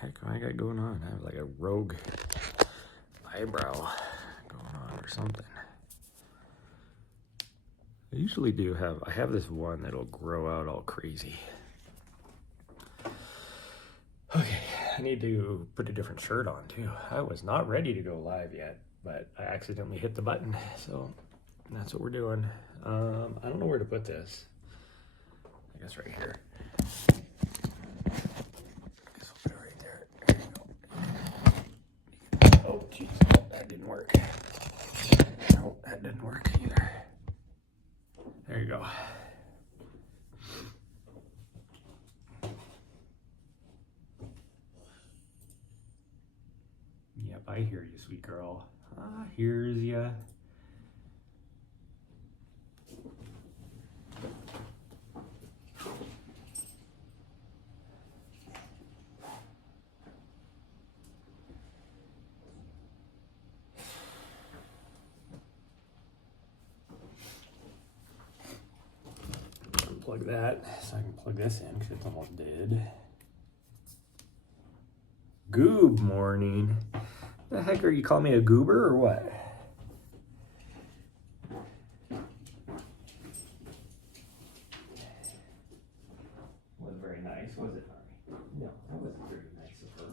heck I got going on? I have like a rogue eyebrow going on or something. I have this one that'll grow out all crazy. Okay, I need to put a different shirt on too. I was not ready to go live yet, but I accidentally hit the button, so that's what we're doing. I don't know where to put this. I guess right here. I guess we'll put it right there. There you go. Oh, jeez, that didn't work. No, that didn't work either. There you go. Yep, I hear you, sweet girl. I hears ya. Unplug that so I can plug this in because it's almost dead. Goob morning. The heck are you calling me a goober or what? Wasn't very nice, was it, Harvey? No, that wasn't very nice of her.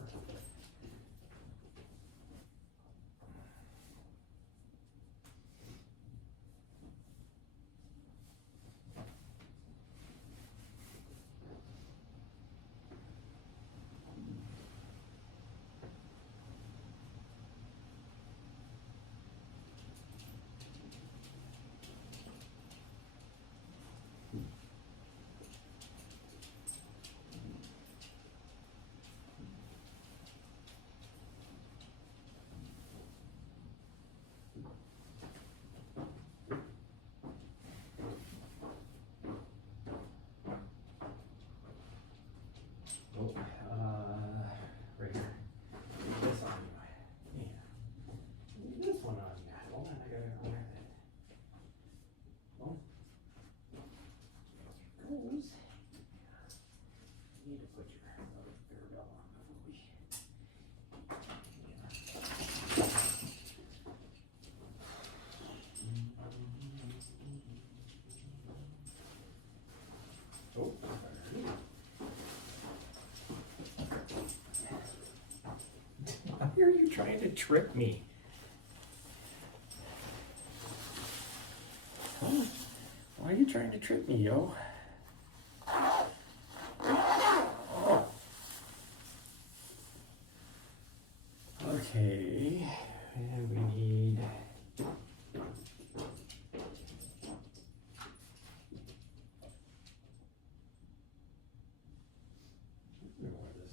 Oh, right here. This on you. Yeah. This one on you. Hold on, I gotta wear that. Oh. There goes. You need to put your barbell on before we. Oh. Why are you trying to trip me? Huh? Why are you trying to trip me, yo? Okay, and we need. This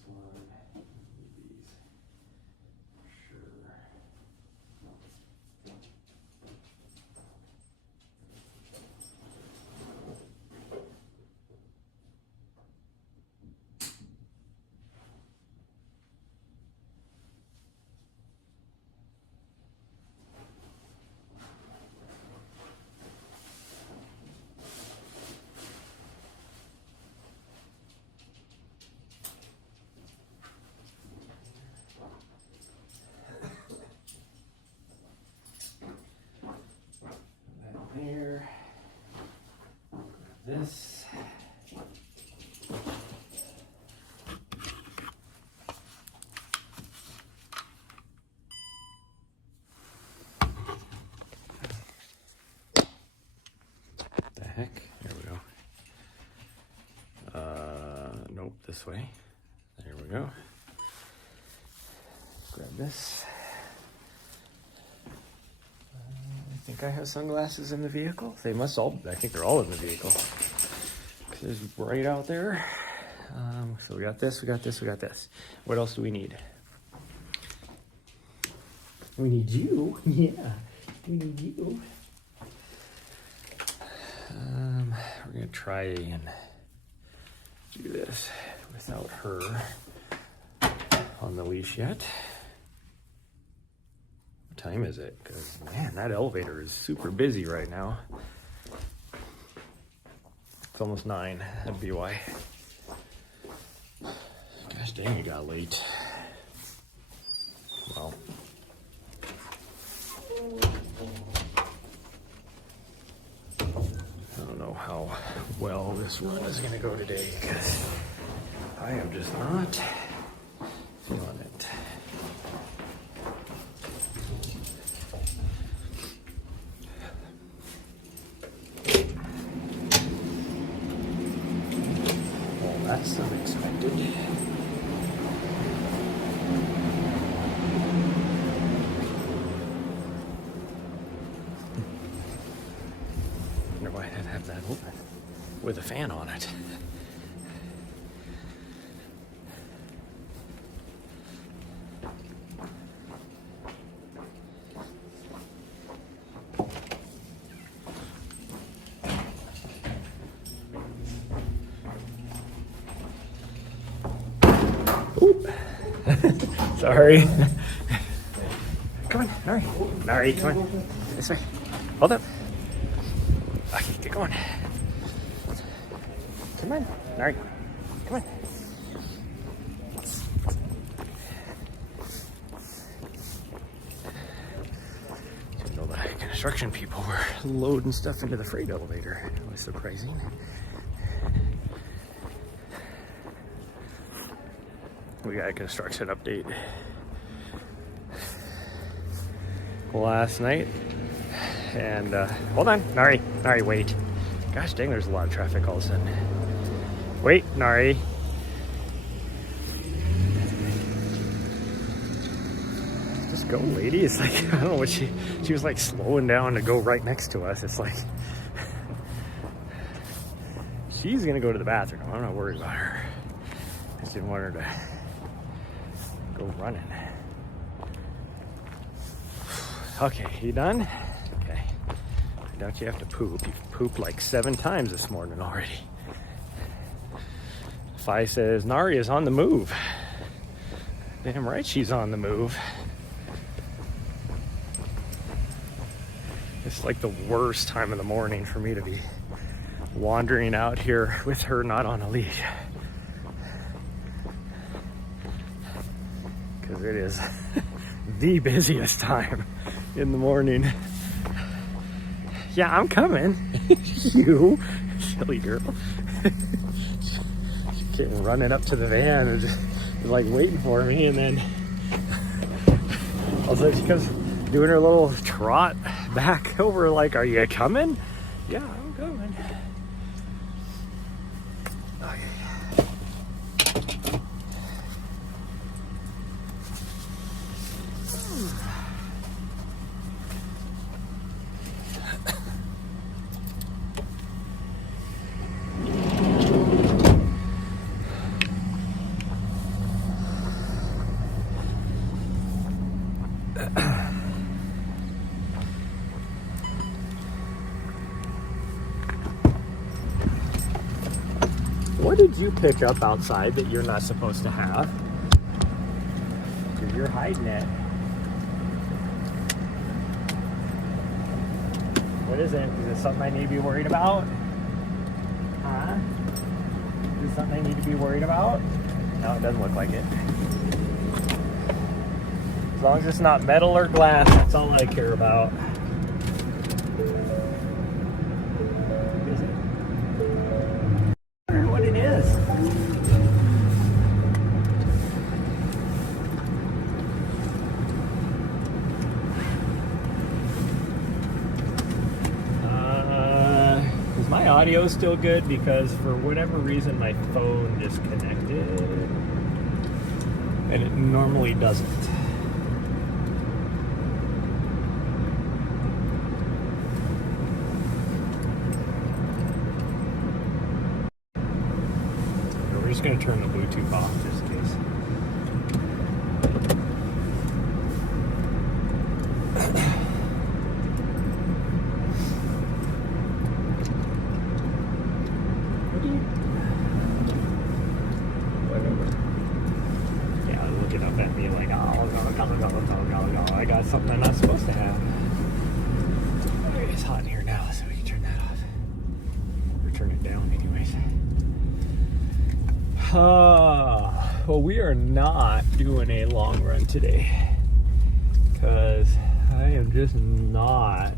one. These. Sure. There. This. The heck? There we go. Nope, this way. There we go. Grab this. I think I have sunglasses in the vehicle. They must all, I think they're all in the vehicle. Because it's right out there. So we got this, we got this, we got this. What else do we need? We need you. Yeah, we need you. We're going to try and do this without her on the leash yet. What time is it? Because, man, that elevator is super busy right now. It's almost 9. That'd be why. Gosh dang, it got late. well. I don't know how well this run is going to go today because I am just not feeling it. Well, that's unexpected. Why did I have that open with a fan on it? Oop. Sorry. Come on, Nari. Nari, come on. This way. Hold up. Okay, get going. Come on, Nari. Come on. Didn't know that construction people were loading stuff into the freight elevator. It was surprising. We got a construction update last night. And hold on, Nari, wait. Gosh dang, there's a lot of traffic all of a sudden. Wait, Nari. Just go, lady. It's like, I don't know what she was like slowing down to go right next to us. It's like, she's gonna go to the bathroom. I'm not worried about her. I just didn't want her to go running. Okay, you done? Okay. Don't you have to poop? You've pooped like 7 times this morning already. Fi says Nari is on the move. Damn right she's on the move. It's like the worst time of the morning for me to be wandering out here with her not on a leash. Because it is the busiest time in the morning. Yeah, I'm coming. You silly girl. She came running up to the van and just like waiting for me, and then all of a sudden she comes doing her little trot back over like, are you coming? Yeah, I'm coming. What did you pick up outside that you're not supposed to have? Because you're hiding it. What is it? Is it something I need to be worried about? Huh? Is it something I need to be worried about? No, it doesn't look like it. As long as it's not metal or glass, that's all I care about. Is it? I don't know what it is. Is my audio still good? Because for whatever reason my phone disconnected and it normally doesn't. We're just going to turn the Bluetooth off just in case. At me like, oh, I got something I'm not supposed to have. Okay, it's hot in here now, so we can turn that off. Or turn it down anyways. Well, we are not doing a long run today. because I am just not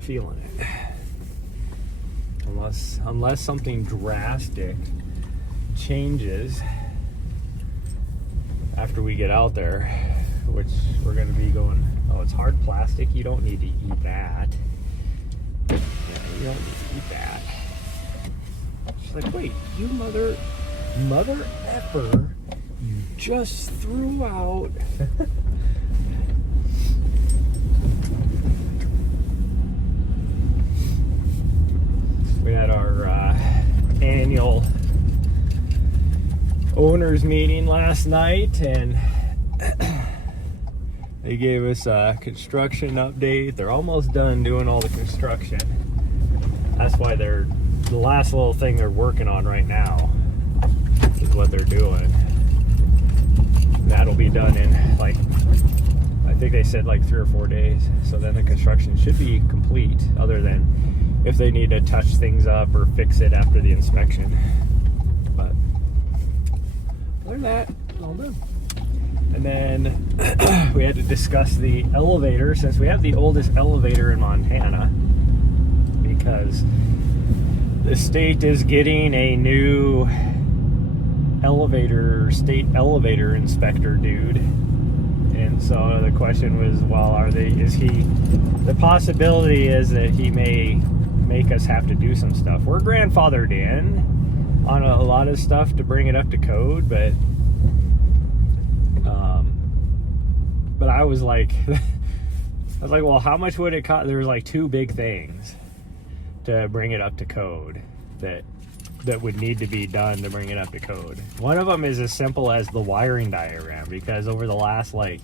feeling it. Unless something drastic changes after we get out there, which we're going to be going, oh, it's hard plastic, you don't need to eat that. Yeah, you don't need to eat that. She's like, wait, you mother effer, you just threw out we had our annual owners meeting last night, and they gave us a construction update. They're almost done doing all the construction. That's why the last little thing they're working on right now is what they're doing. That'll be done in, like, I think they said like 3 or 4 days. So then the construction should be complete, other than if they need to touch things up or fix it after the inspection. But other than that, it's all done. And then we had to discuss the elevator, since we have the oldest elevator in Montana, because the state is getting a new state elevator inspector dude. And so the question was, well, the possibility is that he may make us have to do some stuff. We're grandfathered in on a lot of stuff to bring it up to code, but I was like, well, how much would it cost? There was like 2 big things to bring it up to code that would need to be done to bring it up to code. One of them is as simple as the wiring diagram, because over the last 80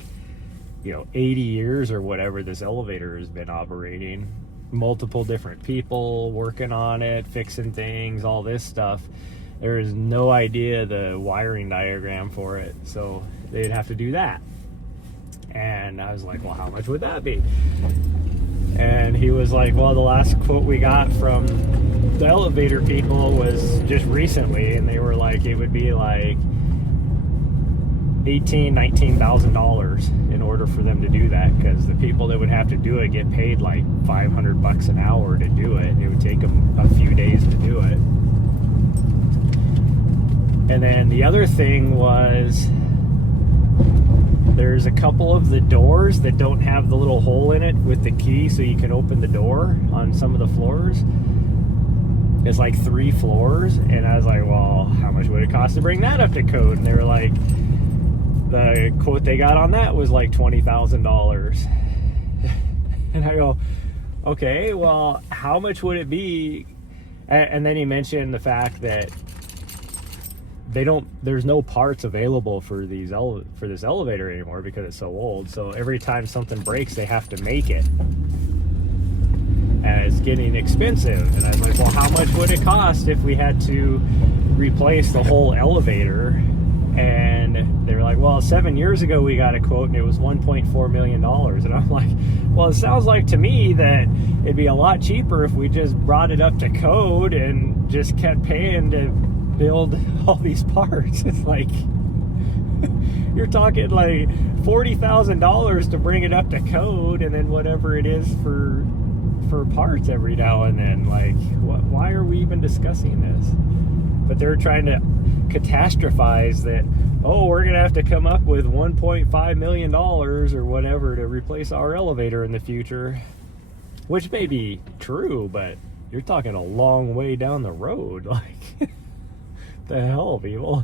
years or whatever this elevator has been operating, multiple different people working on it, fixing things, all this stuff. There is no idea the wiring diagram for it, so they'd have to do that. And I was like, well, how much would that be? And he was like, well, the last quote we got from the elevator people was just recently, and they were like, it would be like $19,000 in order for them to do that, because the people that would have to do it get paid like $500 an hour to do it. It would take them a few days to do it. And then the other thing was, there's a couple of the doors that don't have the little hole in it with the key so you can open the door on some of the floors. It's like 3 floors, and I was like, well, how much would it cost to bring that up to code? And they were like, the quote they got on that was like $20,000. And I go, okay, well, how much would it be? And then he mentioned the fact that there's no parts available for this elevator anymore because it's so old. So every time something breaks, they have to make it. And it's getting expensive. And I was like, well, how much would it cost if we had to replace the whole elevator? And they were like, well, 7 years ago we got a quote and it was $1.4 million. And I'm like, well, it sounds like to me that it'd be a lot cheaper if we just brought it up to code and just kept paying to build all these parts. It's like, you're talking like $40,000 to bring it up to code, and then whatever it is for parts every now and then. Like, why are we even discussing this? But they're trying to catastrophize that, oh, we're gonna have to come up with $1.5 million or whatever to replace our elevator in the future, which may be true, but you're talking a long way down the road. Like, the hell, people?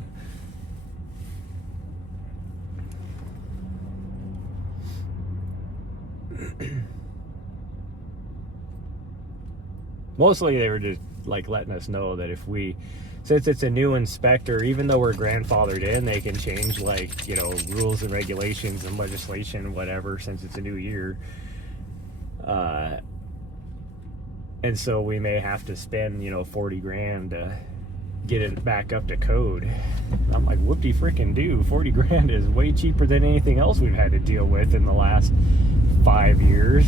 Mostly they were just like letting us know that if since it's a new inspector, even though we're grandfathered in, they can change rules and regulations and legislation and whatever, since it's a new year. And so we may have to spend, $40,000 to get it back up to code. I'm like, whoopty frickin' do. $40,000 is way cheaper than anything else we've had to deal with in the last 5 years.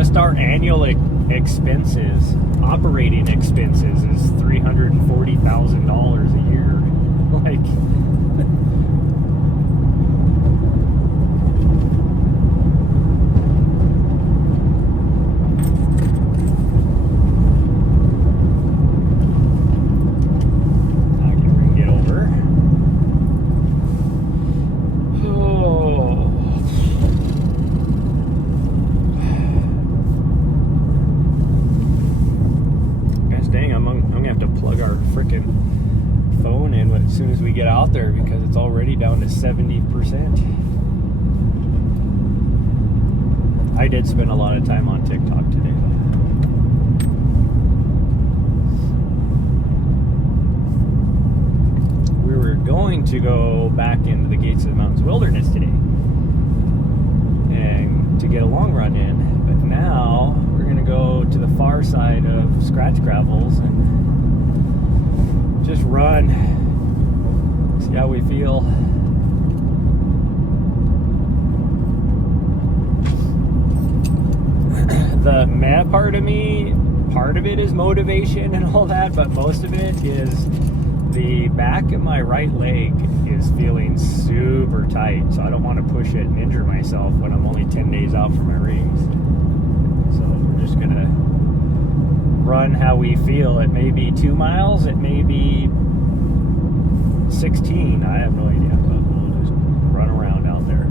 just our annual expenses, operating expenses, is $340,000 a year. Like, I can bring it over. Plug our freaking phone in as soon as we get out there, because it's already down to 70%. I did spend a lot of time on TikTok today. We were going to go back into the Gates of the Mountains Wilderness today and to get a long run in, but now we're going to go to the far side of Scratch Gravels and just run, see how we feel. The meh part of me, part of it is motivation and all that, but most of it is the back of my right leg is feeling super tight, so I don't want to push it and injure myself when I'm only 10 days out from my race. So we're just gonna run how we feel. It may be 2 miles, it may be 16, I have no idea, but we'll just run around out there.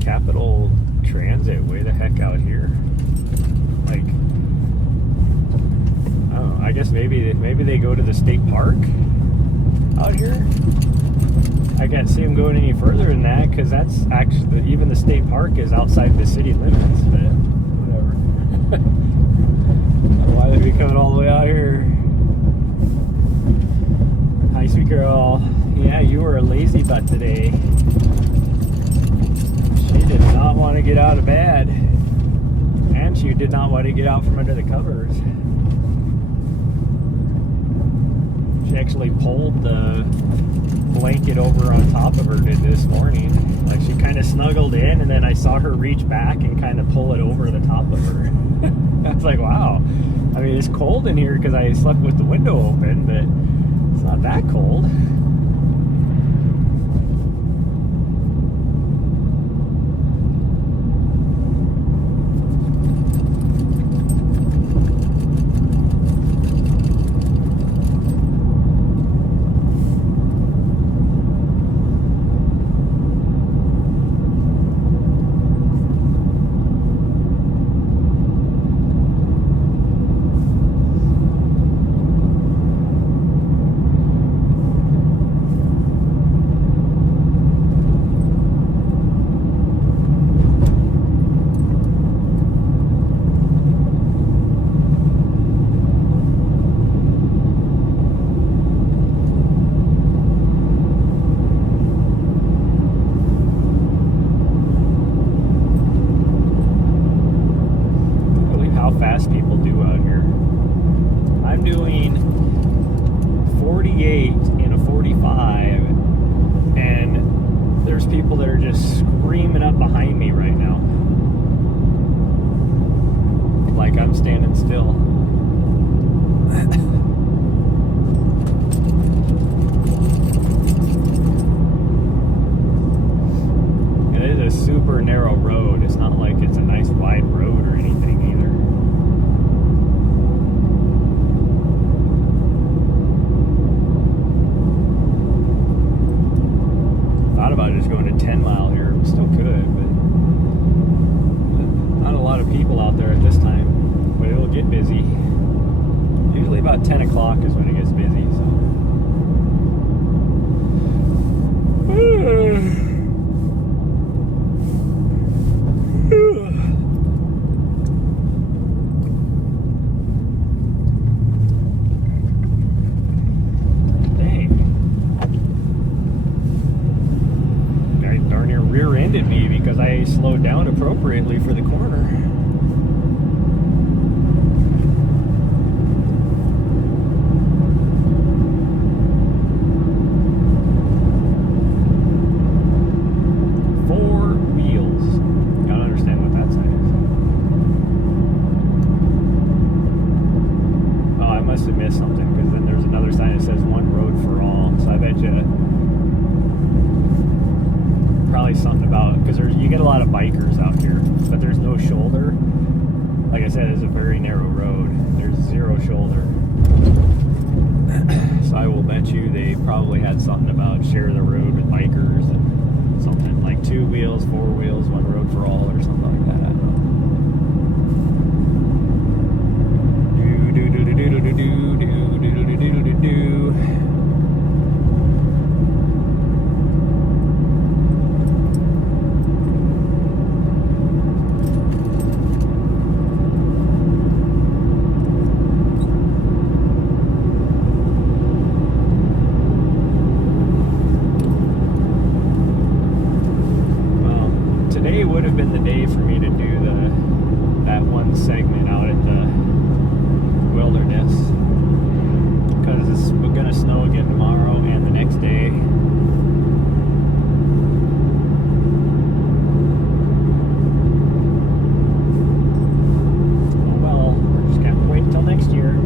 Capital Transit way the heck out here. Like, I don't know, I guess maybe they go to the state park out here. I can't see them going any further than that, because that's actually, even the state park is outside the city limits, but whatever. Why would we coming all the way out here? Hi, sweet girl. Yeah, you were a lazy butt today. She did not want to get out of bed, and she did not want to get out from under the covers. She actually pulled the blanket over on top of her this morning. Like, she kind of snuggled in, and then I saw her reach back and kind of pull it over the top of her. I was like, wow. I mean, it's cold in here because I slept with the window open, but it's not that cold. Fast people do out here. I'm doing 48 in a 45, and there's people that are just screaming up behind me right now. Like I'm standing still. It is a super narrow road. It's not like it's a nice wide road or anything either. out there at this time, but it'll get busy. Usually about 10 o'clock is when it gets busy, so. Rear-ended me because I slowed down appropriately for the corner. Four wheels. Gotta understand what that sign is. Oh, I must have missed something because then there's another sign that says one road for all. So I bet you probably something about, because you get a lot of bikers out here, but there's no shoulder. Like I said, it's a very narrow road. There's zero shoulder. So I will bet you they probably had something about share the road with bikers and something like 2 wheels, 4 wheels, one road for all, or something like that. I don't know. Do do do do do do do do do do do do do. Would have been the day for me to do that one segment out at the wilderness, because it's gonna snow again tomorrow and the next day. Oh well, we're just gonna have to wait until next year.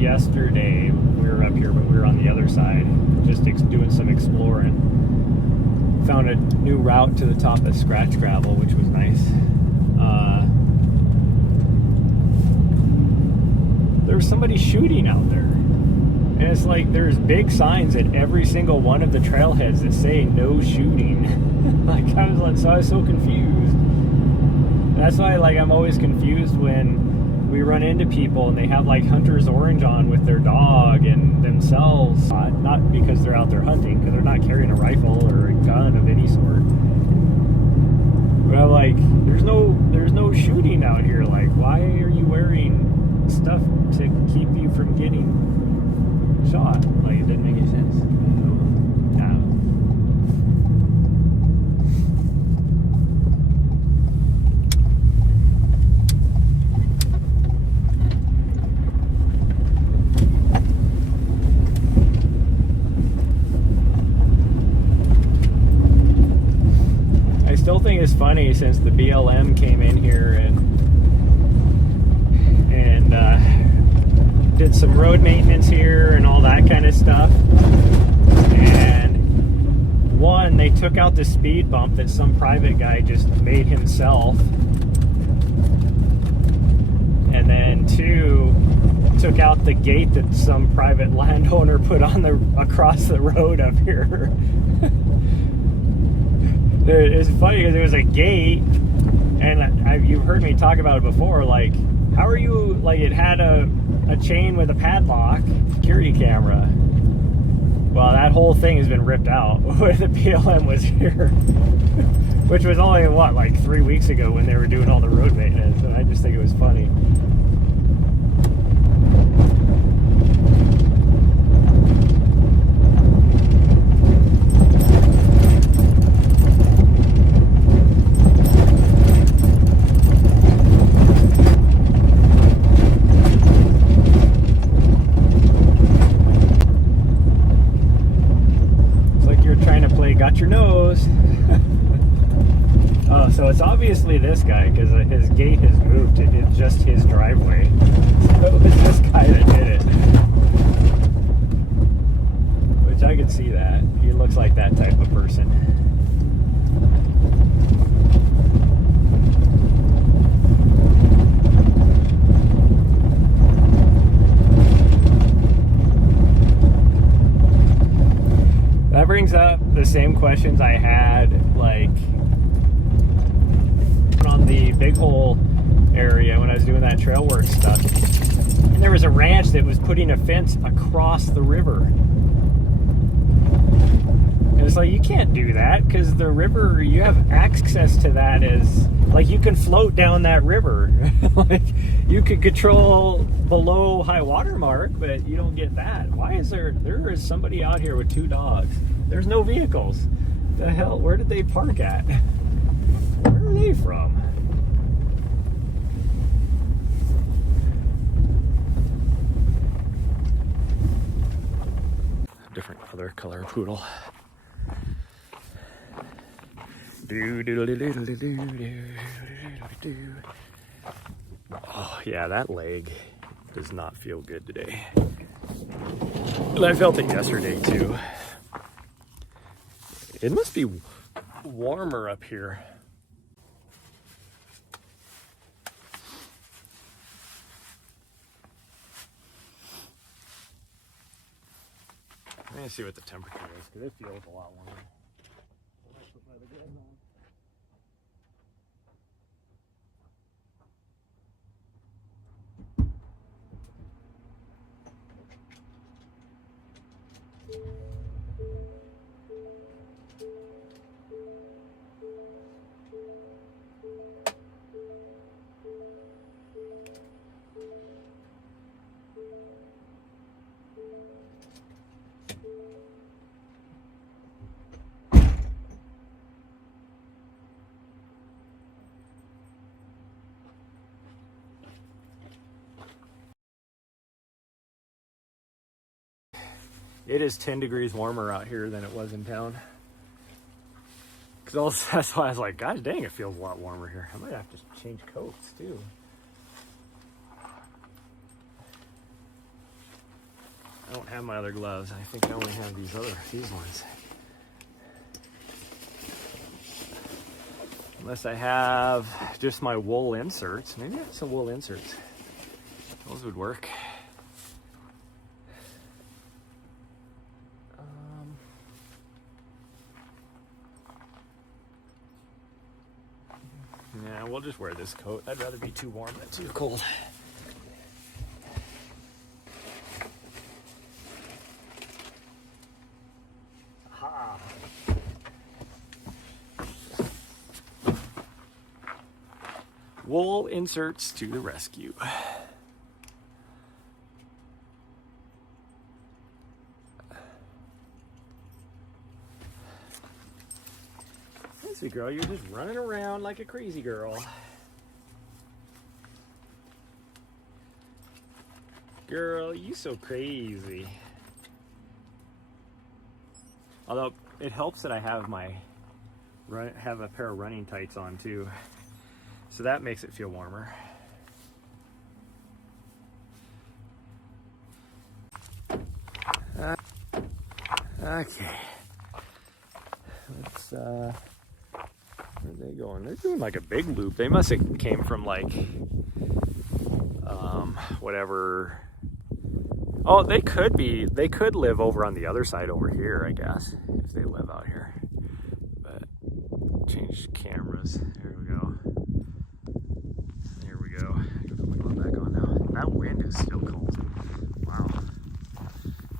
Yesterday we were up here, but we were on the other side, just doing some exploring. Found a new route to the top of Scratch Gravel, which was nice. There was somebody shooting out there, and it's like there's big signs at every single one of the trailheads that say no shooting. Like I was so confused. That's why I'm always confused when we run into people and they have like hunter's orange on with their dog and themselves, not because they're out there hunting, because they're not carrying a rifle or a gun of any sort. But I'm like, there's no shooting out here. Like, why are you wearing stuff to keep you from getting shot? Like, it didn't make any sense. I still think it's funny since the BLM came in here and did some road maintenance here and all that kind of stuff. And one, they took out the speed bump that some private guy just made himself. And then two, took out the gate that some private landowner put on across the road up here. It's funny because it was a gate, and you've heard me talk about it before. Like, how are you? Like, it had a chain with a padlock, security camera. Well, that whole thing has been ripped out when the BLM was here, which was only what, like 3 weeks ago when they were doing all the road maintenance. And I just think it was funny. Got your nose. Oh, so it's obviously this guy because his gate has moved to just his driveway. So it was this guy that did it. Which I could see that. He looks like that type of person. That brings up the same questions I had, like, on the Big Hole area when I was doing that trail work stuff. And there was a ranch that was putting a fence across the river. And it's like, you can't do that because the river, you have access to that as, like, you can float down that river. Like, you could control below high water mark, but you don't get that. Why is there is somebody out here with 2 dogs? There's no vehicles. The hell, where did they park at? Where are they from? Different other color poodle. Oh yeah, that leg does not feel good today. And I felt it yesterday too. It must be warmer up here. Let me see what the temperature is because it feels a lot warmer. It is 10 degrees warmer out here than it was in town. That's why I was like, gosh dang, it feels a lot warmer here. I might have to change coats too. I don't have my other gloves. I think I only have these ones. Unless I have just my wool inserts. Maybe I have some wool inserts. Those would work. Yeah, we'll just wear this coat. I'd rather be too warm than too cold. Aha. Wool inserts to the rescue. Fancy girl, you're just running around like a crazy girl. Girl, you so crazy. Although it helps that I have have a pair of running tights on too, so that makes it feel warmer. Okay, let's where are they going? They're doing like a big loop. They must have came from like whatever. Oh, they could live over on the other side over here, I guess, if they live out here. But change cameras. There we go. There we go. I can put my glove back on now. That wind is still cold. Wow.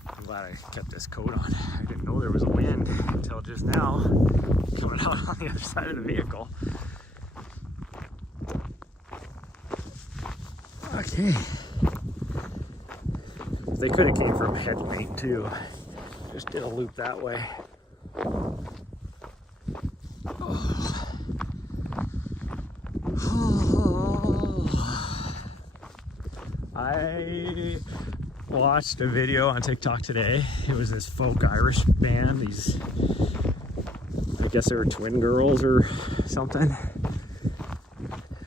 I'm glad I kept this coat on. I didn't know there was a wind until just now, coming out on the other side of the vehicle. Okay. They could have came from Headlight too. Just did a loop that way. Oh. I watched a video on TikTok today. It was this folk Irish band. These, I guess they were twin girls or something.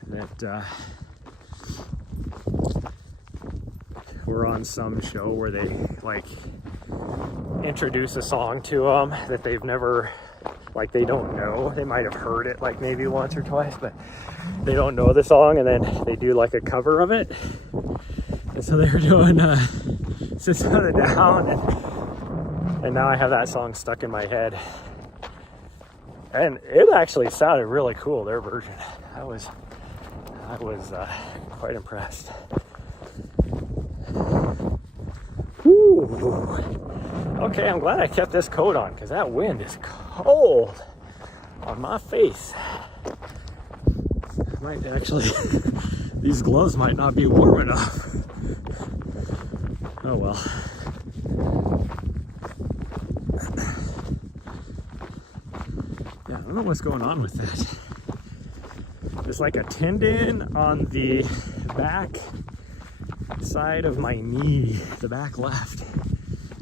That were on some show where they like introduce a song to them that they've never, like they don't know. They might have heard it like maybe once or twice, but they don't know the song, and then they do like a cover of it. And so they were doing System of a Down, and now I have that song stuck in my head. And it actually sounded really cool, their version. I was quite impressed. Whew. Okay, I'm glad I kept this coat on because that wind is cold on my face. I might actually, these gloves might not be warm enough. Oh well. Yeah, I don't know what's going on with that. There's like a tendon on the back side of my knee, the back left,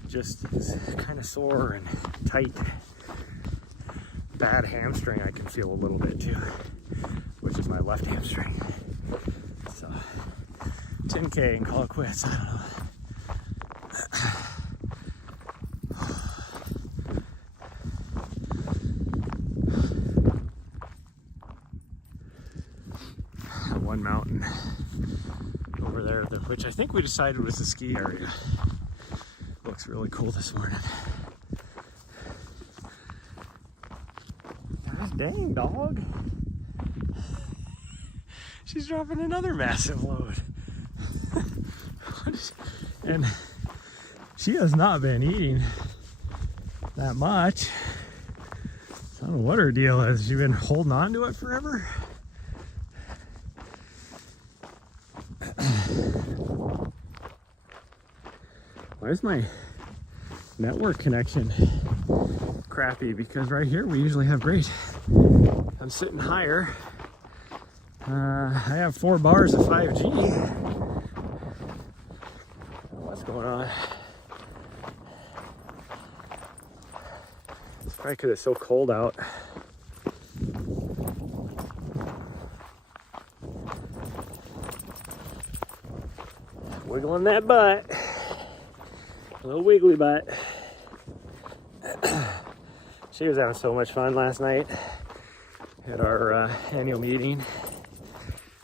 just is kind of sore and tight. Bad hamstring I can feel a little bit too, which is my left hamstring. So 10K and call it quits. I don't know. One mountain over there, which I think we decided was the ski area. Looks really cool this morning. Gosh dang, dog. She's dropping another massive load. And she has not been eating that much. I don't know what her deal is. She's been holding on to it forever. Why is my network connection crappy? Because right here we usually have great. I'm sitting higher. I have 4 bars of 5G. What's going on? It's probably because it's so cold out. Wiggling that butt. A little wiggly butt. She was having so much fun last night at our annual meeting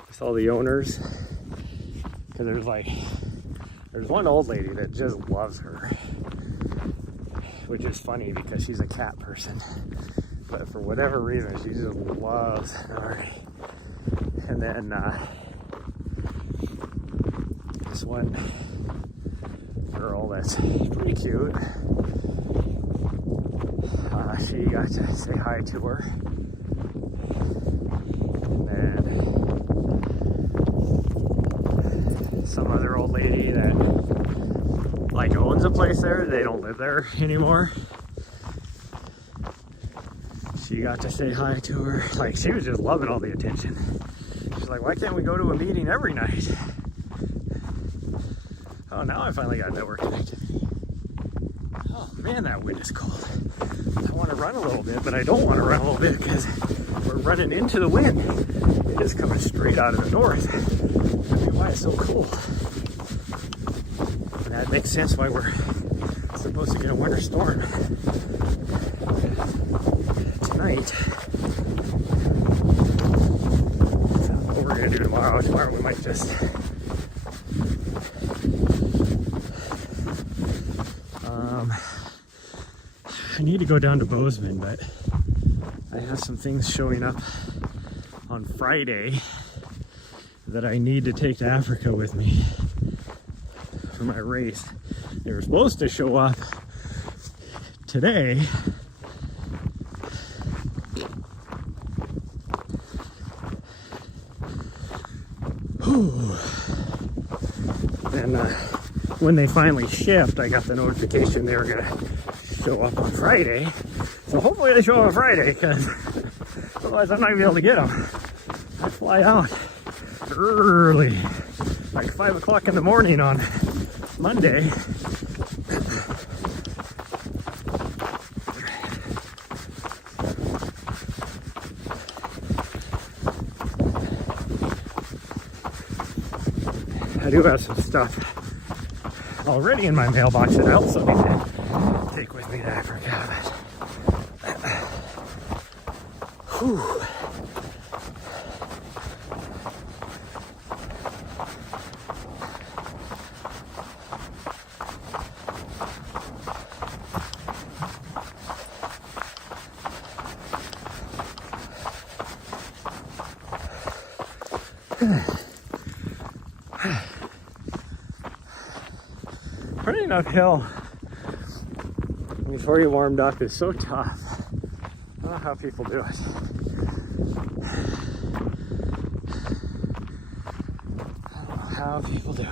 with all the owners. Because there's one old lady that just loves her, which is funny because she's a cat person. But for whatever reason, she just loves her. And then this one girl that's pretty cute, she got to say hi to her. And then some other old lady that like owns a place there, they don't live there anymore, she got to say hi to her. Like, she was just loving all the attention. She's like, why can't we go to a meeting every night? Oh, now I finally got network connectivity. Oh man, that wind is cold. I want to run a little bit, but I don't want to run a little bit because we're running into the wind. It is coming straight out of the north. That's why it's so cool. And that makes sense why we're supposed to get a winter storm tonight. So what we're going to do tomorrow. Tomorrow we might just I need to go down to Bozeman, but I have some things showing up on Friday that I need to take to Africa with me for my race. They were supposed to show up today. And when they finally shipped, I got the notification they were gonna show up on Friday. So hopefully they show up on Friday, because otherwise I'm not gonna be able to get them. I fly out early, like 5 o'clock in the morning on Monday. I do have some stuff already in my mailbox that I also need to take with me to Africa. But, whew. Running uphill before you warmed up is so tough. I don't know how people do it. I don't know how people do it.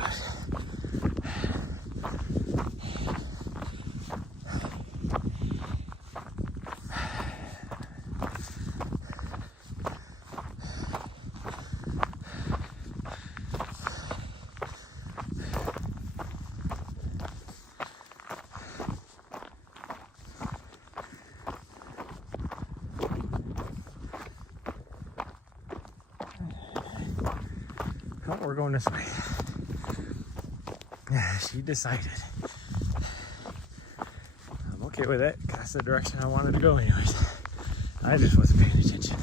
Oh, we're going this way. Yeah, she decided. I'm okay with it. That's the direction I wanted to go anyways. I just wasn't paying attention.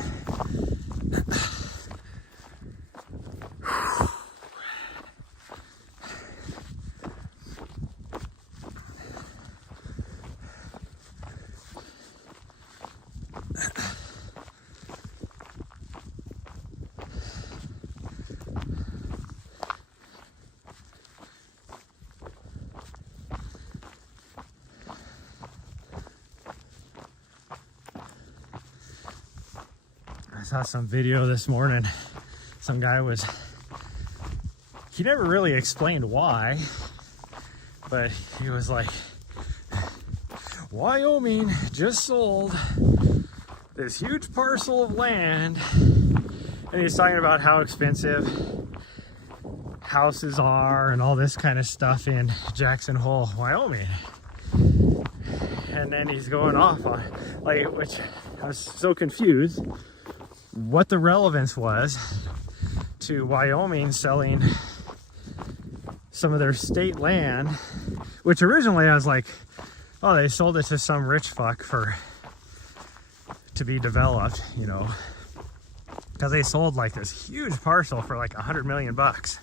I saw some video this morning. Some guy he never really explained why, but he was like, Wyoming just sold this huge parcel of land, and he's talking about how expensive houses are and all this kind of stuff in Jackson Hole, Wyoming. And then he's going off on, which I was so confused what the relevance was to Wyoming selling some of their state land, which originally I was like, oh, they sold it to some rich fuck to be developed, you know, because they sold like this huge parcel for like $100 million bucks.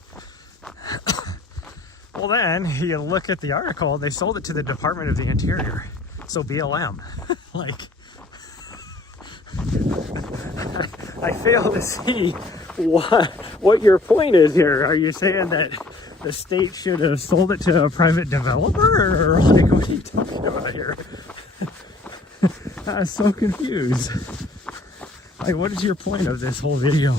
Well, then you look at the article, they sold it to the Department of the Interior, so BLM. Like, I fail to see what your point is here. Are you saying that the state should have sold it to a private developer, or like, what are you talking about here? I was so confused. Like, what is your point of this whole video?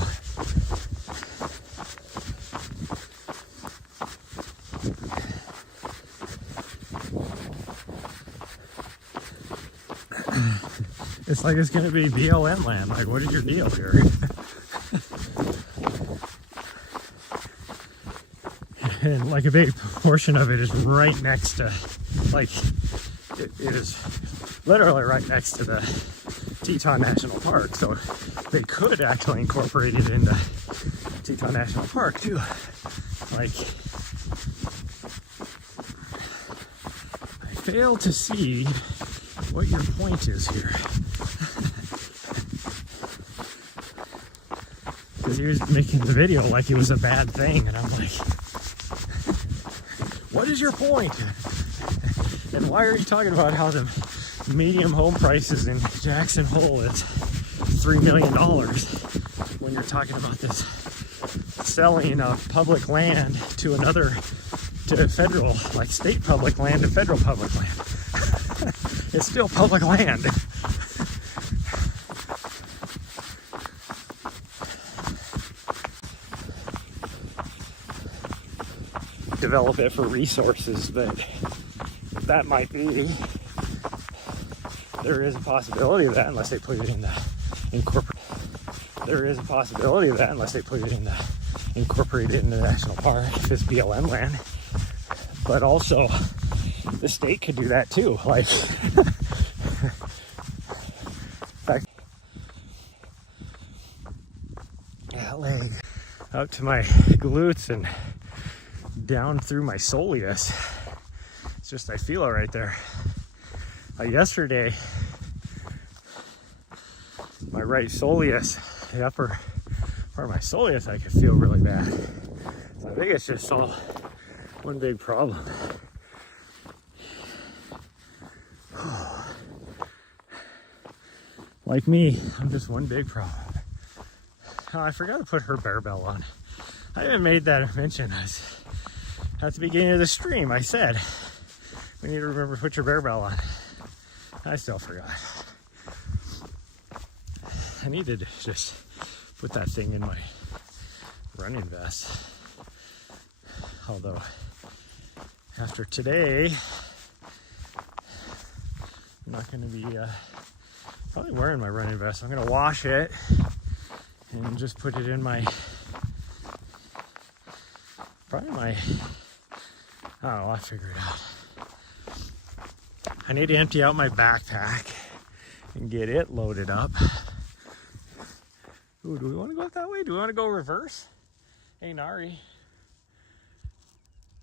It's like it's gonna be BLM land. Like, what is your deal here? And like a big portion of it is right next to, like, it is literally right next to the Teton National Park. So they could actually incorporate it into Teton National Park too. Like, I fail to see what your point is here. Because he was making the video like it was a bad thing, and I'm like, what is your point? And why are you talking about how the medium home prices in Jackson Hole is $3 million when you're talking about this selling of public land to another, to federal, like state public land to federal public land. It's still public land. Develop it for resources, but that might be, there is a possibility of that unless they put it in the there is a possibility of that unless they put it in the incorporated into the national park if it's BLM land. But also the state could do that too, like in fact, that leg up to my glutes and down through my soleus. It's just, I feel it right there. Yesterday, my right soleus, the upper part of my soleus, I could feel really bad. So I think it's just all one big problem. Like me, I'm just one big problem. Oh, I forgot to put her bear bell on. I haven't made that mention. At the beginning of the stream, I said, we need to remember to put your bear bell on. I still forgot. I need to just put that thing in my running vest. Although, after today, I'm not going to be probably wearing my running vest. I'm going to wash it and just put it in my, probably my, I don't know, I'll figure it out. I need to empty out my backpack and get it loaded up. Ooh, do we want to go that way? Do we want to go reverse? Hey, Nari.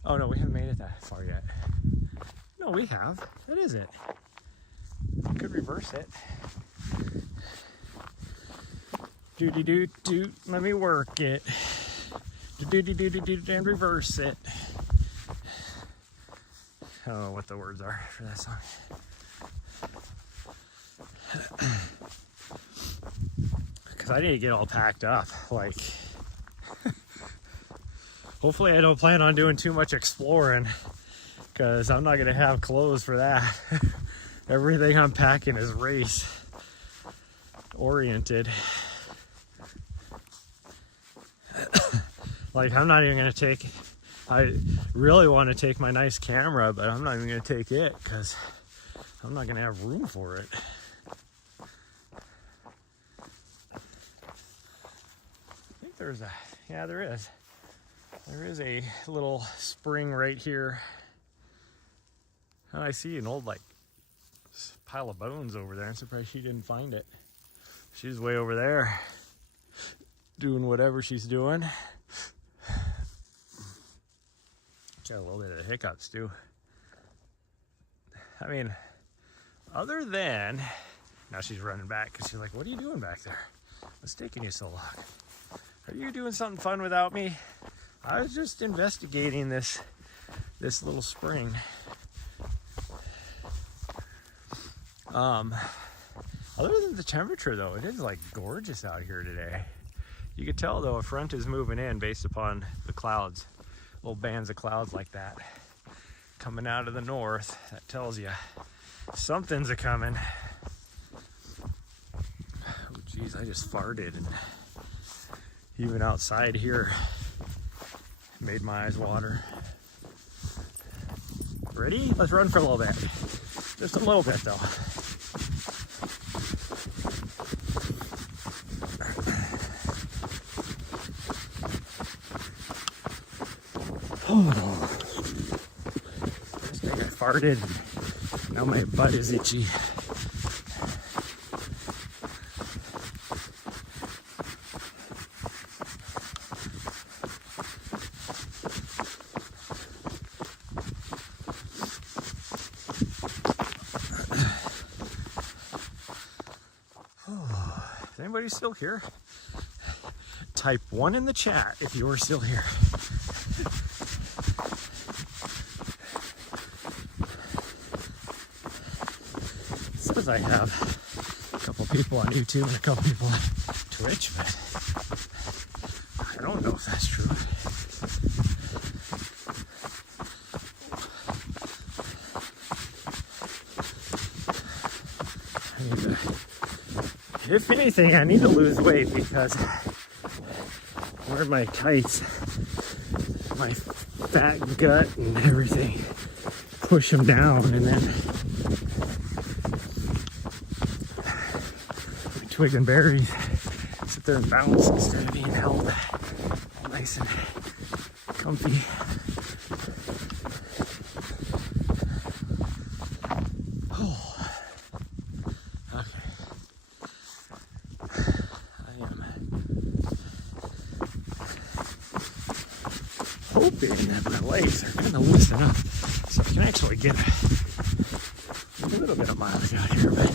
Oh, no, we haven't made it that far yet. No, we have. That is it. We could reverse it. Do-do-do-do. Let me work it. Do-do-do-do-do and reverse it. I don't know what the words are for that song. Because I need to get all packed up. Like, hopefully I don't plan on doing too much exploring, because I'm not going to have clothes for that. Everything I'm packing is race oriented. Like, I'm not even going to take, I really want to take my nice camera, but I'm not even going to take it because I'm not going to have room for it. I think there's a, yeah, there is. There is a little spring right here. And I see an old, like, pile of bones over there. I'm surprised she didn't find it. She's way over there doing whatever she's doing. Got a little bit of the hiccups too. I mean, other than, now she's running back because she's like, what are you doing back there? What's taking you so long? Are you doing something fun without me? I was just investigating this little spring. Other than the temperature though, it is like gorgeous out here today. You could tell though a front is moving in based upon the clouds. Little bands of clouds like that coming out of the north. That tells you something's a coming. Oh geez, I just farted, and even outside here made my eyes water. Ready? Let's run for a little bit. Just a little bit though. Oh, I think I farted. Now my butt is itchy. Is anybody still here? Type 1 in the chat if you're still here. Says I have a couple people on YouTube and a couple people on Twitch, but I don't know if that's true. If anything, I need to lose weight because where my tights, my fat gut and everything, push them down, and then my twig and berries sit there and bounce instead of being held all nice and comfy. Oh, okay. I am hoping that my legs are kind of loose enough so I can actually get a little bit of mileage out here, but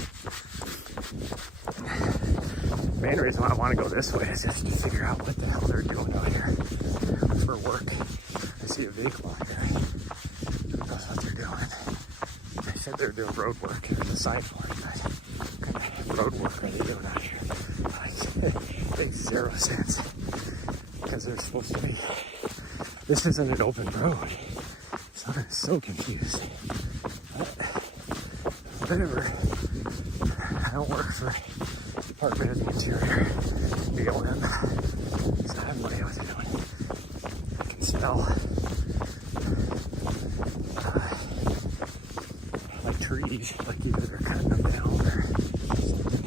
the main reason why I want to go this way is just to figure out what the hell they're doing out here for work. I see a vehicle out here. Who knows what they're doing? They said they're doing road work in the side for it, but what kind of road work are they doing out here? Like, makes zero sense. Because they're supposed to be. This isn't an open road. So I'm so confused. But whatever. I don't work for Department of the Interior, BLM, so I have no idea what they're doing. I can smell like trees, like either they're cutting them down or something.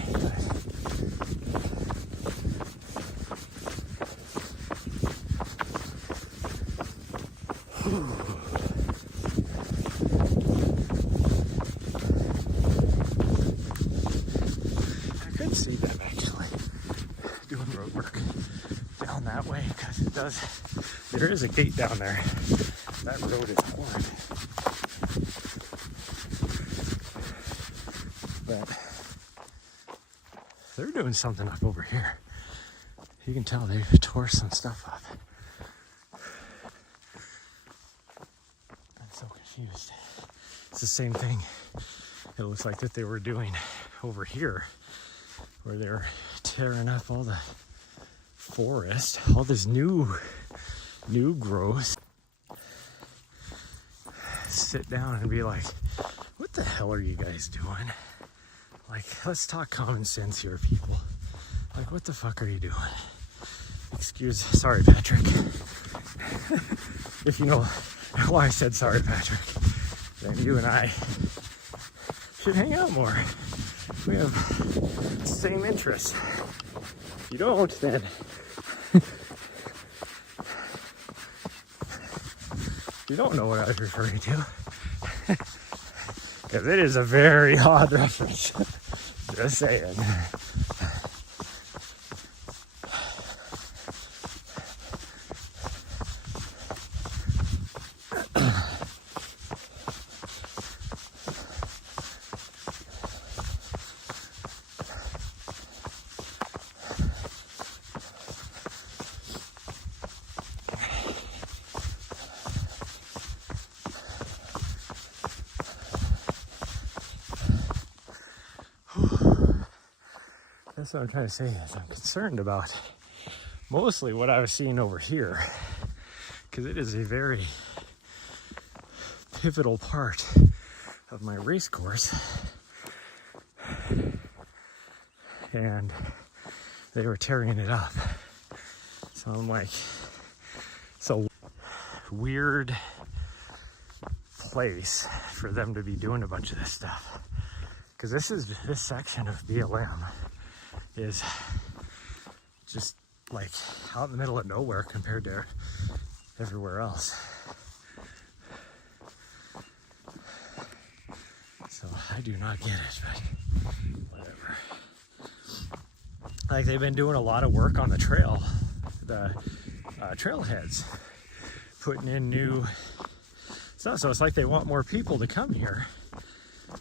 I could see them actually doing road work down that way because it does. There is a gate down there. That road is horrid. But they're doing something up over here. You can tell they tore some stuff up. I'm so confused. It's the same thing. It looks like that they were doing over here, where they're tearing up all the forest, all this new growth. Sit down and be like, what the hell are you guys doing? Like, let's talk common sense here, people. Like, what the fuck are you doing? Sorry, Patrick. If you know why I said sorry, Patrick, then you and I should hang out more. We have the same interests. If you don't, then you don't know what I was referring to. Because it is a very odd reference. Just saying. That's what I'm trying to say is I'm concerned about mostly what I was seeing over here, because it is a very pivotal part of my race course, and they were tearing it up. So I'm like, it's a weird place for them to be doing a bunch of this stuff, because this section of BLM is just like out in the middle of nowhere compared to everywhere else. So I do not get it, but whatever. Like, they've been doing a lot of work on the trail, the trailheads, putting in new stuff. So it's like they want more people to come here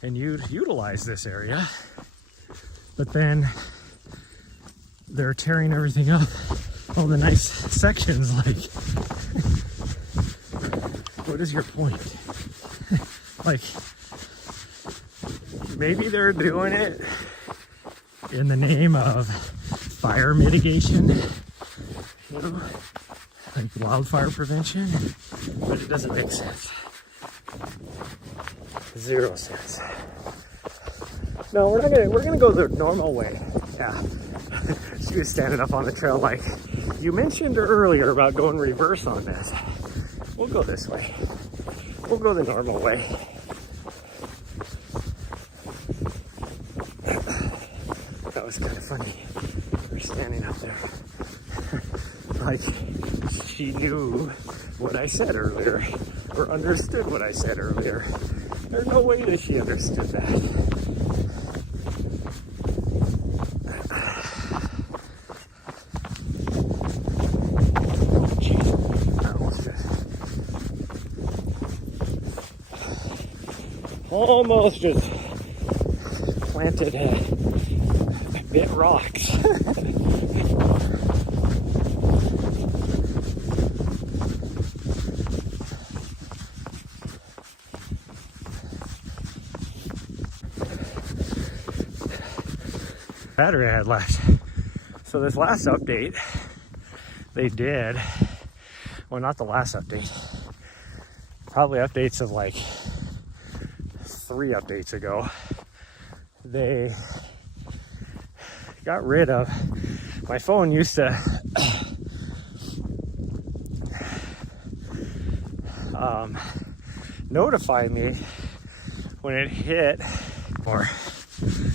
and utilize this area, but then they're tearing everything up, all the nice sections. Like, what is your point? Like, maybe they're doing it in the name of fire mitigation, you know, like wildfire prevention, but it doesn't make sense. 0 sense. No, we're gonna go the normal way. Yeah. She was standing up on the trail like, you mentioned earlier about going reverse on this. We'll go this way. We'll go the normal way. That was kind of funny. We're standing up there. Like, she knew what I said earlier, or understood what I said earlier. There's no way that she understood that. Almost just planted bit rocks. Battery I had left. So this last update they did, well, not the last update, probably updates of like 3 updates ago, they got rid of, my phone used to notify me when it hit, or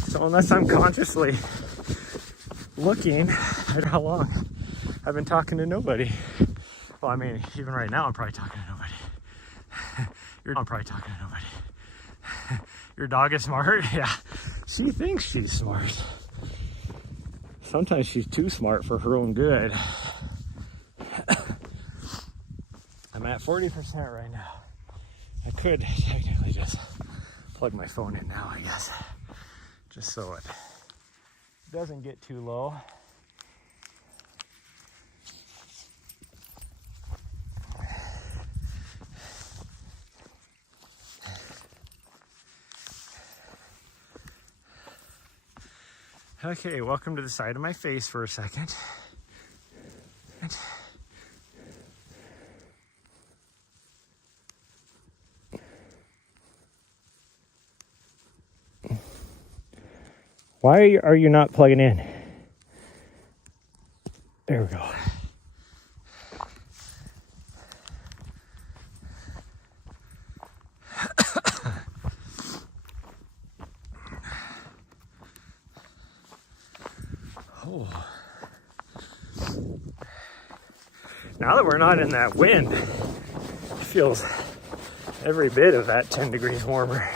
so unless I'm consciously looking at how long I've been talking to nobody. Well, I mean, even right now I'm probably talking to nobody. I'm probably talking to nobody. Your dog is smart? Yeah, she thinks she's smart. Sometimes she's too smart for her own good. I'm at 40% right now. I could technically just plug my phone in now, I guess, just so it doesn't get too low. Okay, welcome to the side of my face for a second. Why are you not plugging in? There we go. Oh. Now that we're not in that wind, it feels every bit of that 10 degrees warmer.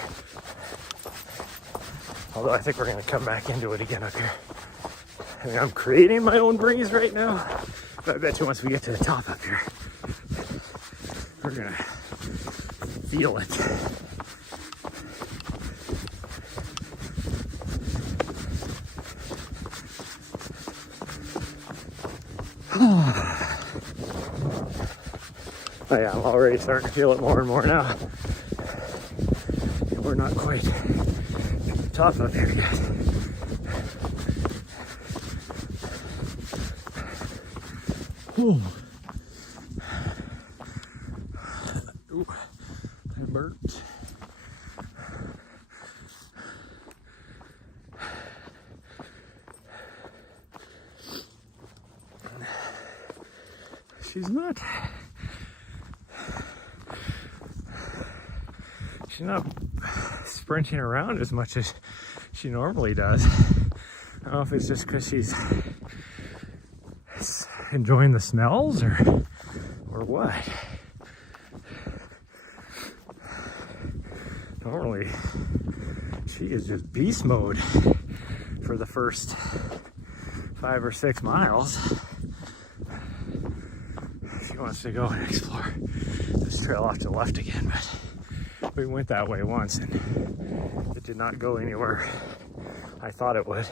Although I think we're going to come back into it again up here. I mean, I'm creating my own breeze right now, but I bet you once we get to the top up here, we're going to feel it. Oh yeah, I'm already starting to feel it more and more now. We're not quite at the top of here yet. Ooh. Ooh, I burped. She's not sprinting around as much as she normally does. I don't know if it's just because she's enjoying the smells or what. Normally she is just beast mode for the first 5 or 6 miles. She wants to go and explore this trail off to the left again, but we went that way once and it did not go anywhere I thought it would.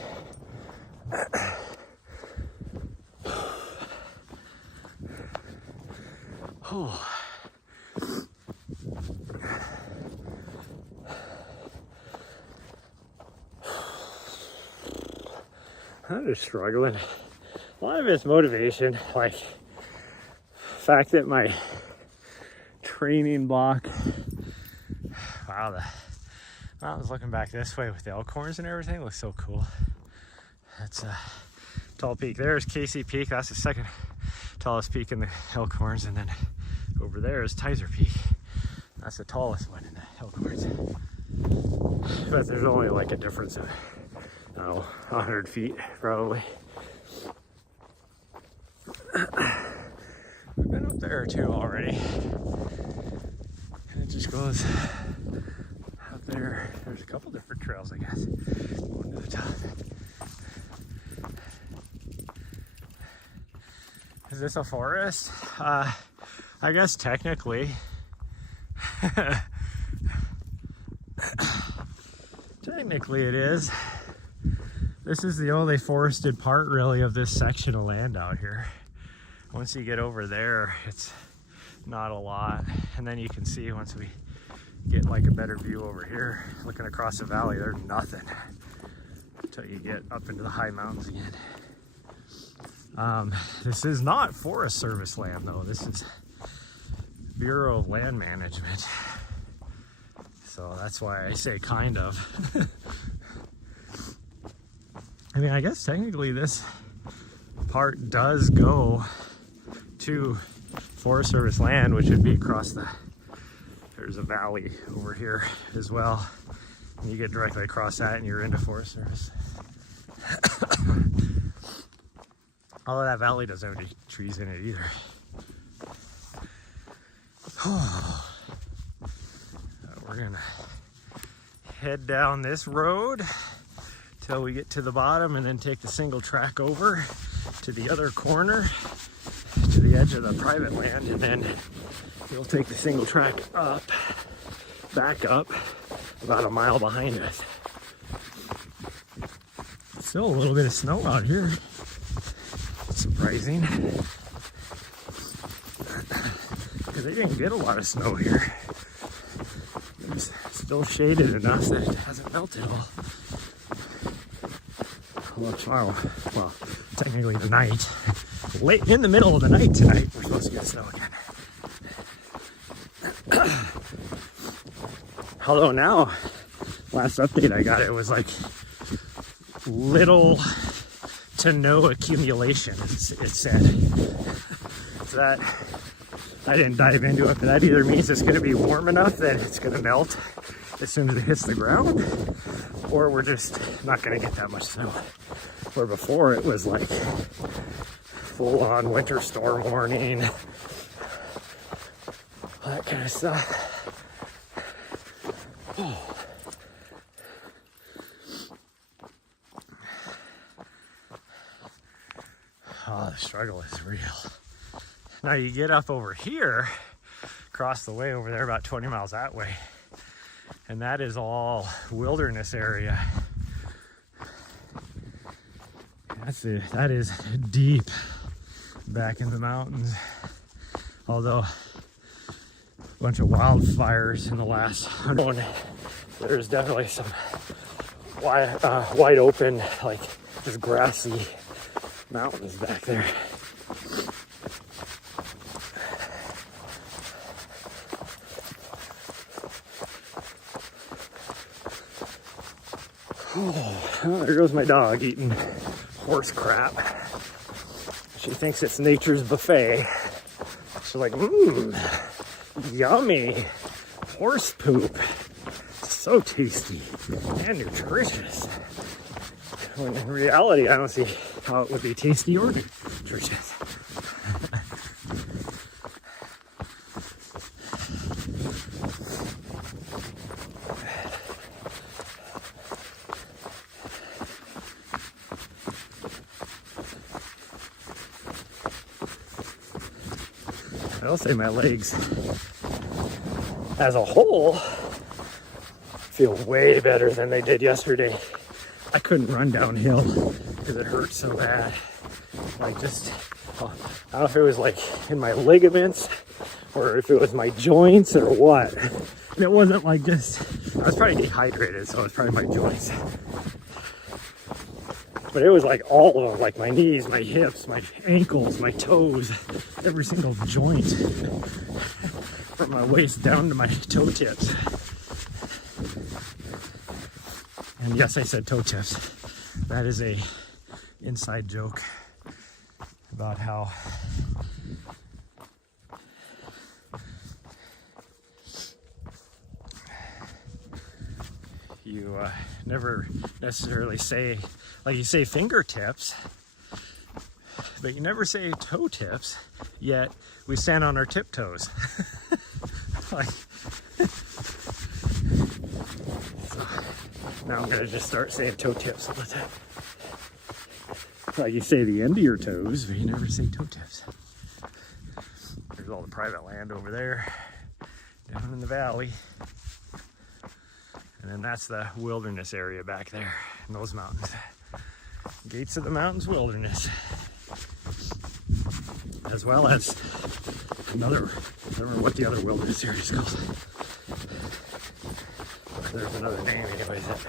Oh. I'm just struggling. A lot of it's motivation, like the fact that my training block, wow, I was looking back this way with the Elkhorns and everything. It looks so cool. That's a tall peak. There's Casey Peak. That's the second tallest peak in the Elkhorns. And then over there is Tyser Peak. That's the tallest one in the Elkhorns. But there's only like a difference of, I don't know, 100 feet probably. We've been up there too already. And it just goes up there. There's a couple different trails, I guess, going to the top. Is this a forest? I guess technically. Technically it is. This is the only forested part really of this section of land out here. Once you get over there, it's not a lot. And then you can see once we get like a better view over here, looking across the valley, there's nothing until you get up into the high mountains again. This is not Forest Service land though. This is Bureau of Land Management. So that's why I say kind of. I mean, I guess technically this part does go to Forest Service land, which would be across there's a valley over here as well. And you get directly across that and you're into Forest Service. Although that valley doesn't have any trees in it either. We're gonna head down this road till we get to the bottom and then take the single track over to the other corner to the edge of the private land, and then we'll take the single track up, back up about a mile behind us. Still a little bit of snow out here. Surprising, because they didn't get a lot of snow here. It's still shaded enough that it hasn't melted all. Well, tomorrow, well, technically tonight, late in the middle of the night tonight, we're supposed to get snow again. Although now, last update I got, it was like little to no accumulation, it said. So that, I didn't dive into it, but that either means it's gonna be warm enough that it's gonna melt as soon as it hits the ground, or we're just not gonna get that much snow. Where before it was like full on winter storm warning, that kind of stuff. Oh. Oh, the struggle is real. Now you get up over here, across the way over there, about 20 miles that way, and that is all wilderness area. That is deep back in the mountains. Although a bunch of wildfires in the last 100. There's definitely some wide open, like just grassy mountains back there. Oh, there goes my dog eating horse crap. She thinks it's nature's buffet. She's like, yummy horse poop. So tasty and nutritious. When in reality, I don't see how it would be tasty or nutritious. I'll say my legs as a whole feel way better than they did yesterday. I couldn't run downhill because it hurt so bad. Like just, I don't know if it was like in my ligaments or if it was my joints or what. And it wasn't like just, I was probably dehydrated, so it was probably my joints. But it was like all of them, like my knees, my hips, my ankles, my toes, every single joint from my waist down to my toe tips. And yes, I said toe tips. That is a inside joke about how you never necessarily say, like you say fingertips, but you never say toe tips, yet we stand on our tiptoes. Like, so now I'm gonna just start saying toe tips all the time. Like you say the end of your toes, but you never say toe tips. There's all the private land over there, down in the valley. And then that's the wilderness area back there in those mountains. Gates of the Mountains Wilderness. As well as another, I don't remember what the other wilderness area is called. There's another name anyways. That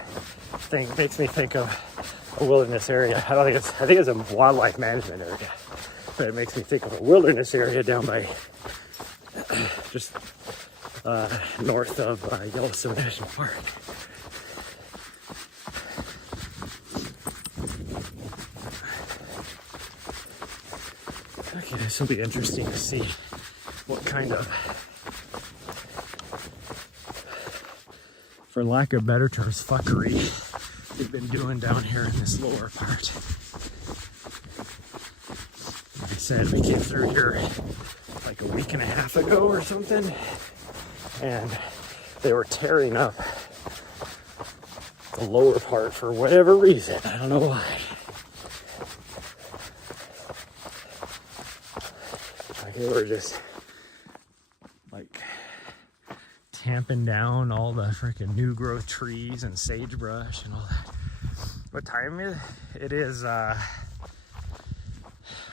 thing makes me think of a wilderness area. I think it's a wildlife management area. But it makes me think of a wilderness area down by just north of Yellowstone National Park. Okay, this will be interesting to see what kind of, for lack of better terms, fuckery we've been doing down here in this lower part. Like I said, we came through here like a week and a half ago or something, and they were tearing up the lower part for whatever reason. I don't know why. Like they were just like tamping down all the freaking new growth trees and sagebrush and all that. What time is it? It is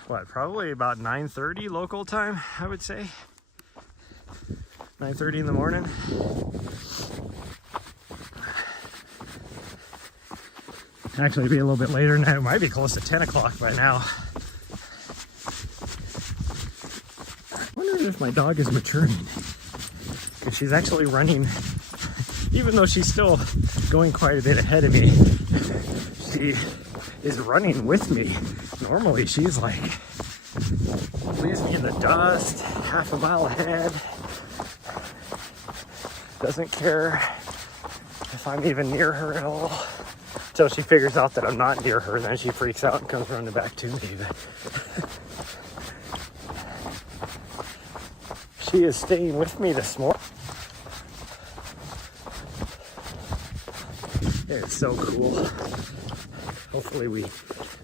what, probably about 9:30 local time, I would say. 9:30 in the morning. Actually, it'd be a little bit later now. It might be close to 10 o'clock by now. I wonder if my dog is maturing. Because she's actually running, even though she's still going quite a bit ahead of me, she is running with me. Normally, she's like, leaves me in the dust, half a mile ahead. Doesn't care if I'm even near her at all. Until she figures out that I'm not near her, then she freaks out and comes running back to me. But she is staying with me this morning. It's so cool. Hopefully we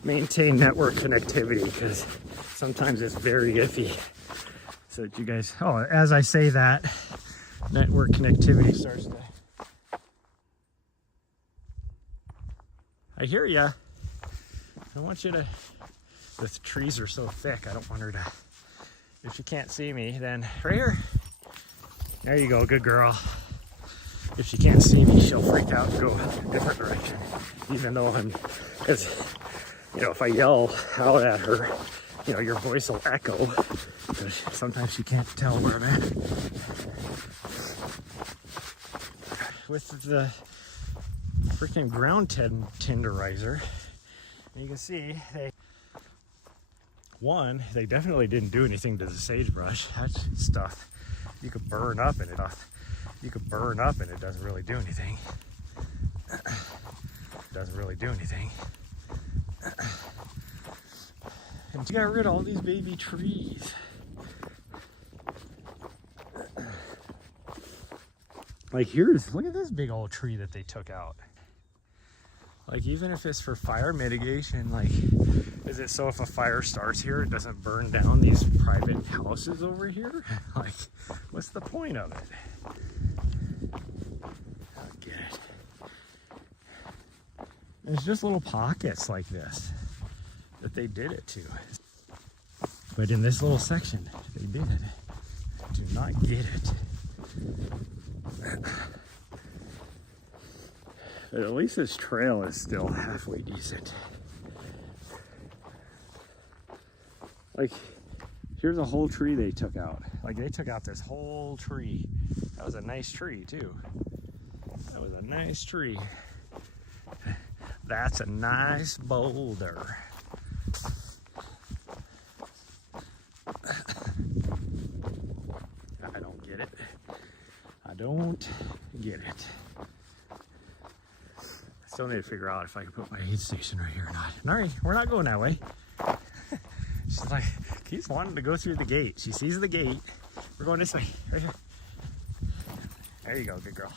maintain network connectivity, because sometimes it's very iffy. So that you guys, as I say that, network connectivity starts to... I hear ya. I want you to... The trees are so thick, I don't want her to... If she can't see me, then right here. There you go, good girl. If she can't see me, she'll freak out and go a different direction. Even though because, you know, if I yell out at her, you know, your voice will echo. Because sometimes she can't tell where I'm at. With the freaking ground tenderizer, you can see they definitely didn't do anything to the sagebrush. That stuff you could burn up and it doesn't really do anything. Doesn't really do anything. And you got rid of all these baby trees. Like look at this big old tree that they took out. Like, even if it's for fire mitigation, like, is it so if a fire starts here, it doesn't burn down these private houses over here? Like, what's the point of it? I don't get it. There's just little pockets like this that they did it to. But in this little section, they did. Do not get it. But at least this trail is still halfway decent. Like, here's a whole tree they took out. Like, they took out this whole tree. That was a nice tree, too. That was a nice tree. That's a nice boulder. I don't get it. I don't get it. I still need to figure out if I can put my aid station right here or not. Nari, we're not going that way. She's like, keeps wanting to go through the gate. She sees the gate. We're going this way, right here. There you go, good girl.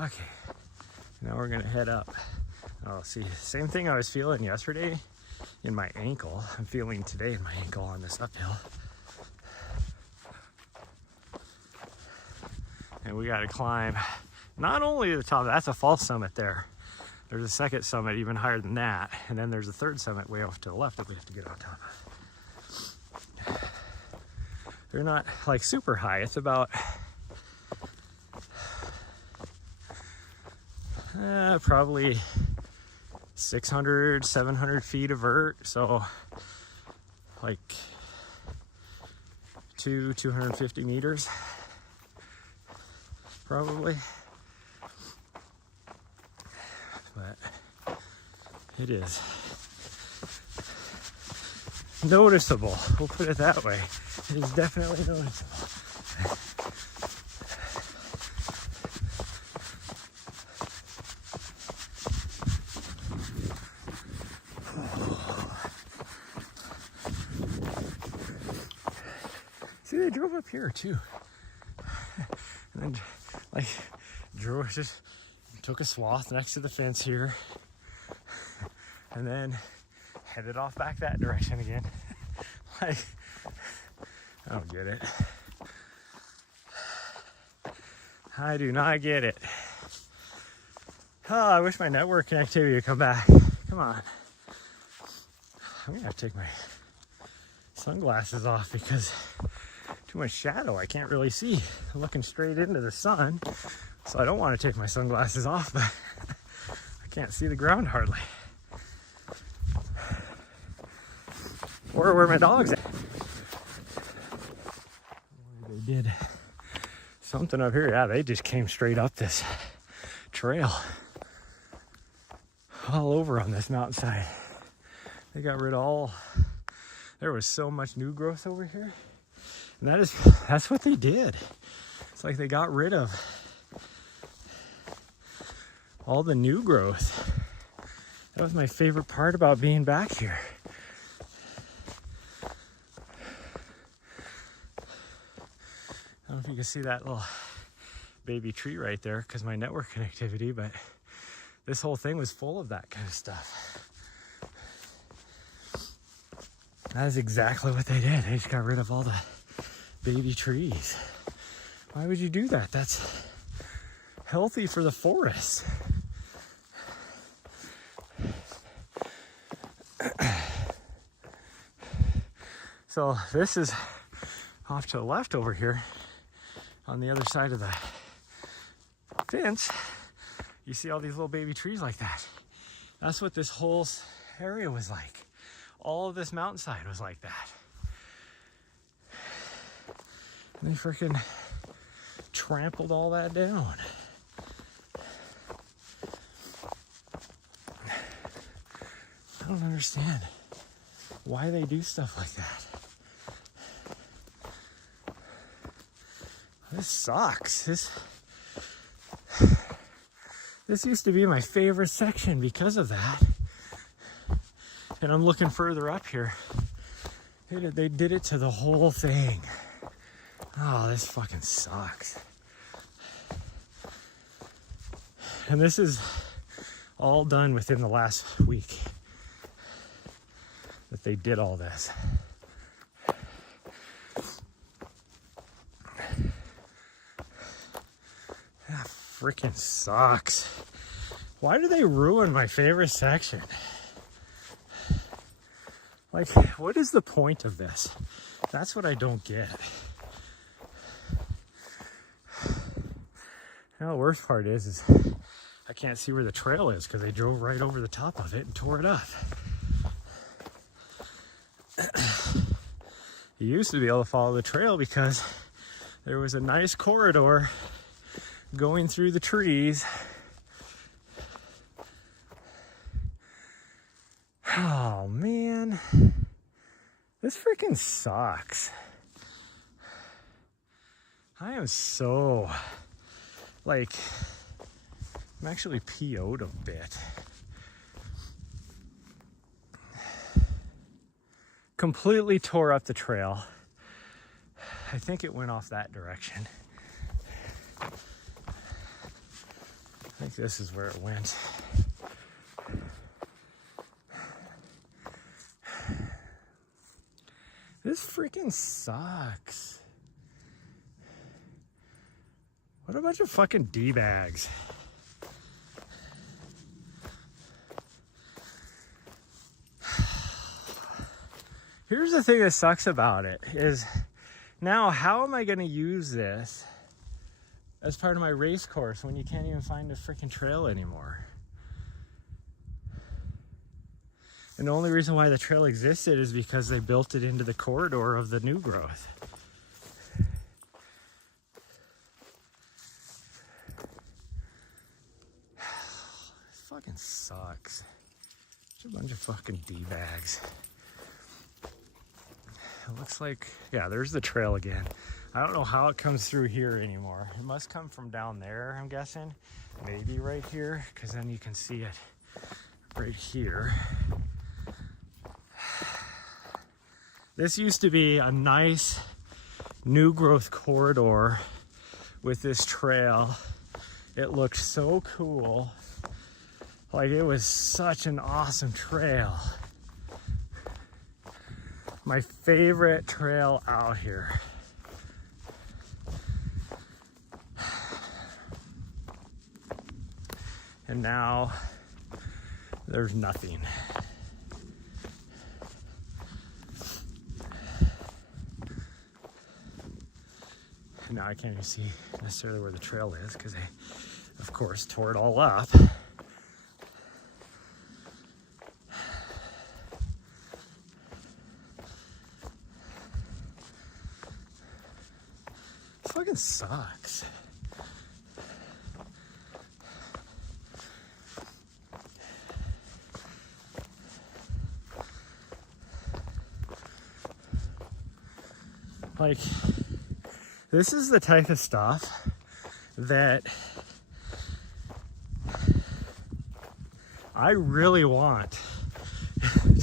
Okay, now we're gonna head up. Oh, see, same thing I was feeling yesterday in my ankle. I'm feeling today in my ankle on this uphill. And we gotta climb not only the top, that's a false summit there. There's a second summit even higher than that. And then there's a third summit way off to the left that we have to get on top of. They're not like super high. It's about probably 600, 700 feet of vert. So like 250 meters probably. But it is noticeable. We'll put it that way. It is definitely noticeable. See, they drove up here too. And then, like, drove, just took a swath next to the fence here. And then headed off back that direction again. Like, I don't get it. I do not get it. Oh, I wish my network connectivity would come back. Come on. I'm gonna have to take my sunglasses off because too much shadow. I can't really see. I'm looking straight into the sun. So I don't want to take my sunglasses off, but I can't see the ground hardly. Or where my dog's at. They did something up here. Yeah, they just came straight up this trail. All over on this mountainside. They got rid of all, there was so much new growth over here. And that's what they did. It's like they got rid of all the new growth. That was my favorite part about being back here. I don't know if you can see that little baby tree right there because my network connectivity, but this whole thing was full of that kind of stuff. That is exactly what they did. They just got rid of all the baby trees. Why would you do that? That's healthy for the forest. So this is off to the left over here on the other side of the fence. You see all these little baby trees like that. That's what this whole area was like. All of this mountainside was like that. And they freaking trampled all that down. I don't understand why they do stuff like that. This sucks. This used to be my favorite section because of that. And I'm looking further up here. They did it to the whole thing. Oh, this fucking sucks. And this is all done within the last week that they did all this. That freaking sucks. Why do they ruin my favorite section? Like, what is the point of this? That's what I don't get. Now, the worst part is I can't see where the trail is because they drove right over the top of it and tore it up. You used to be able to follow the trail because there was a nice corridor going through the trees. Oh man, this freaking sucks. I am so, like, I'm actually PO'd a bit. Completely tore up the trail. I think it went off that direction. I think this is where it went. This freaking sucks. What a bunch of fucking D-bags. Here's the thing that sucks about it is now how am I going to use this as part of my race course when you can't even find a freaking trail anymore? And the only reason why the trail existed is because they built it into the corridor of the new growth. This fucking sucks. Such a bunch of fucking D-bags. It looks like, yeah, there's the trail again. I don't know how it comes through here anymore. It must come from down there, I'm guessing. Maybe right here, because then you can see it right here. This used to be a nice new growth corridor with this trail. It looked so cool. Like it was such an awesome trail. My favorite trail out here. And now there's nothing. Now I can't even see necessarily where the trail is because they, of course, tore it all up. It fucking sucks. Like, this is the type of stuff that I really want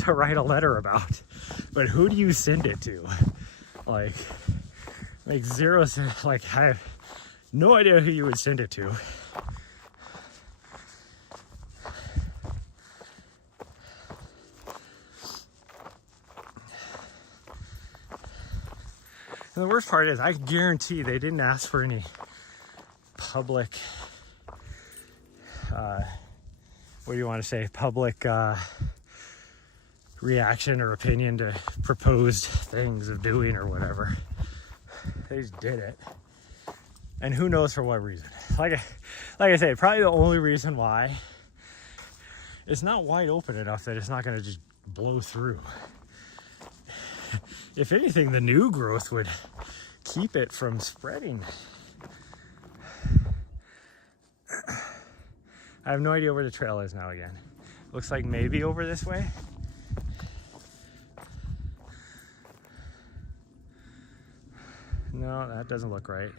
to write a letter about, but who do you send it to? Like zero sense. Like, I have no idea who you would send it to. And the worst part is, I guarantee they didn't ask for any public, what do you want to say, public reaction or opinion to proposed things of doing or whatever. They just did it. And who knows for what reason. Like I say, probably the only reason why, it's not wide open enough that it's not going to just blow through. If anything, the new growth would keep it from spreading. I have no idea where the trail is now again. Looks like maybe over this way. No, that doesn't look right.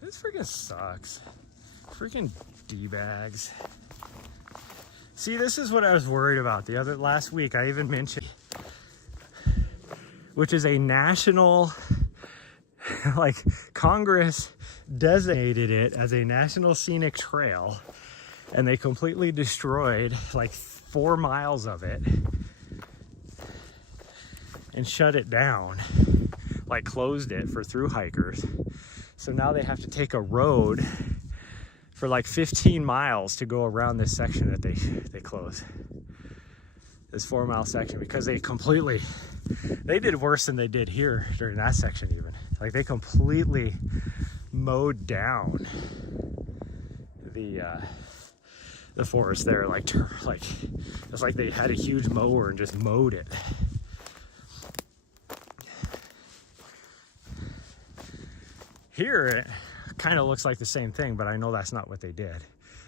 This freaking sucks. Freaking D-bags. See, this is what I was worried about. Last week, I even mentioned, which is a national, like, Congress designated it as a national scenic trail, and they completely destroyed like 4 miles of it and shut it down, like closed it for thru hikers. So now they have to take a road for like 15 miles to go around this section that they close. This 4 mile section, because they did worse than they did here during that section even. Like they completely mowed down the forest there, like it's like they had a huge mower and just mowed it. Here it kind of looks like the same thing, but I know that's not what they did,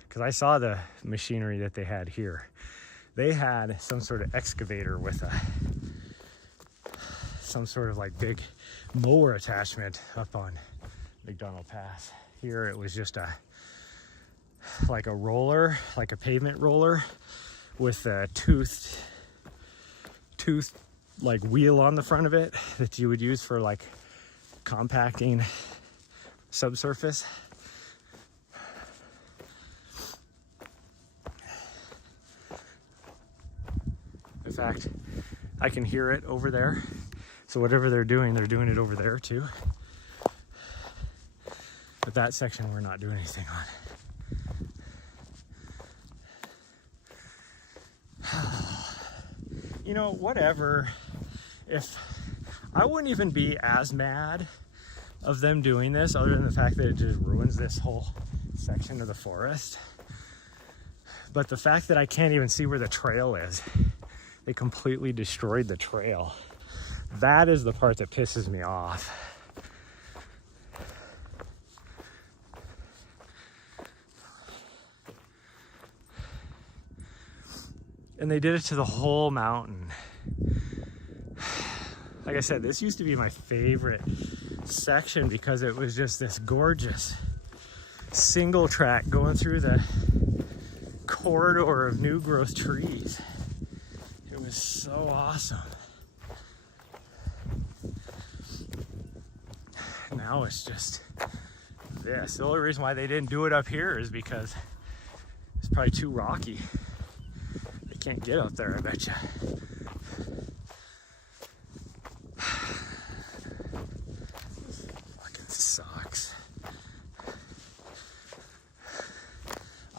because I saw the machinery that they had here. They had some sort of excavator with some sort of like big mower attachment up on McDonald Pass. Here it was just like a roller, like a pavement roller with a toothed like wheel on the front of it that you would use for like compacting subsurface. In fact, I can hear it over there. So whatever they're doing it over there too. But that section we're not doing anything on. You know, whatever. If I wouldn't even be as mad of them doing this, other than the fact that it just ruins this whole section of the forest. But the fact that I can't even see where the trail is, they completely destroyed the trail. That is the part that pisses me off. And they did it to the whole mountain. Like I said, this used to be my favorite section because it was just this gorgeous single track going through the corridor of new growth trees. It was so awesome. Now it's just this. The only reason why they didn't do it up here is because it's probably too rocky. They can't get up there, I bet you. Fucking sucks.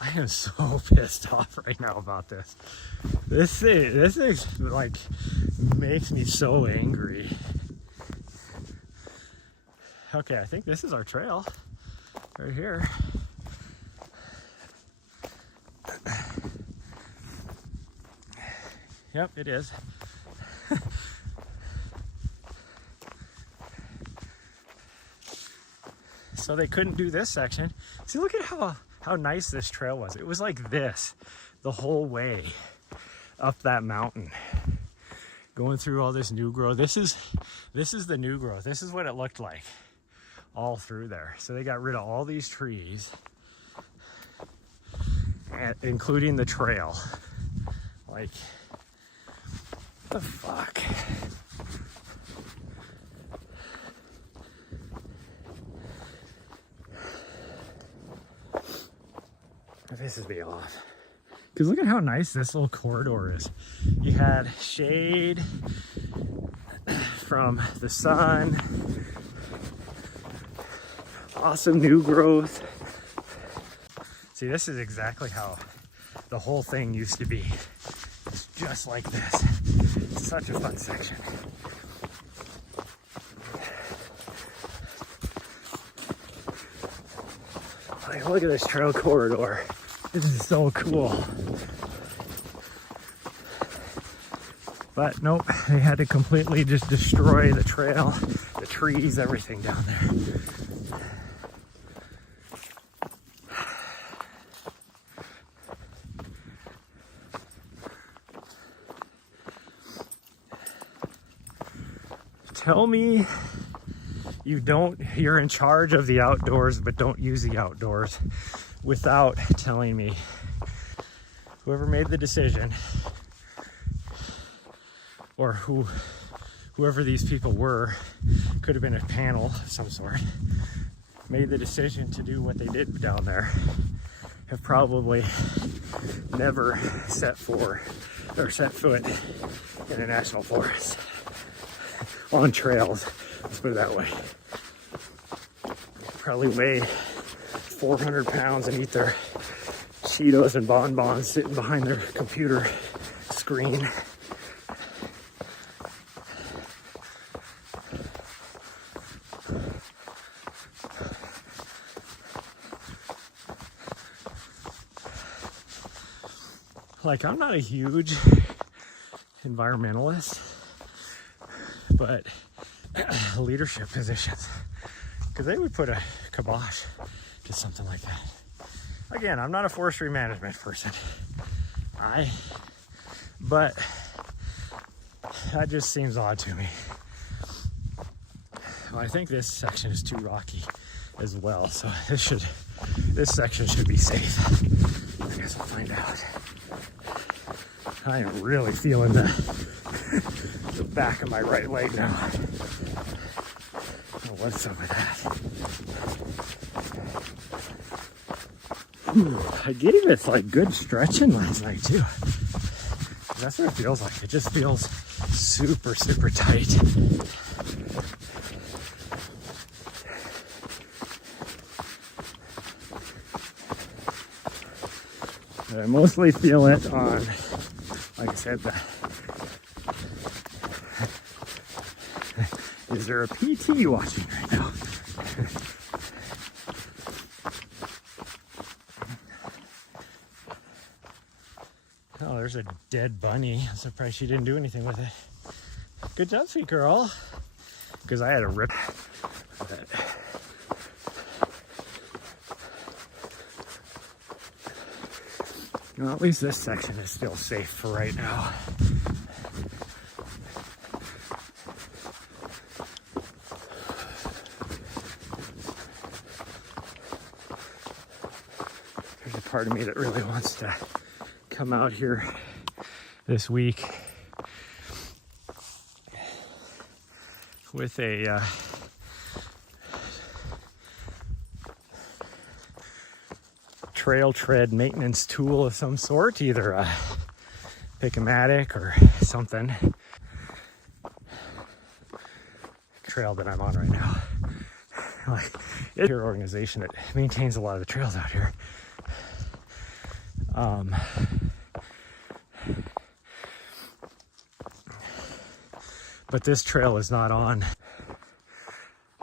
I am so pissed off right now about this. This thing like makes me so angry. Okay, I think this is our trail right here. Yep, it is. So they couldn't do this section. See, look at how nice this trail was. It was like this the whole way up that mountain, going through all this new growth. This is the new growth. This is what it looked like all through there. So they got rid of all these trees, including the trail. Like, what the fuck? This is me off. Because look at how nice this little corridor is. You had shade from the sun, awesome new growth. See, this is exactly how the whole thing used to be. It's just like this. It's such a fun section. Like, look at this trail corridor. This is so cool. But nope, they had to completely just destroy the trail, the trees, everything down there. Tell me you're in charge of the outdoors, but don't use the outdoors without telling me whoever made the decision, or whoever these people were, could have been a panel of some sort, made the decision to do what they did down there, have probably never set foot in a national forest on trails. Let's put it that way. Probably weigh 400 pounds and eat their Cheetos and bonbons sitting behind their computer screen. like, I'm not a huge environmentalist, but leadership positions, because they would put a kibosh to something like that. Again, I'm not a forestry management person, but that just seems odd to me. Well, I think this section is too rocky as well, so this section should be safe. I guess we'll find out. I am really feeling the back of my right leg now. Oh, what's up with that? Ooh, I gave it like good stretching last night too. That's what it feels like. It just feels super, super tight. I mostly feel it on, like I said, is there a PT watching right now? Oh, there's a dead bunny. I'm surprised she didn't do anything with it. Good job, sweet girl. Because I had a rip. Well, at least this section is still safe for right now. There's a part of me that really wants to come out here this week with a trail tread maintenance tool of some sort, either a Pick-O-Matic or something. Trail that I'm on right now. Like, it's your organization that maintains a lot of the trails out here. But this trail is not on.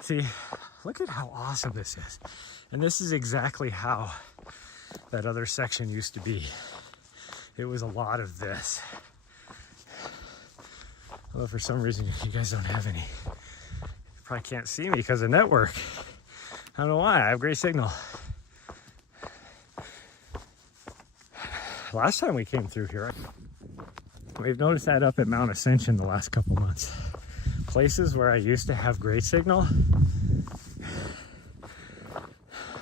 See, look at how awesome this is. And this is exactly how that other section used to be. It was a lot of this. Although for some reason you guys don't have any. You probably can't see me because of network. I don't know why, I have great signal. Last time we came through here, we've noticed that up at Mount Ascension the last couple months. Places where I used to have great signal,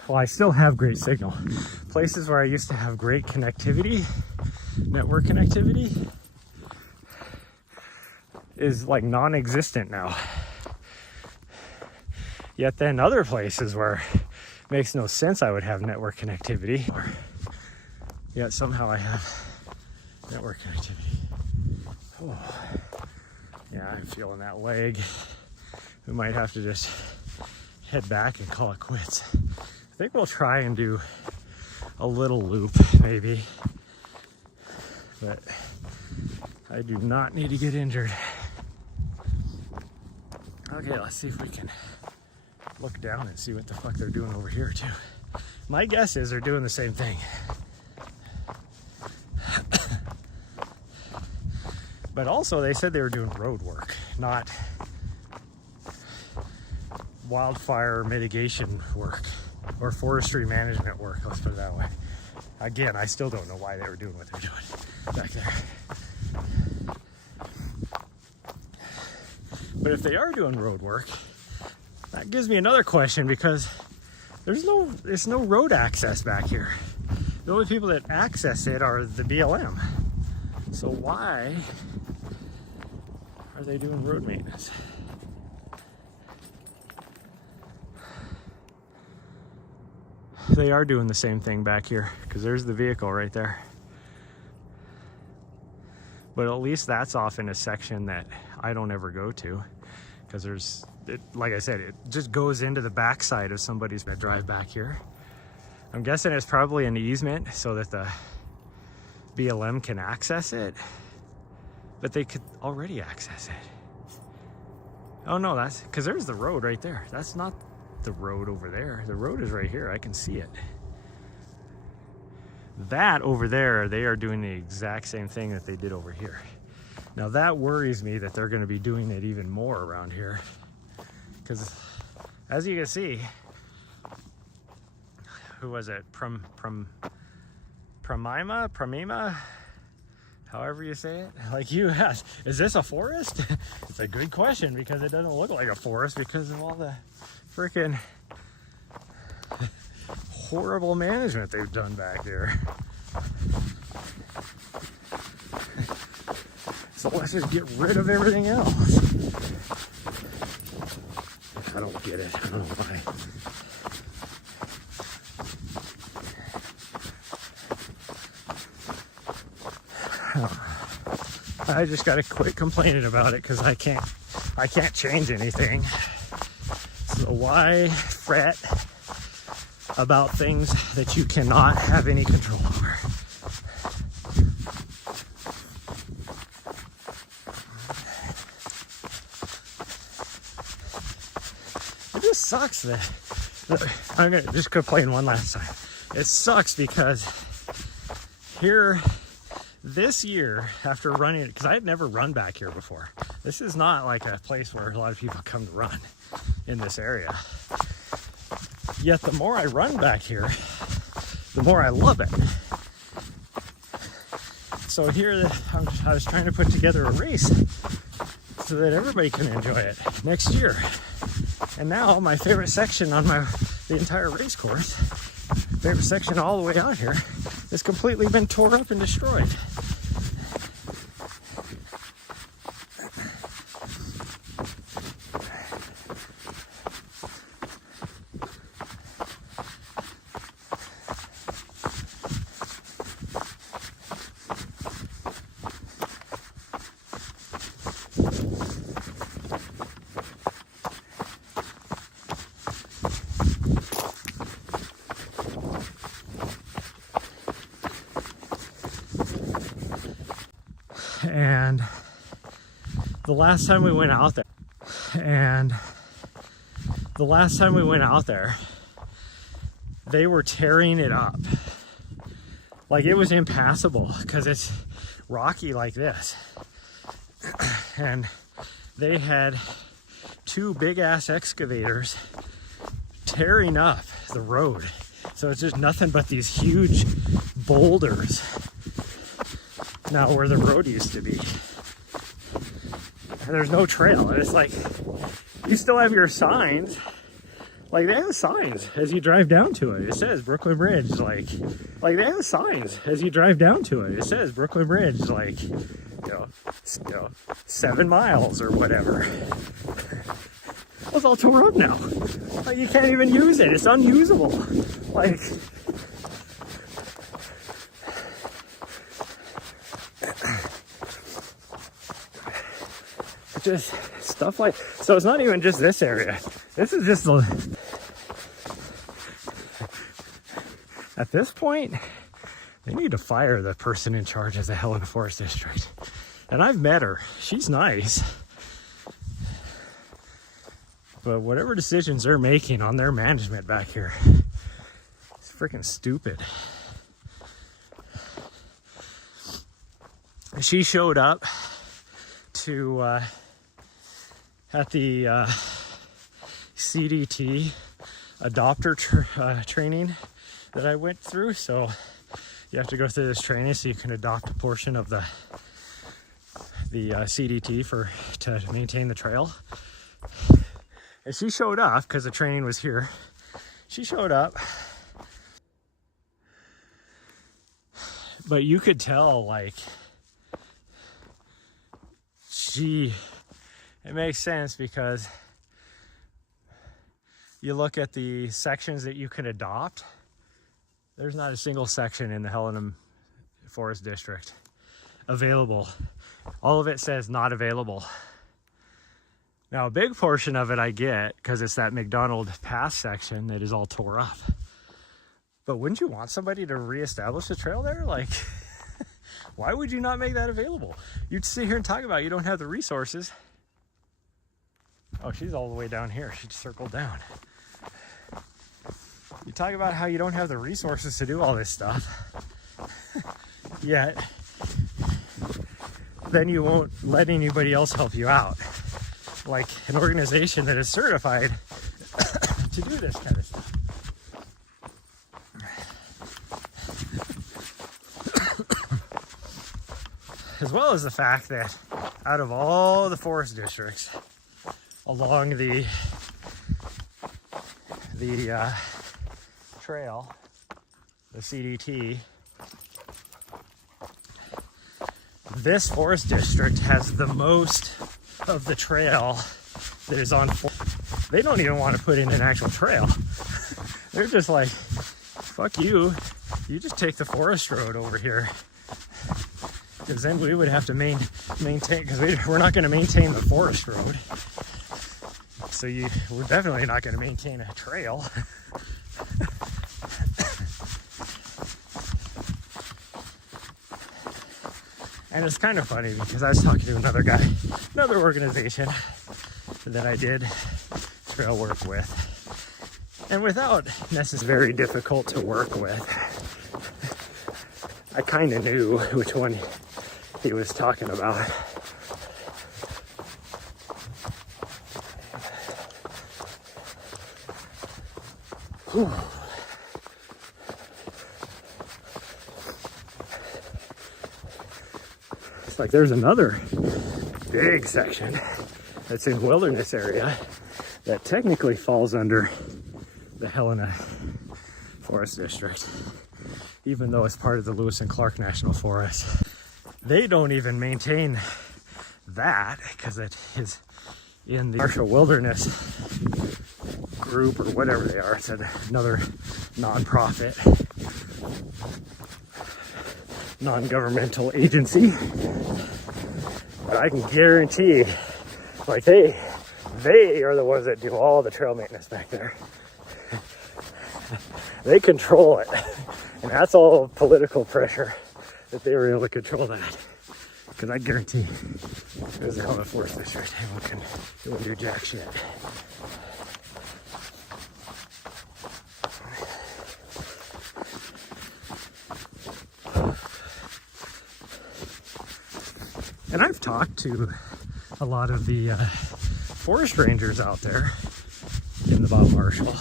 well, I still have great signal. Places where I used to have great connectivity, network connectivity, is like non-existent now. Yet then other places where it makes no sense I would have network connectivity, yet somehow I have network connectivity. Oh. Yeah, I'm feeling that leg. We might have to just head back and call it quits. I think we'll try and do a little loop, maybe. But I do not need to get injured. Okay, let's see if we can look down and see what the fuck they're doing over here too. My guess is they're doing the same thing. But also they said they were doing road work, not wildfire mitigation work or forestry management work, let's put it that way. Again, I still don't know why they were doing what they're doing back there. But if they are doing road work, that gives me another question, because there's no road access back here. The only people that access it are the BLM. So why are they doing road maintenance? They are doing the same thing back here, because there's the vehicle right there. But at least that's off in a section that I don't ever go to, because like I said, it just goes into the backside of somebody's drive back here. I'm guessing it's probably an easement so that the BLM can access it, but they could already access it. Oh no, that's because there's the road right there. That's not the road over there. The road is right here. I can see it. That over there, they are doing the exact same thing that they did over here. Now that worries me that they're going to be doing it even more around here, because as you can see, who was it? Pramima? However you say it. Like you asked, is this a forest? It's a good question because it doesn't look like a forest because of all the freaking horrible management they've done back there. So let's just get rid of everything else. I don't get it. I don't know why. I just gotta quit complaining about it because I can't change anything. So why fret about things that you cannot have any control over? It just sucks that I'm gonna just complain one last time. It sucks because here this year, after running it, because I had never run back here before. This is not like a place where a lot of people come to run in this area. Yet the more I run back here, the more I love it. So here, I was trying to put together a race so that everybody can enjoy it next year. And now my favorite section on the entire race course, favorite section all the way out here, has completely been tore up and destroyed. And the last time we went out there, they were tearing it up. Like it was impassable because it's rocky like this. And they had two big ass excavators tearing up the road. So it's just nothing but these huge boulders now where the road used to be. And there's no trail. And it's like, you still have your signs. Like they have signs as you drive down to it. It says Brooklyn Bridge. Like they have signs as you drive down to it. It says Brooklyn Bridge, like, you know, 7 miles or whatever. It's all tore up now. Like you can't even use it. It's unusable. Like, just stuff like, so it's not even just this area. This is just at this point, they need to fire the person in charge of the Helena Forest District. And I've met her. She's nice. But whatever decisions they're making on their management back here, it's freaking stupid. She showed up to at the CDT adopter training that I went through. So you have to go through this training so you can adopt a portion of the CDT to maintain the trail. And she showed up because the training was here. She showed up, but you could tell, like, it makes sense because you look at the sections that you can adopt. There's not a single section in the Helena Forest District available. All of it says not available. Now, a big portion of it I get because it's that McDonald Pass section that is all tore up. But wouldn't you want somebody to reestablish the trail there? Like, why would you not make that available? You'd sit here and talk about you don't have the resources. Oh, she's all the way down here. She just circled down. You talk about how you don't have the resources to do all this stuff. yet then you won't let anybody else help you out. Like an organization that is certified to do this kind of stuff. As well as the fact that out of all the forest districts along the trail, the CDT, this forest district has the most of the trail that is on. They don't even want to put in an actual trail. They're just like, fuck you. You just take the forest road over here. Because then we would have to maintain, because we're not going to maintain the forest road. So we're definitely not going to maintain a trail. And it's kind of funny because I was talking to another guy, another organization that I did trail work with. And without necessarily very difficult to work with, I kind of knew which one he was talking about. Whew. It's like there's another big section that's in wilderness area that technically falls under the Helena Forest District, even though it's part of the Lewis and Clark National Forest. They don't even maintain that because it is in the Marshall Wilderness group or whatever they are. It's another nonprofit, non-governmental agency. But I can guarantee, like they are the ones that do all the trail maintenance back there. They control it, and that's all political pressure that they were able to control that. Because I guarantee it was a hell of a forest district. It wouldn't do jack shit. And I've talked to a lot of the forest rangers out there in the Bob Marshall.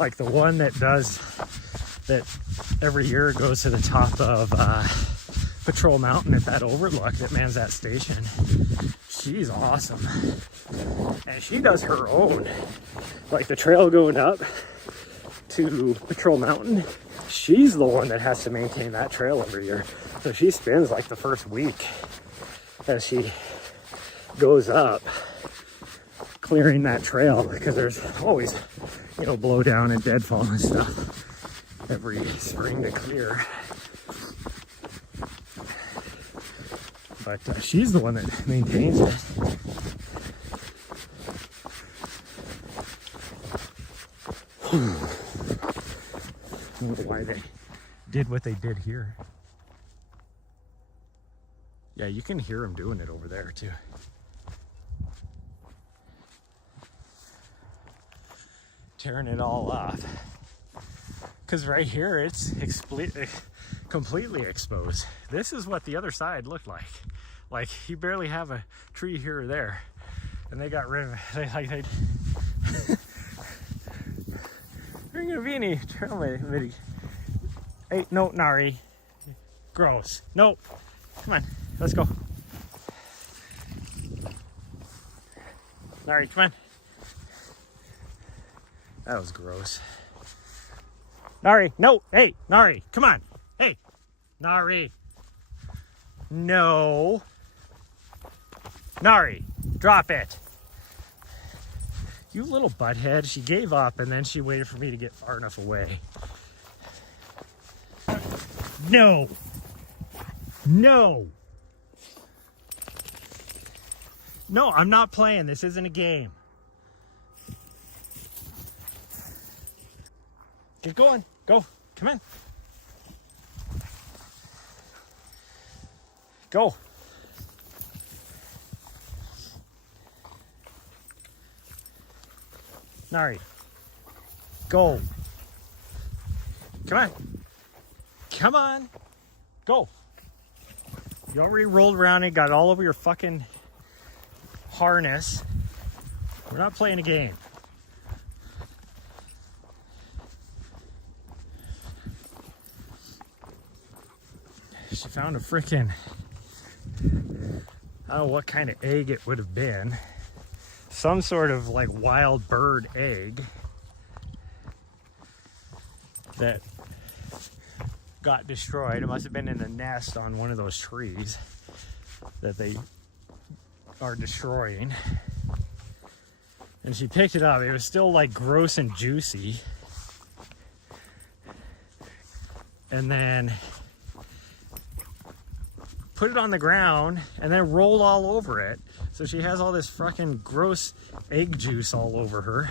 Like the one that every year goes to the top of Patrol Mountain at that overlook that mans that station. She's awesome. And she does her own. Like the trail going up to Patrol Mountain, she's the one that has to maintain that trail every year. So she spends like the first week as she goes up clearing that trail, because there's always, blow down and deadfall and stuff every spring to clear. But she's the one that maintains it. I don't know why they did what they did here. Yeah, you can hear them doing it over there too. Tearing it all off. Because right here it's completely exposed. This is what the other side looked like. Like you barely have a tree here or there. And they got rid of it. There ain't gonna be any trail video. Hey, no, Nari. Gross. Nope. Come on, let's go. Nari, come on. That was gross. Nari, no, hey, Nari, come on. Hey, Nari. No. Nari, drop it. You little butthead. She gave up and then she waited for me to get far enough away. No. No. No, I'm not playing. This isn't a game. Get going. Go. Come in. Go. Nari. Go. Come on. Come on. Go. You already rolled around and got it all over your fucking harness. We're not playing a game. She found a freaking, I don't know what kind of egg it would have been. Some sort of like wild bird egg that got destroyed. It must have been in a nest on one of those trees that they are destroying. And she picked it up. It was still like gross and juicy. And then put it on the ground and then rolled all over it. So she has all this fucking gross egg juice all over her.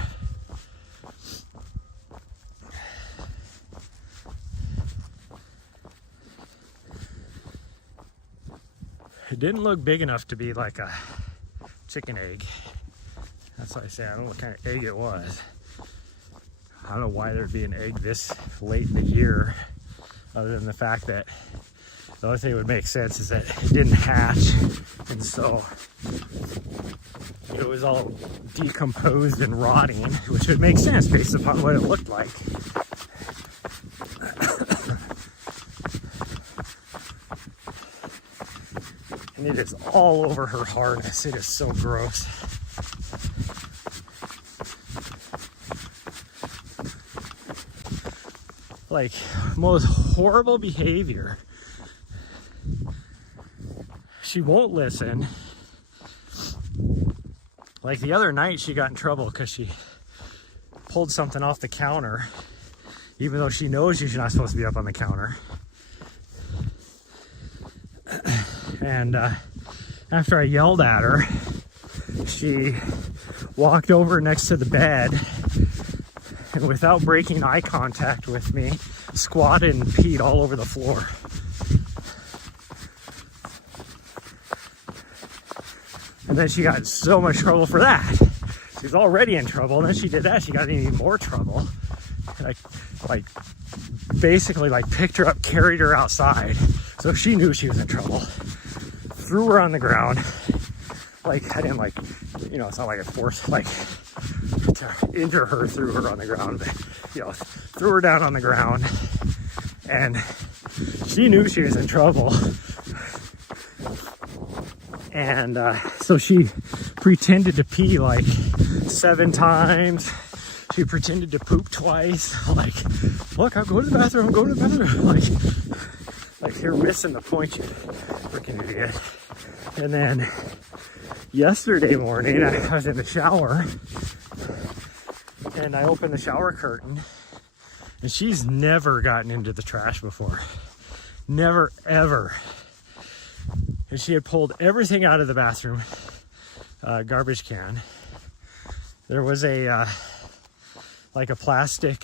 It didn't look big enough to be like a chicken egg. That's why I say I don't know what kind of egg it was. I don't know why there'd be an egg this late in the year, other than the fact that the only thing that would make sense is that it didn't hatch, and so it was all decomposed and rotting, which would make sense based upon what it looked like. And it is all over her harness. It is so gross. Like, most horrible behavior. She won't listen. Like the other night, she got in trouble because she pulled something off the counter, even though she knows she's not supposed to be up on the counter. And after I yelled at her, she walked over next to the bed and without breaking eye contact with me, squatted and peed all over the floor. And then she got in so much trouble for that. She was already in trouble, and then she did that, she got in even more trouble. Like basically like picked her up, carried her outside. So she knew she was in trouble. Threw her on the ground. Like, I didn't like, you know, it's not like I forced, like, to injure her, threw her on the ground. But, you know, threw her down on the ground. And she knew she was in trouble. And so she pretended to pee like 7 times. She pretended to poop twice. Like, look, I'm going to the bathroom, I'm going to the bathroom. Like you're missing the point, you freaking idiot. And then yesterday morning, I was in the shower and I opened the shower curtain, and she's never gotten into the trash before. Never, ever. And she had pulled everything out of the bathroom garbage can. There was a like a plastic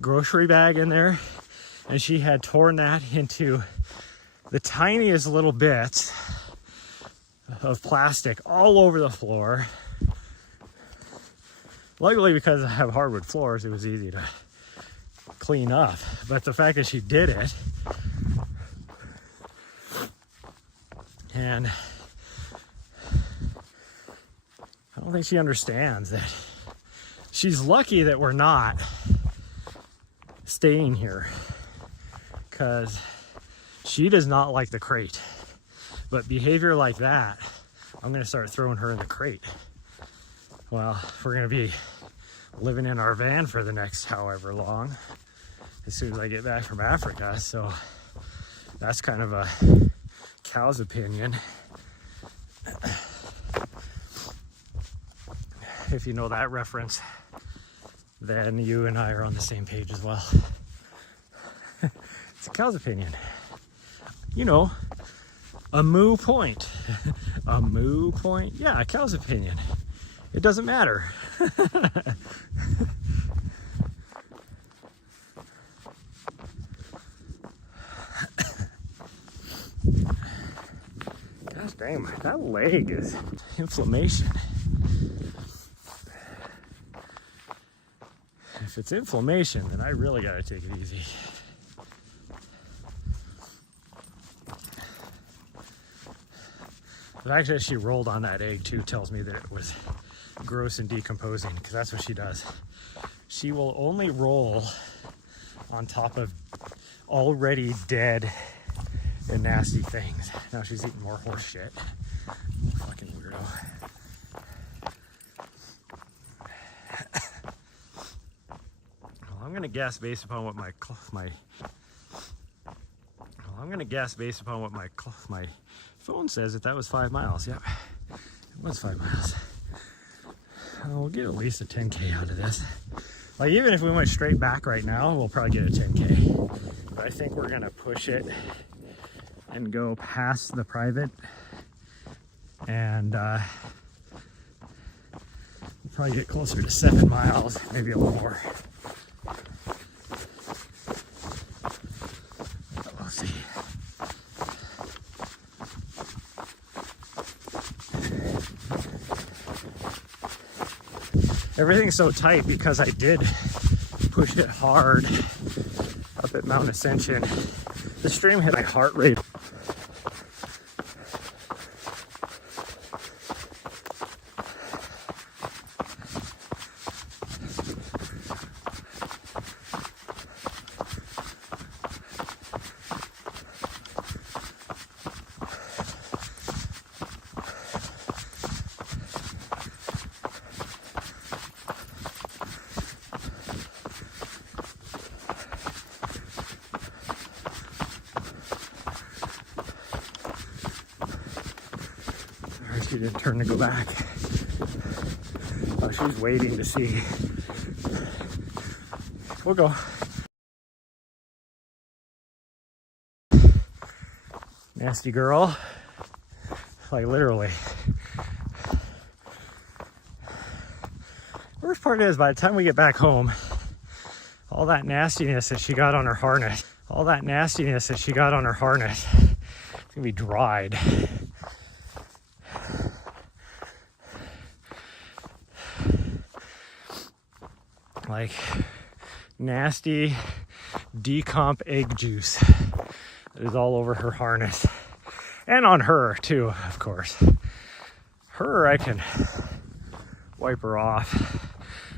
grocery bag in there, and she had torn that into the tiniest little bits of plastic all over the floor. Luckily, because I have hardwood floors, it was easy to clean up. But the fact that she did it, and I don't think she understands that she's lucky that we're not staying here, because she does not like the crate. But behavior like that, I'm going to start throwing her in the crate. Well, we're going to be living in our van for the next however long, as soon as I get back from Africa. So that's kind of a cow's opinion. If you know that reference, then you and I are on the same page as well. It's a cow's opinion. You know, a moo point. A moo point? Yeah, a cow's opinion. It doesn't matter. Gosh dang, that leg is inflammation. If it's inflammation, then I really gotta take it easy. But actually, she rolled on that egg too, tells me that it was gross and decomposing, because that's what she does. She will only roll on top of already dead and nasty things. Now she's eating more horse shit. Fucking weirdo. Well, I'm gonna guess based upon what my phone says that was 5 miles. Yep, it was 5 miles. We'll get at least a 10K out of this. Like, even if we went straight back right now, we'll probably get a 10K. But I think we're gonna push it and go past the private, and we'll probably get closer to 7 miles, maybe a little more. But we'll see. Everything's so tight because I did push it hard up at Mount Ascension. The stream hit my heart rate. She didn't turn to go back. Oh, she's waiting to see. We'll go. Nasty girl. Like, literally. Worst part is, by the time we get back home, all that nastiness that she got on her harness, it's gonna be dried. Like nasty decomp egg juice that is all over her harness, and on her too, of course. Her, I can wipe her off.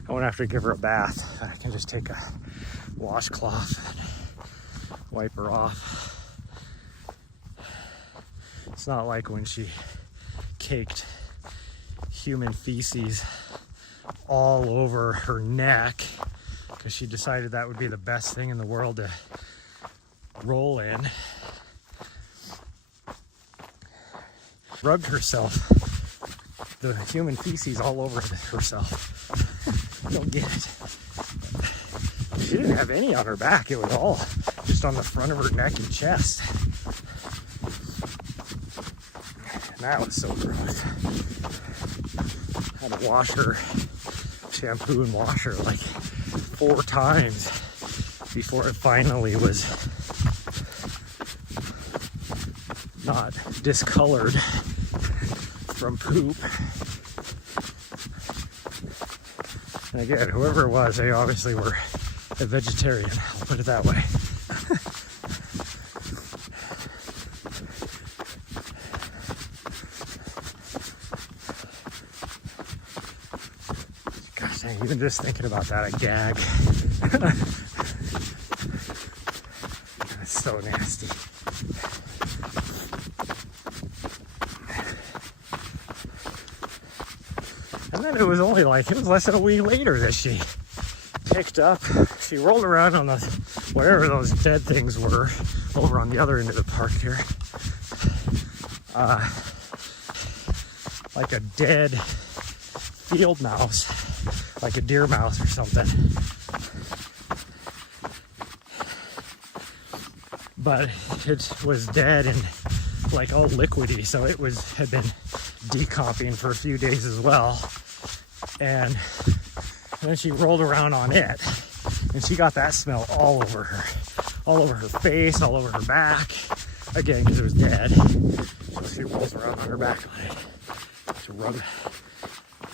I won't have to give her a bath. I can just take a washcloth and wipe her off. It's not like when she caked human feces all over her neck because she decided that would be the best thing in the world to roll in. Rubbed herself, the human feces, all over herself. I don't get it. She didn't have any on her back. It was all just on the front of her neck and chest. And that was so gross. Had to wash her, shampoo and wash her like 4 times before it finally was not discolored from poop. And again, whoever it was, they obviously were a vegetarian, I'll put it that way. Gosh dang, even just thinking about that, I gag. That's so nasty. And then it was only like, it was less than a week later that she picked up, she rolled around on the, whatever those dead things were, over on the other end of the park here. Like a dead field mouse, like a deer mouse or something. But it was dead and like all liquidy, so it had been decomping for a few days as well. And then she rolled around on it, and she got that smell all over her face, all over her back, again because it was dead. So she rolls around on her back on it to rub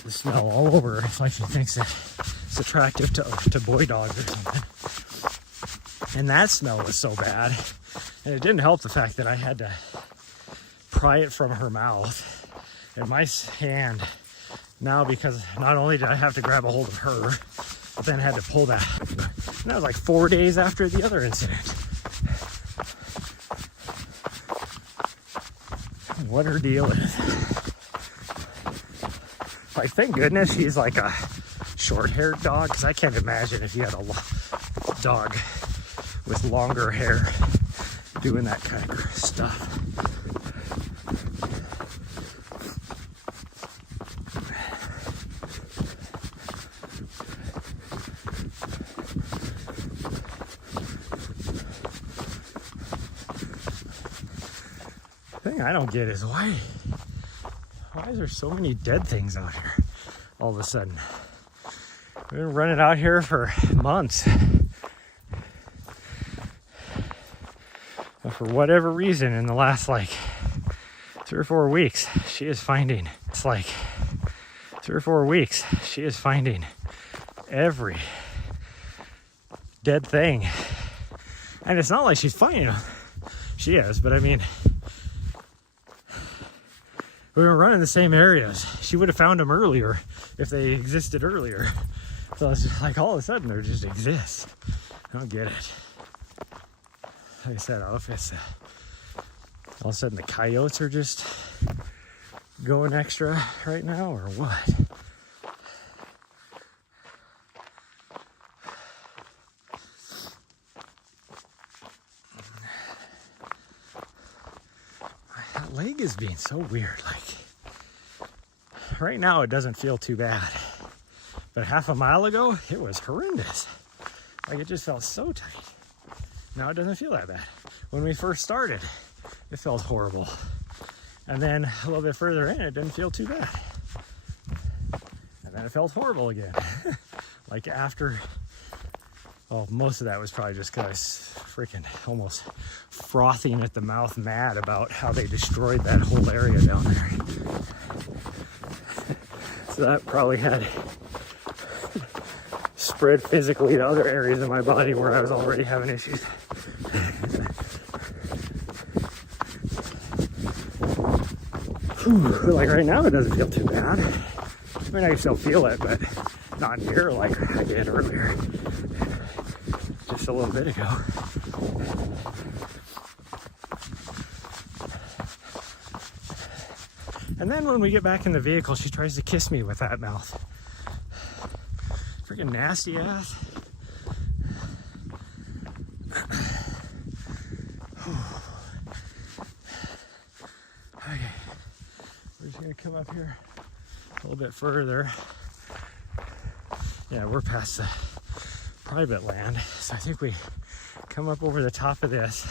the smell all over her. It's like she thinks that it's attractive to boy dogs or something. And that smell was so bad, and it didn't help the fact that I had to pry it from her mouth in my hand now, because not only did I have to grab a hold of her, but then I had to pull that. And that was like 4 days after the other incident. What her deal is. Like, thank goodness she's like a short-haired dog, because I can't imagine if you had a dog with longer hair doing that kind of stuff. The thing I don't get is why is there so many dead things out here all of a sudden? We've been running out here for months. But for whatever reason, in the last like 3 or 4 weeks, she is finding, it's like 3 or 4 weeks, she is finding every dead thing. And it's not like she's finding them. She is, but I mean, we were running the same areas. She would have found them earlier if they existed earlier. So it's just like all of a sudden they just exist. I don't get it. Like I said, I don't know if it's all of a sudden the coyotes are just going extra right now or what. That leg is being so weird. Like, right now it doesn't feel too bad, but half a mile ago it was horrendous. Like, it just felt so tight. Now it doesn't feel that bad. When we first started, it felt horrible, and then a little bit further in, it didn't feel too bad, and then it felt horrible again. Like, after, well, most of that was probably just because I was freaking almost frothing at the mouth, mad about how they destroyed that whole area down there. So that probably had spread physically to other areas of my body where I was already having issues. Like, right now it doesn't feel too bad. I mean, I can still feel it, but not near like I did earlier, just a little bit ago. And then when we get back in the vehicle, she tries to kiss me with that mouth. Freaking nasty ass. Okay, we're just gonna come up here a little bit further. Yeah, we're past the private land, so I think we come up over the top of this,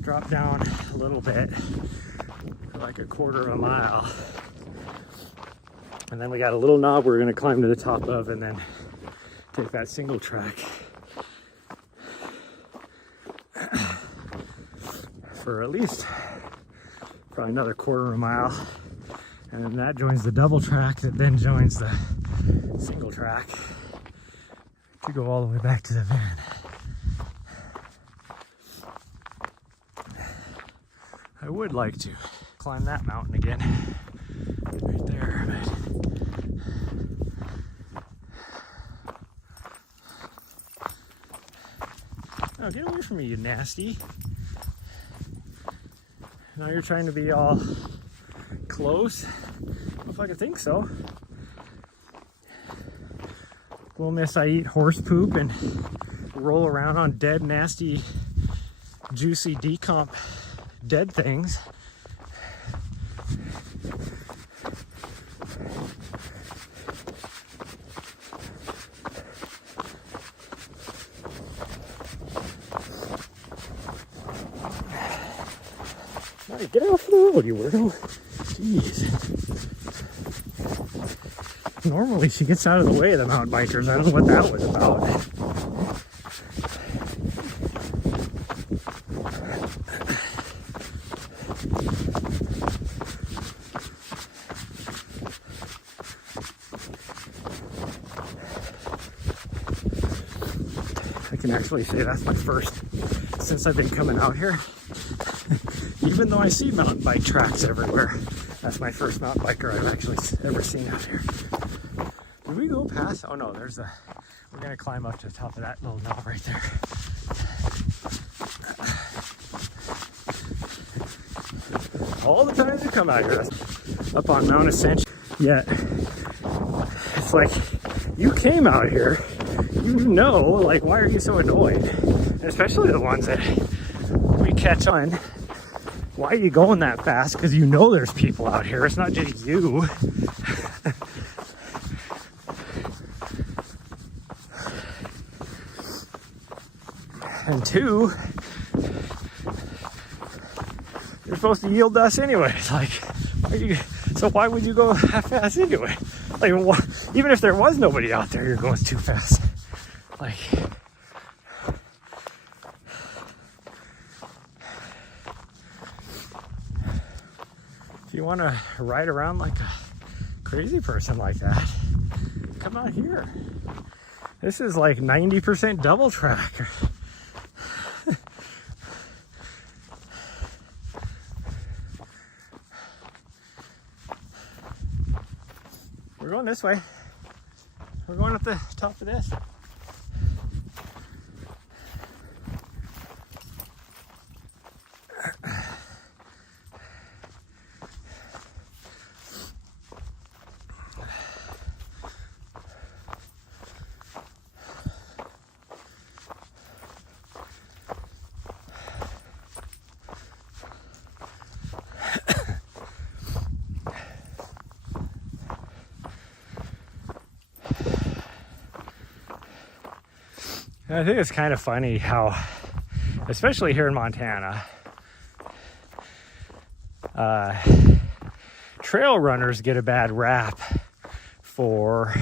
drop down a little bit for like a quarter of a mile, and then we got a little knob we're gonna climb to the top of, and then take that single track for at least probably another quarter of a mile, and then that joins the double track that then joins the single track to go all the way back to the van. I would like to climb that mountain again right there, but oh, get away from me, you nasty. Now you're trying to be all close. I don't know if I could think so. We'll miss I eat horse poop and roll around on dead, nasty, juicy decomp dead things. Right, get off the road, you weirdo. Jeez. Normally she gets out of the way of the mountain bikers. I don't know what that was about. I can actually say that's my first since I've been coming out here. Even though I see mountain bike tracks everywhere, That's my first mountain biker I've actually ever seen out here. Did we go past? Oh no, there's a, we're gonna climb up to the top of that little knoll right there. All the times we come out here, up on Mount Ascension, yet it's like, you came out here, you know, like, why are you so annoyed? And especially the ones that we catch on. Why are you going that fast? Because you know there's people out here. It's not just you. And two, you're supposed to yield to us anyway. Like, so why would you go that fast anyway? Like, even if there was nobody out there, you're going too fast. Like, if you want to ride around like a crazy person like that, come out here. This is like 90% double track. We're going this way. We're going up the top of this. I think it's kind of funny how, especially here in Montana, trail runners get a bad rap for,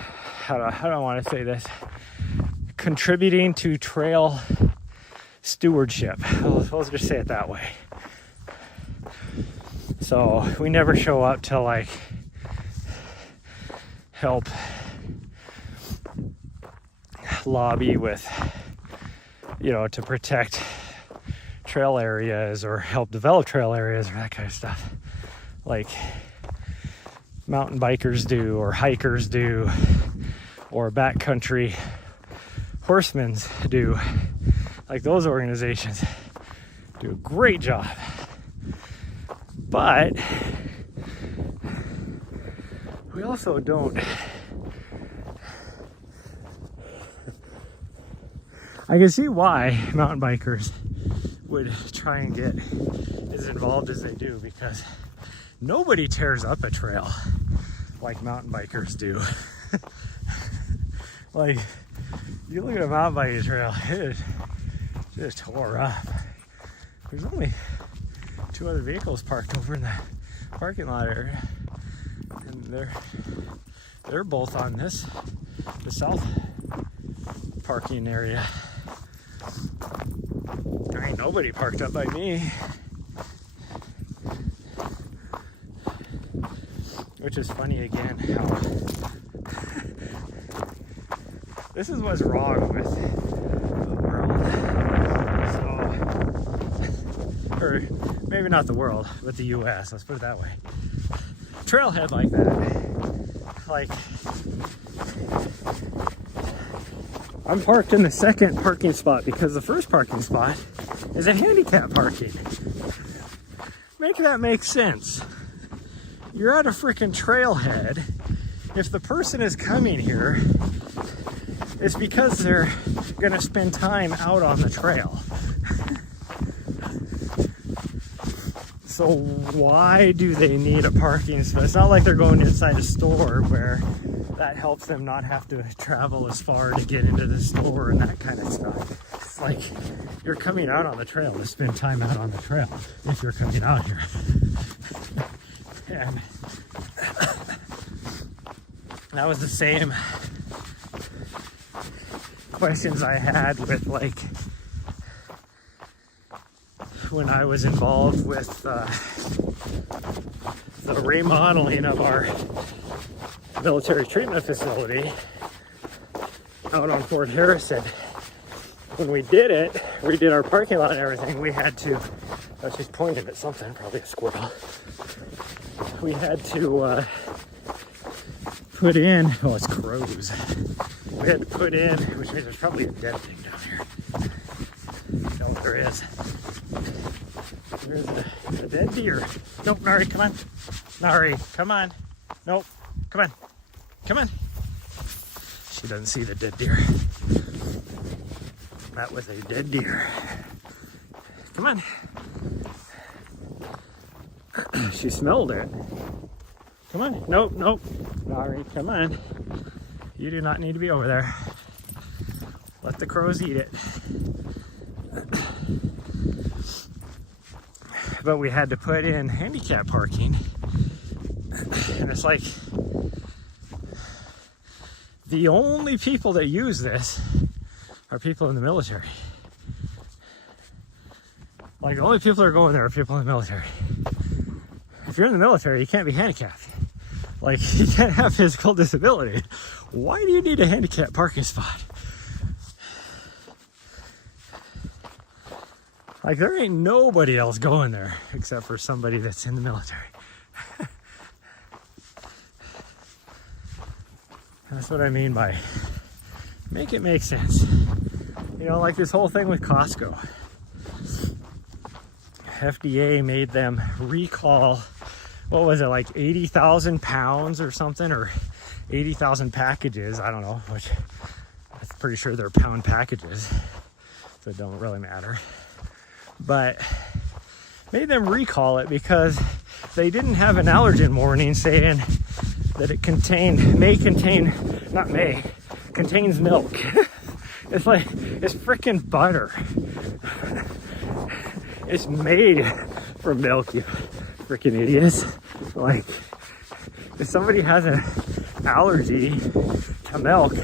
how do I want to say this, contributing to trail stewardship. Let's just say it that way. So we never show up to like help lobby with, you know, to protect trail areas or help develop trail areas or that kind of stuff like mountain bikers do or hikers do or backcountry horsemen do. Like, those organizations do a great job, but we also don't. I can see why mountain bikers would try and get as involved as they do, because nobody tears up a trail like mountain bikers do. Like, you look at a mountain biking trail, it is just tore up. There's only 2 other vehicles parked over in the parking lot area, and they're both on the south parking area. There ain't nobody parked up by me. Which is funny again how this is what's wrong with the world. So, or maybe not the world, but the US, let's put it that way. Trailhead like that. Like, I'm parked in the second parking spot because the first parking spot is a handicap parking. Make that make sense. You're at a freaking trailhead. If the person is coming here, it's because they're gonna spend time out on the trail. So why do they need a parking spot? It's not like they're going inside a store where that helps them not have to travel as far to get into the store and that kind of stuff. It's like, you're coming out on the trail to spend time out on the trail if you're coming out here. And that was the same questions I had with, like, when I was involved with the remodeling of our military treatment facility out on Fort Harrison. When we did it, redid our parking lot and everything, we had to Oh, she's pointing at something, probably a squirrel. We had to put in, oh, it's crows. We had to put in, which means there's probably a dead thing down here. That's all there is. There's a dead deer. Nope, Nari, come on. Nari, come on. Nope, come on. Come on. She doesn't see the dead deer. That was a dead deer. Come on. She smelled it. Come on. Nope, nope. Nari, come on. You do not need to be over there. Let the crows eat it. But we had to put in handicap parking. And it's like the only people that use this are people in the military. Like the only people that are going there are people in the military. If you're in the military, you can't be handicapped. Like you can't have physical disability. Why do you need a handicap parking spot? Like there ain't nobody else going there except for somebody that's in the military. That's what I mean by make it make sense. You know, like this whole thing with Costco. FDA made them recall, what was it, like 80,000 pounds or something, or 80,000 packages, I don't know, which I'm pretty sure they're pound packages, so it don't really matter. But made them recall it because they didn't have an allergen warning saying that it contains milk. It's like, it's freaking butter. It's made from milk, you freaking idiots. Like, if somebody has an allergy to milk,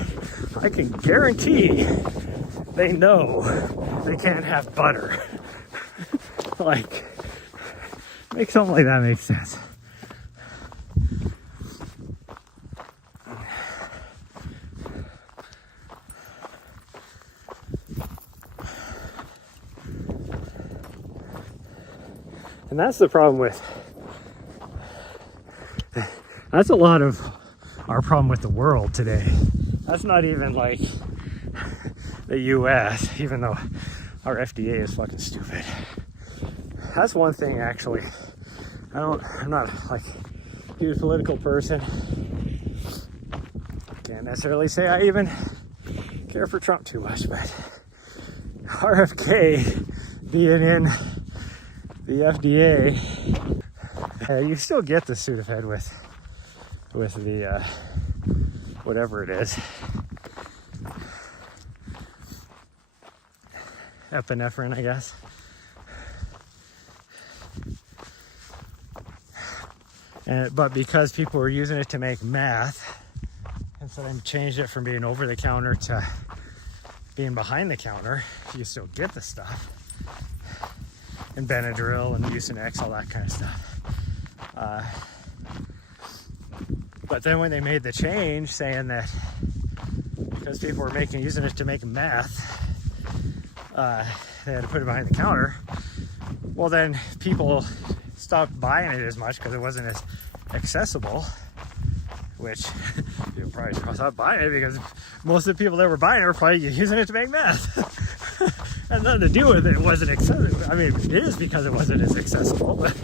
I can guarantee they know they can't have butter. Like, make something like that make sense. And that's the problem with, that's a lot of our problem with the world today. That's not even like the US, even though our FDA is fucking stupid. That's one thing actually. I'm not like a huge political person. Can't necessarily say I even care for Trump too much, but RFK being in the FDA, you still get the Sudafed with the whatever it is, epinephrine, I guess. But because people were using it to make meth, and so then changed it from being over the counter to being behind the counter, you still get the stuff. And Benadryl and Mucinex, all that kind of stuff. But then when they made the change saying that because people were using it to make meth, they had to put it behind the counter, well then people stopped buying it as much because it wasn't as accessible, which you probably stopped buying it because most of the people that were buying it were probably using it to make meth. Had nothing to do with it. It wasn't accessible. I mean, it is because it wasn't as accessible, but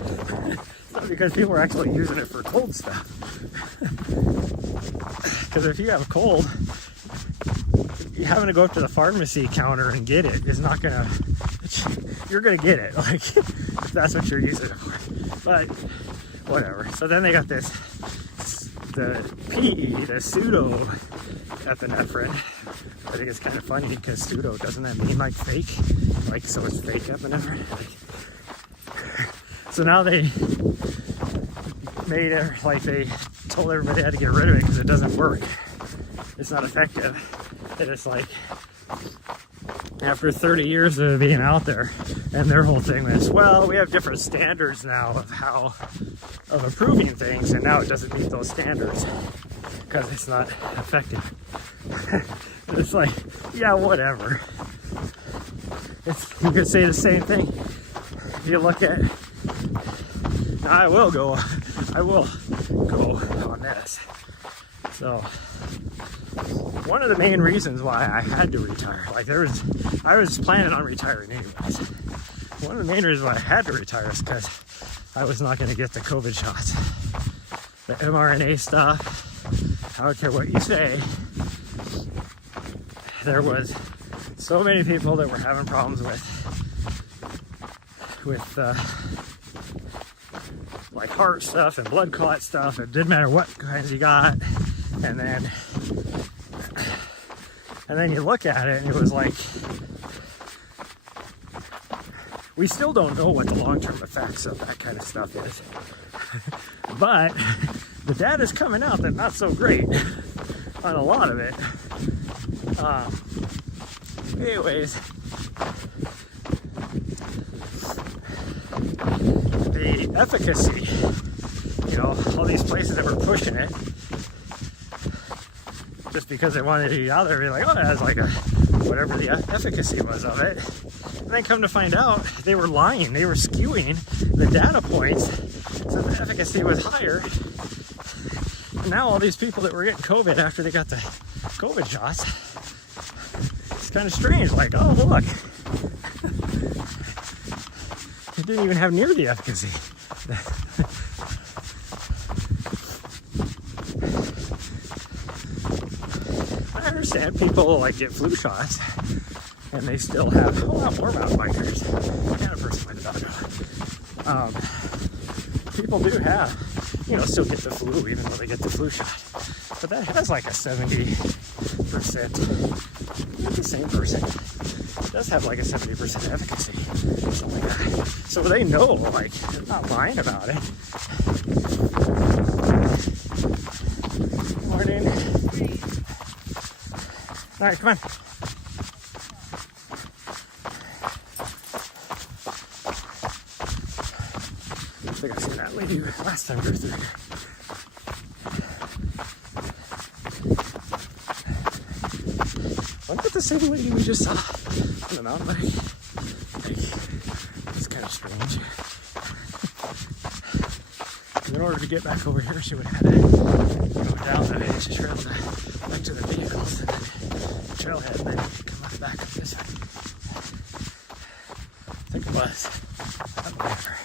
it's not because people were actually using it for cold stuff. Because if you have a cold, having to go up to the pharmacy counter and get it is not gonna, you're gonna get it, like, if that's what you're using it for. But whatever. So then they got the PE, the pseudo epinephrine. I think it's kind of funny because pseudo, doesn't that mean like fake? Like, so it's fake epinephrine? So now they made it like they told everybody they had to get rid of it because it doesn't work. It's not effective. And it's like, after 30 years of being out there, and their whole thing is, well, we have different standards now of approving things, and now it doesn't meet those standards because it's not effective. It's like, yeah, whatever. You could say the same thing if you look at, now I will go on this. So one of the main reasons why I had to retire, like I was planning on retiring anyways. One of the main reasons why I had to retire is because I was not going to get the COVID shots. The mRNA stuff, I don't care what you say, there was so many people that were having problems with like heart stuff and blood clot stuff. It didn't matter what kinds you got. And then you look at it and it was like, we still don't know what the long-term effects of that kind of stuff is. But the data's coming out that not so great on a lot of it. Anyways, the efficacy, you know, all these places that were pushing it just because they wanted to be out there, be like, oh, it has like a whatever the efficacy was of it. And then come to find out, they were lying. They were skewing the data points so the efficacy was higher. And now all these people that were getting COVID after they got the COVID shots, it's kind of strange. Like, oh, look, it didn't even have near the efficacy. I understand people like get flu shots and they still have a lot more mountain bikers and a person with tobacco. People do have, you know, still get the flu even though they get the flu shot. But that has like a 70%, not the same person, it does have like a 70% efficacy, something like that. So they know, like, they're not lying about it. Good morning. All right, come on. I think I seen that lady last time we were through here. Wasn't that the same lady we just saw on the mountain bike? Like, it's kind of strange. In order to get back over here, she would have had to go down the trail back to the vehicles and then the trailhead and then come up back up this way. I think it was. I don't remember.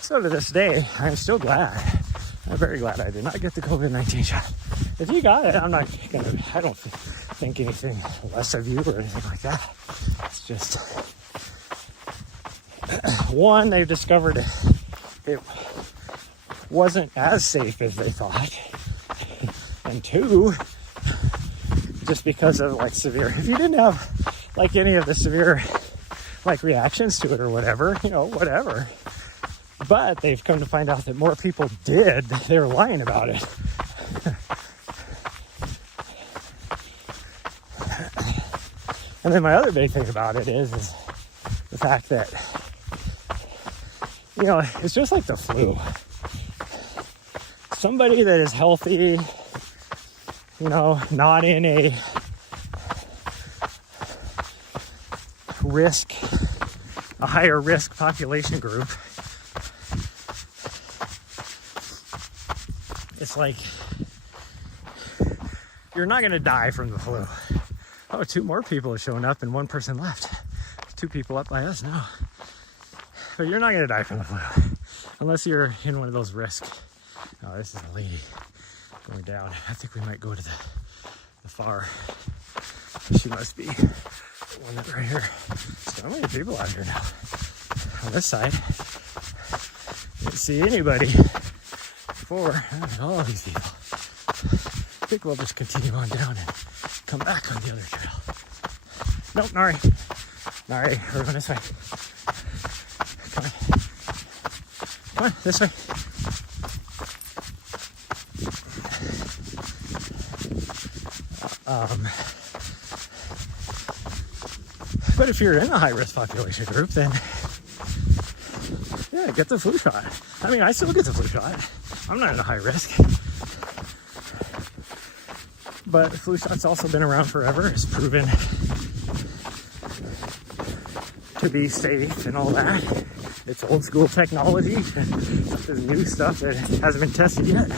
So to this day, I'm still glad. I'm very glad I did not get the COVID-19 shot. If you got it, I don't think anything less of you or anything like that. It's just, one, they've discovered it wasn't as safe as they thought. And two, just because of like severe, if you didn't have like any of the severe like reactions to it or whatever, you know, whatever. But they've come to find out that more people did. They were lying about it. And then my other big thing about it is the fact that, you know, it's just like the flu. Somebody that is healthy, you know, not in a higher risk population group, it's like you're not going to die from the flu. Oh, 2 more people have shown up and 1 person left. 2 people up by us now. But you're not going to die from the flu unless you're in one of those risks. Oh, this is a lady going down. I think we might go to the far. She must be the one that right here. So many people out here now. On this side, didn't see anybody before. All of these people. I think we'll just continue on down and come back on the other trail. Nope, Nari, we're going this way. Come on, this way. But if you're in a high-risk population group, then yeah, get the flu shot. I mean, I still get the flu shot. I'm not in a high risk. but the flu shot's also been around forever. It's proven to be safe and all that. It's old school technology. There's new stuff that hasn't been tested yet.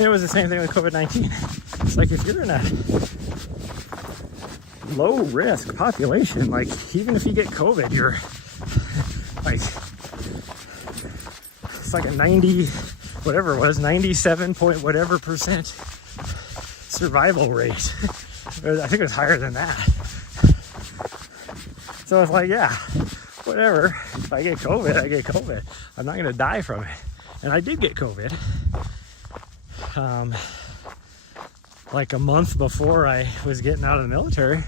It was the same thing with COVID-19. It's like if you're in a low risk population, like even if you get COVID, you're like, it's like a 90, whatever it was, 97 point whatever percent survival rate. I think it was higher than that. So it's like, yeah, whatever. If I get COVID, I get COVID. I'm not gonna die from it. And I did get COVID. Like a month before I was getting out of the military,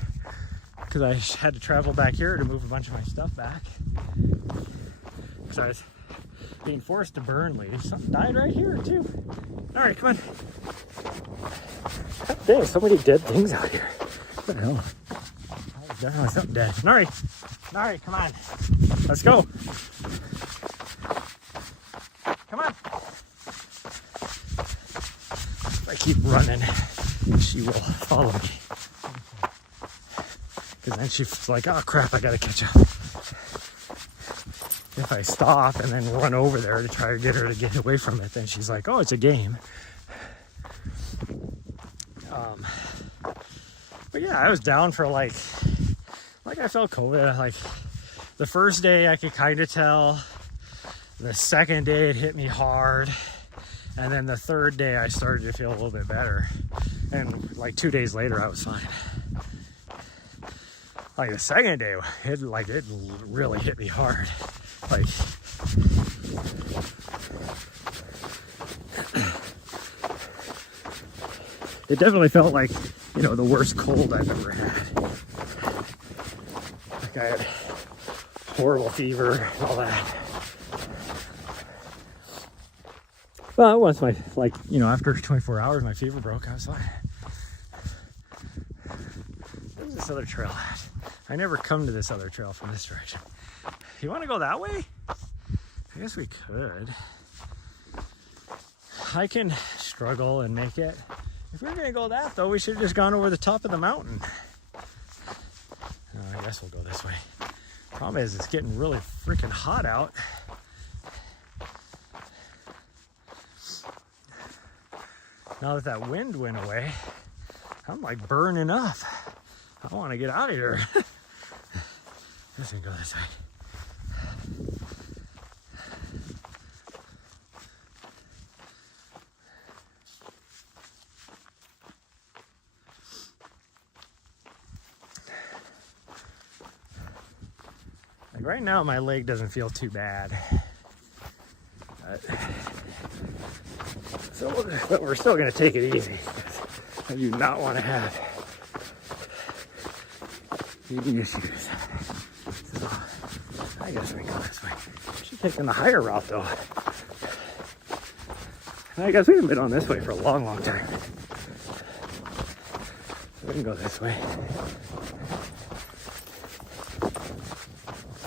because I had to travel back here to move a bunch of my stuff back. Because I was being forced to burn leaves. Something died right here too. All right, come on. Dang, so many dead things out here. What the hell? Oh, definitely something dead. All right, come on. Let's go. Come on. If I keep running, she will follow me. Because then she's like, oh crap, I gotta catch up. If I stop and then run over there to try to get her to get away from it, then she's like, oh, it's a game. But yeah, I was down for like I felt COVID. Like the first day I could kind of tell. The second day it hit me hard. And then the third day I started to feel a little bit better. And like 2 days later I was fine. Like the second day, it really hit me hard. Like it definitely felt like, you know, the worst cold I've ever had. Like I had horrible fever and all that. But once after 24 hours, my fever broke, I was fine. There's this other trail at. I never come to this other trail from this direction. You want to go that way? I guess we could. I can struggle and make it. If we were going to go that, though, we should have just gone over the top of the mountain. I guess we'll go this way. Problem is, it's getting really freaking hot out. Now that that wind went away, I'm like burning up. I want to get out of here. I'm just gonna go this way. Like right now, my leg doesn't feel too bad. But we're still going to take it easy. I do not want to have eating issues. So I guess we can go this way. She's taking the higher route though. And I guess we haven't been on this way for a long, long time. So we can go this way.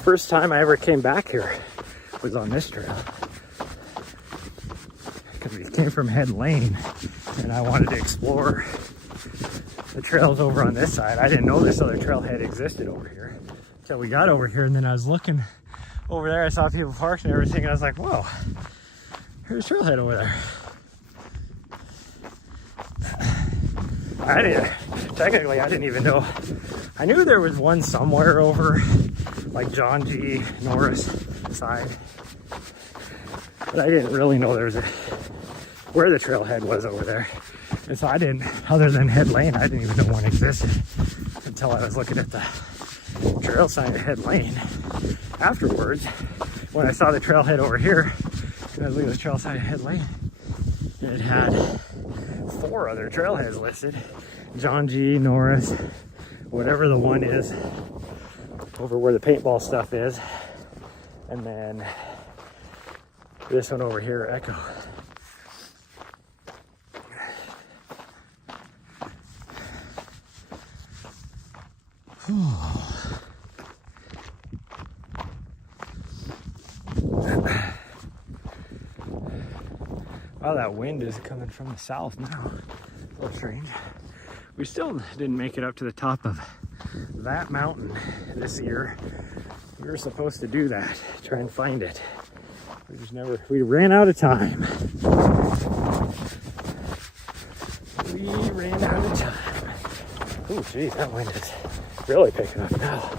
First time I ever came back here was on this trail. Because we came from Head Lane and I wanted to explore the trails over on this side. I didn't know this other trailhead existed over here until we got over here, and then I was looking over there. I saw people parked and everything, and I was like, whoa, here's a trailhead over there. I didn't even know. I knew there was one somewhere over like John G. Norris side, but I didn't really know there was where the trailhead was over there. And so I didn't, other than Head Lane, I didn't even know one existed until I was looking at the trail sign at Head Lane. Afterwards, when I saw the trailhead over here, and I was looking at the trail sign at Head Lane, and it had 4 other trailheads listed. John G. Norris, whatever the one is, over where the paintball stuff is, and then this one over here, Echo. Wow, that wind is coming from the south now. A little strange. We still didn't make it up to the top of that mountain this year. We were supposed to do that, try and find it. We ran out of time. We ran out of time. Oh, geez, that wind is really picking up now.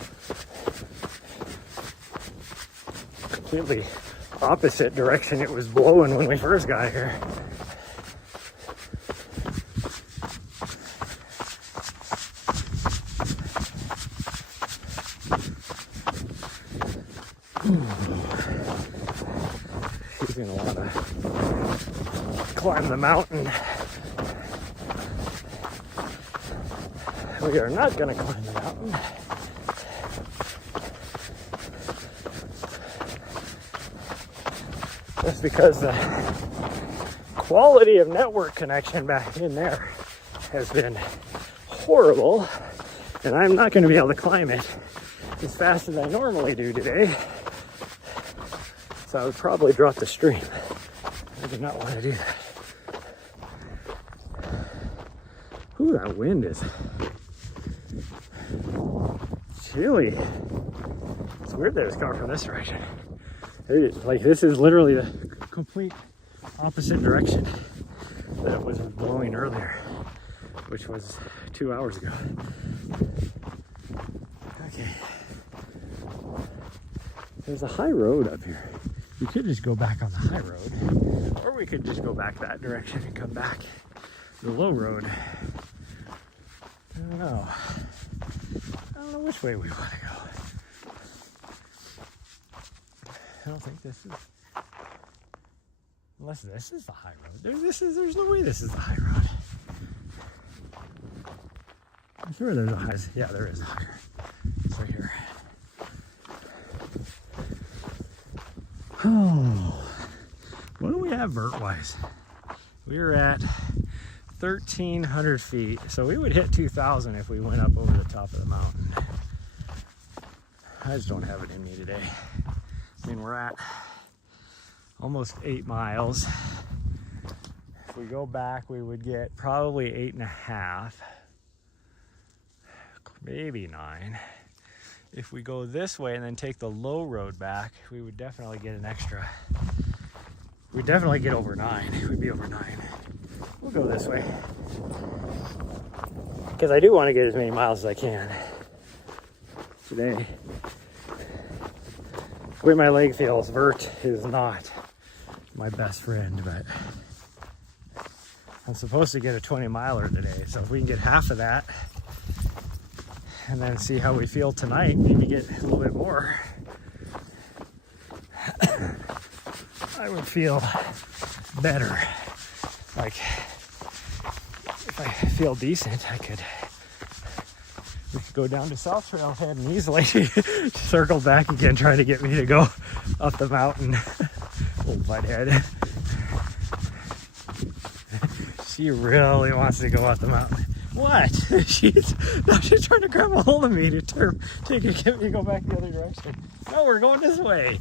Completely opposite direction it was blowing when we first got here. She's gonna wanna climb the mountain. We are not gonna climb the mountain. Just because the quality of network connection back in there has been horrible, and I'm not going to be able to climb it as fast as I normally do today. So I would probably drop the stream. I do not want to do that. Ooh, that wind is chilly. It's weird that it's coming from this direction. Like, this is literally the complete opposite direction that it was blowing earlier, which was 2 hours ago. Okay. There's a high road up here. We could just go back on the high road, or we could just go back that direction and come back the low road. I don't know. I don't know which way we want to go. I don't think this is, unless this is the high road. There's no way this is the high road. I'm sure there's a high, yeah, there is a high road. It's right here. Oh, what do we have vert-wise? We're at 1,300 feet, so we would hit 2,000 if we went up over the top of the mountain. I just don't have it in me today. I mean, we're at almost 8 miles. If we go back, we would get probably 8.5, maybe 9. If we go this way and then take the low road back, we would definitely get an extra. We'd definitely get over 9. It would be over 9. We'll go this way, because I do want to get as many miles as I can today. The way my leg feels, vert is not my best friend, but I'm supposed to get a 20 miler today, so if we can get half of that and then see how we feel tonight, maybe get a little bit more, I would feel better. Like, if I feel decent, we could go down to South Trailhead and easily circle back again, trying to get me to go up the mountain. Old butthead. She really wants to go up the mountain. What? She's trying to grab a hold of me to get me to go back the other direction. No, we're going this way.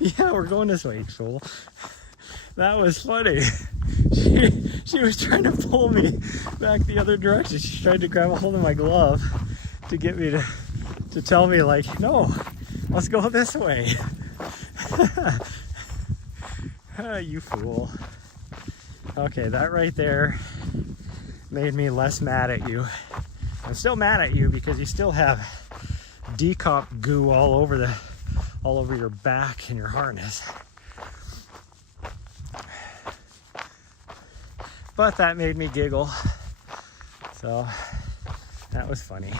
Yeah, we're going this way, fool. That was funny. She was trying to pull me back the other direction. She tried to grab a hold of my glove to get me to tell me, like, no, let's go this way. You fool. Okay, that right there made me less mad at you. I'm still mad at you because you still have decomp goo all over your back and your harness. But that made me giggle, so that was funny.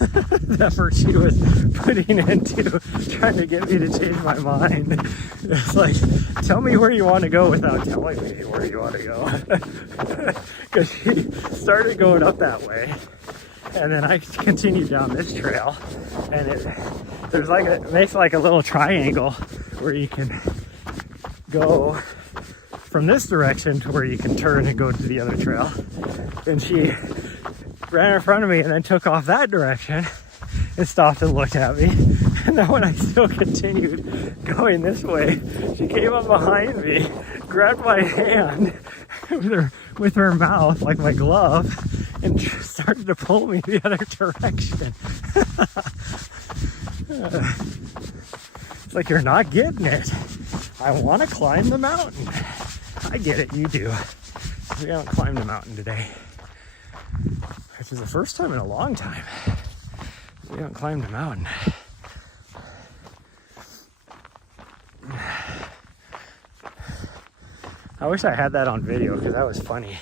The effort she was putting into trying to get me to change my mind. It's like, tell me where you want to go without telling me where you want to go. Because she started going up that way, and then I continued down this trail, and it makes like a little triangle where you can go from this direction to where you can turn and go to the other trail. And she ran in front of me and then took off that direction and stopped and looked at me. And then when I still continued going this way, she came up behind me, grabbed my hand with her mouth, like my glove, and started to pull me the other direction. It's like, you're not getting it. I want to climb the mountain. I get it, you do. We haven't climbed the mountain today, which is the first time in a long time we haven't climbed a mountain. I wish I had that on video because that was funny.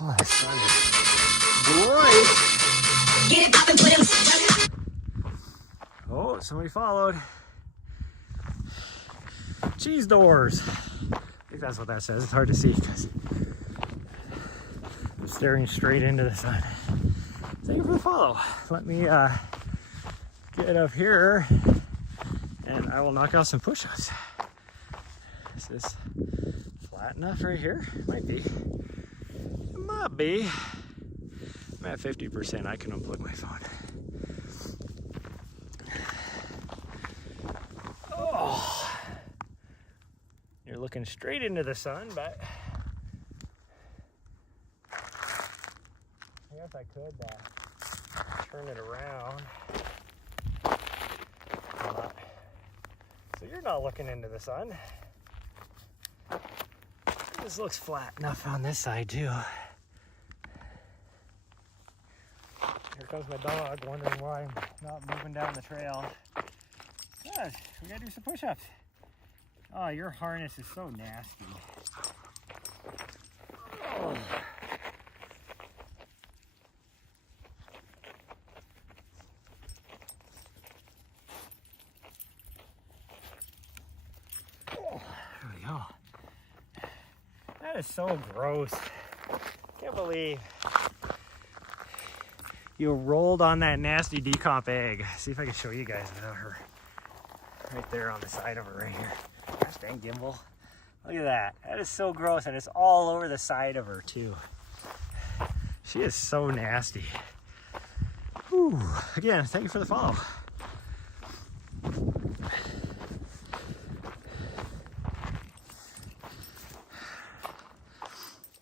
Oh, the sun is bright. Get it poppin', put him. Oh, somebody followed. Cheese doors. I think that's what that says. It's hard to see because I'm staring straight into the sun. Thank you for the follow. Let me get up here and I will knock out some push-ups. Is this flat enough right here? Might be. It might be. I'm at 50%. I can unplug my phone. Oh. You're looking straight into the sun, but I guess I could turn it around. So you're not looking into the sun. This looks flat enough on this side too. Here comes my dog wondering why I'm not moving down the trail. Good, we gotta do some push-ups. Oh, your harness is so nasty. Oh. There we go. That is so gross. Can't believe you rolled on that nasty decomp egg. See if I can show you guys without her. Right there on the side of her right here. Gosh dang gimbal. Look at that. That is so gross, and it's all over the side of her too. She is so nasty. Whew. Again, thank you for the follow.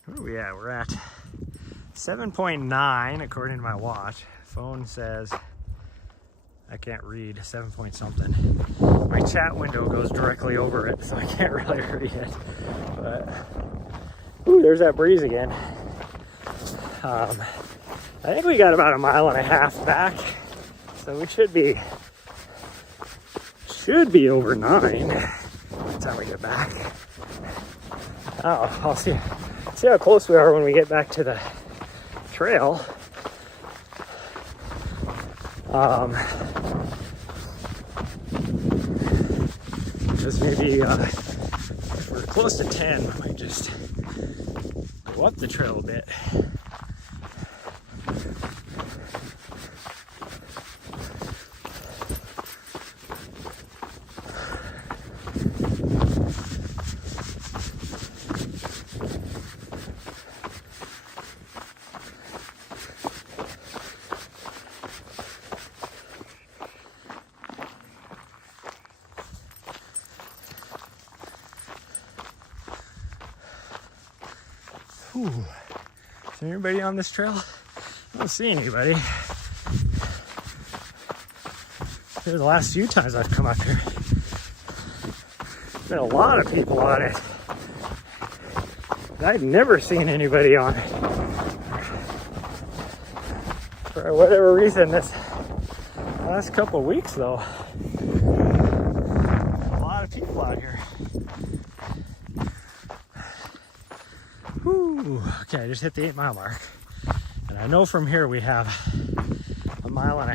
Where are we at? We're at 7.9 according to my watch. Phone says, I can't read, 7 point something. My chat window goes directly over it, so I can't really read it. But, ooh, there's that breeze again. I think we got about 1.5 miles back, so we should be over 9 by the time we get back. Oh, I'll see how close we are when we get back to the trail. Just maybe if we're close to 10, we might just go up the trail a bit. Ooh. Is there anybody on this trail? I don't see anybody. The last few times I've come up here, there's been a lot of people on it. I've never seen anybody on it. For whatever reason, this last couple of weeks though, a lot of people out here. Whew. Okay, I just hit the 8 mile mark. And I know from here we have 1.5 miles.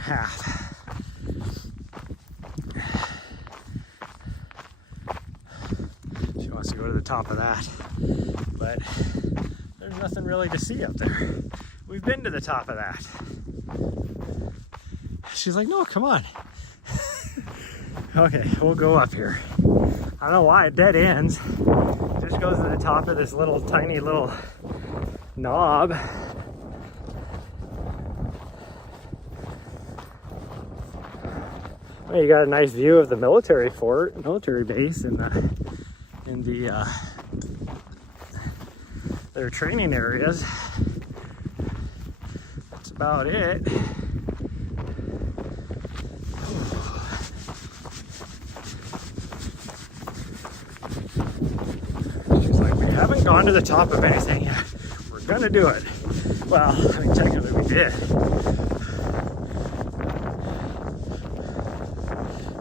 She wants to go to the top of that. But there's nothing really to see up there. We've been to the top of that. She's like, no, come on. Okay, we'll go up here. I don't know why it dead ends. Just goes to the top of this little tiny little knob. Well, you got a nice view of the military base in their training areas. That's about it. She's like, we haven't gone to the top of anything yet. We're gonna do it. Well, I mean, technically we did.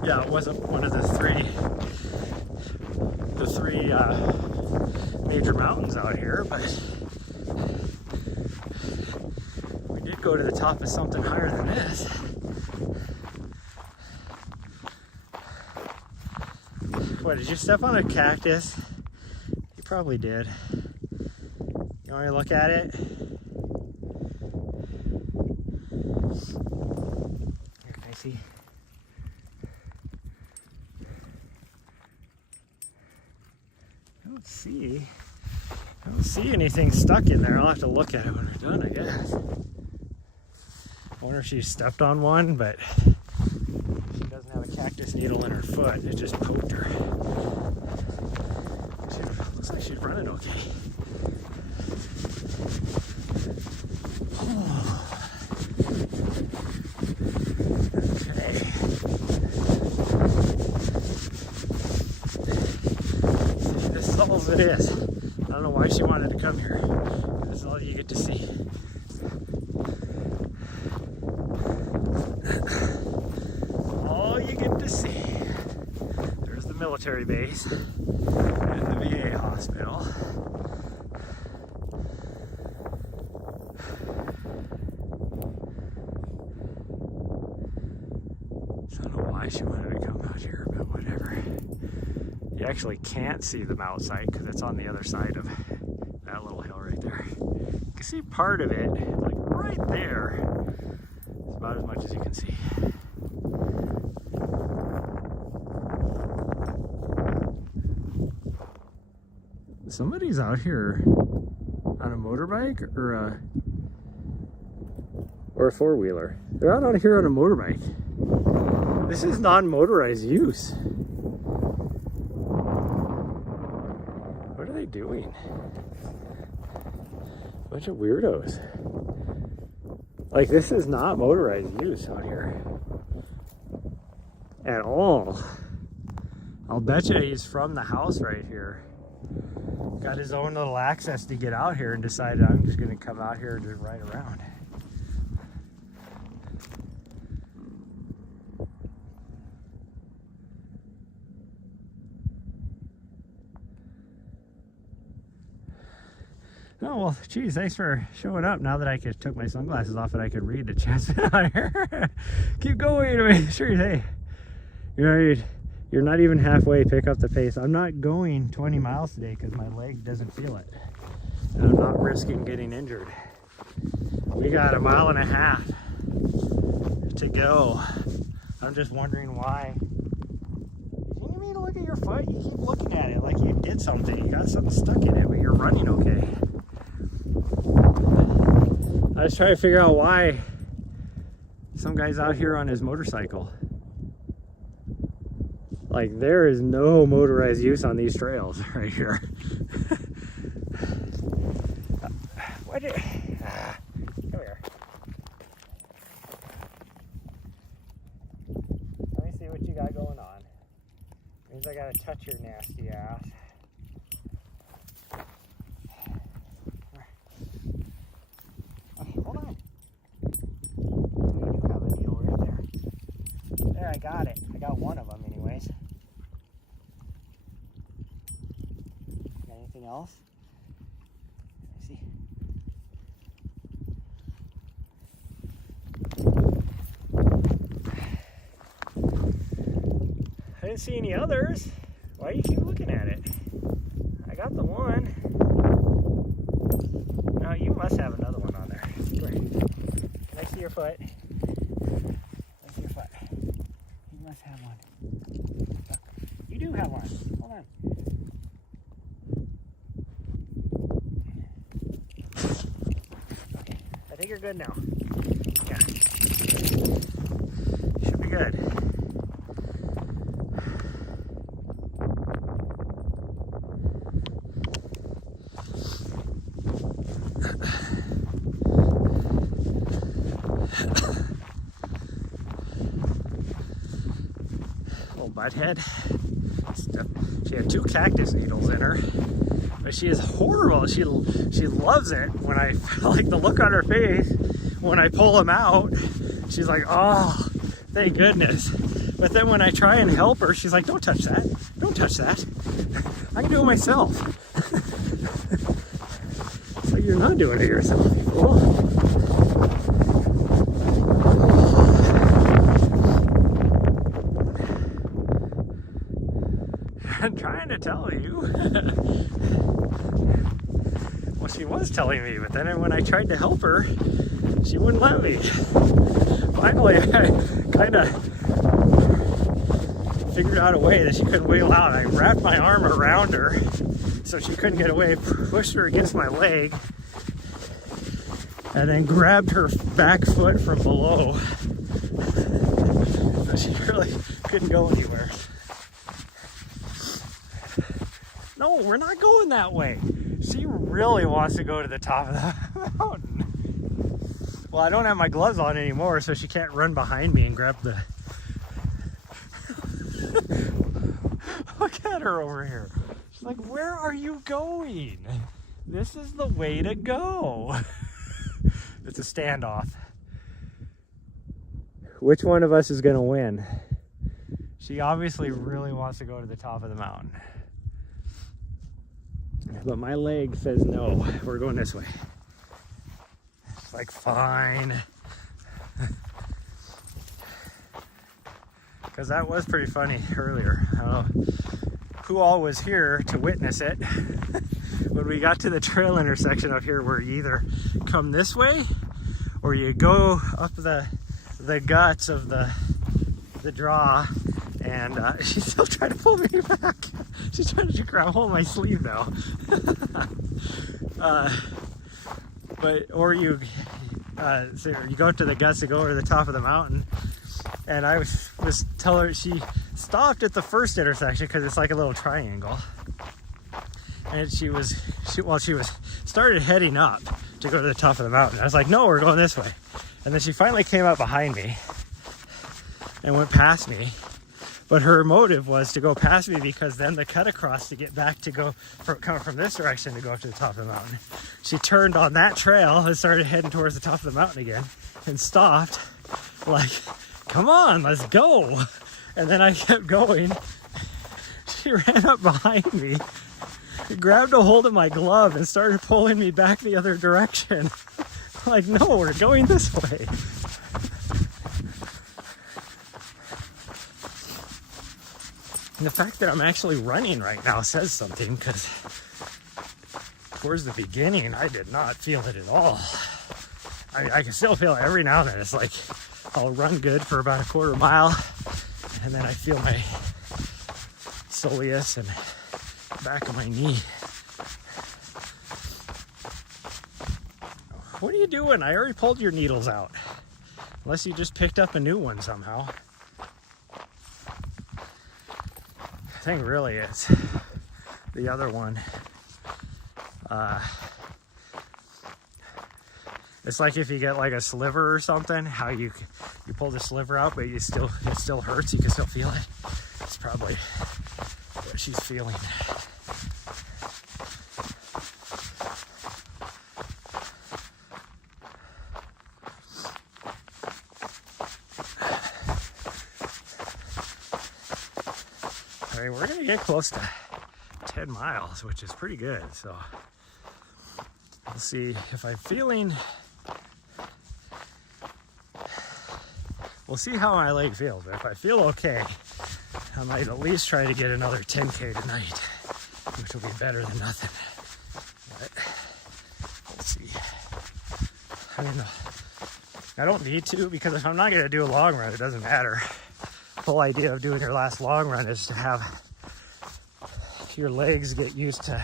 Yeah, it wasn't one of the three major mountains out here, but we did go to the top of something higher than this. What, did you step on a cactus? You probably did. You want to look at it? Here, can I see? I don't see anything stuck in there. I'll have to look at it when we're done, I guess. I wonder if she stepped on one, but she doesn't have a cactus needle in her foot. It just poked her. Looks like she's running okay. Oh. Okay. This is all it is. I don't know why she wanted to come here. This is all you get to see. All you get to see. There's the military base and the VA hospital. So I don't know why she wanted to come out here, but whatever. You actually can't see the mount site because it's on the other side of that little hill right there. You can see part of it, like right there. It's about as much as you can see. Somebody's out here on a motorbike or a four-wheeler. They're out here on a motorbike. This is non-motorized use. What are they doing? Bunch of weirdos. Like, this is not motorized use out here at all. I'll bet you he's from the house right here. Got his own little access to get out here and decided I'm just gonna come out here and just ride around. Oh, well, geez, thanks for showing up. Now that I took my sunglasses off and I could read the chance out here. Keep going to make sure, hey, you're not even halfway, pick up the pace. I'm not going 20 miles today because my leg doesn't feel it. And I'm not risking getting injured. We got 1.5 miles to go. I'm just wondering why. You need to look at your foot. You keep looking at it like you did something. You got something stuck in it, but you're running okay. I was trying to figure out why some guy's out here on his motorcycle. Like, there is no motorized use on these trails right here. Come here. Let me see what you got going on. Means I gotta touch your nasty ass. Hold on. You do have a needle right there. There, I got it. I got one of them anyways. Got anything else? Let's see. I didn't see any others. Why do you keep looking at it? I got the one. No, you must have another one on there. Come here. Can I see your foot? Can I see your foot? You must have one. Look, you do have one. Hold on. good now. Yeah. Should be good. Little butthead. She had 2 cactus needles in her. But she is horrible. She loves it when I like the look on her face when I pull them out. She's like, oh, thank goodness. But then when I try and help her, she's like, don't touch that. Don't touch that. I can do it myself. So you're not doing it yourself, you fool. I'm trying to tell you. Well, she was telling me, but then when I tried to help her, she wouldn't let me. Finally, I kind of figured out a way that she couldn't wiggle out. I wrapped my arm around her so she couldn't get away, pushed her against my leg, and then grabbed her back foot from below. So she really couldn't go anywhere. No, we're not going that way. She really wants to go to the top of the mountain. Well, I don't have my gloves on anymore, so she can't run behind me and grab the... Look at her over here. She's like, where are you going? This is the way to go. It's a standoff. Which one of us is going to win? She obviously really wants to go to the top of the mountain. But my leg says no, we're going this way. It's like, fine. Because that was pretty funny earlier. I don't know who all was here to witness it. When we got to the trail intersection up here where you either come this way or you go up the guts of the draw, and she's still trying to pull me back. She's trying to grab hold of my sleeve now. Or you go up to the guts to go over to the top of the mountain, and I was telling her, she stopped at the first intersection because it's like a little triangle, and she started heading up to go to the top of the mountain. I was like, no, we're going this way. And then she finally came up behind me and went past me. But her motive was to go past me because then the cut across to get back to go coming from this direction to go up to the top of the mountain. She turned on that trail and started heading towards the top of the mountain again and stopped like, come on, let's go. And then I kept going. She ran up behind me, grabbed a hold of my glove and started pulling me back the other direction. Like, no, we're going this way. And the fact that I'm actually running right now says something, because towards the beginning, I did not feel it at all. I can still feel it every now and then. It's like I'll run good for about a quarter mile, and then I feel my soleus and back of my knee. What are you doing? I already pulled your needles out. Unless you just picked up a new one somehow. The thing really is, the other one, it's like if you get like a sliver or something, how you pull the sliver out, but it still hurts, you can still feel it. It's probably what she's feeling. I mean, we're gonna get close to 10 miles, which is pretty good. So we'll see if I'm feeling, we'll see how my leg feels. If I feel okay, I might at least try to get another 10K tonight, which will be better than nothing. But we'll see. I don't know. I don't need to, because if I'm not gonna do a long run, it doesn't matter. The whole idea of doing your last long run is to have your legs get used to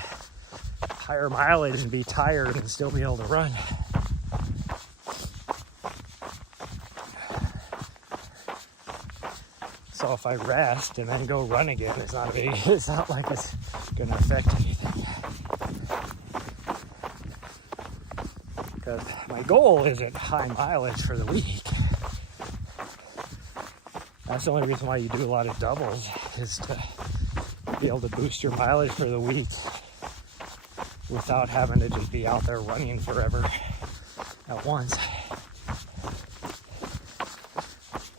higher mileage and be tired and still be able to run. So if I rest and then go run again, it's not like it's gonna affect anything. Because my goal isn't high mileage for the week. That's the only reason why you do a lot of doubles, is to be able to boost your mileage for the week without having to just be out there running forever at once.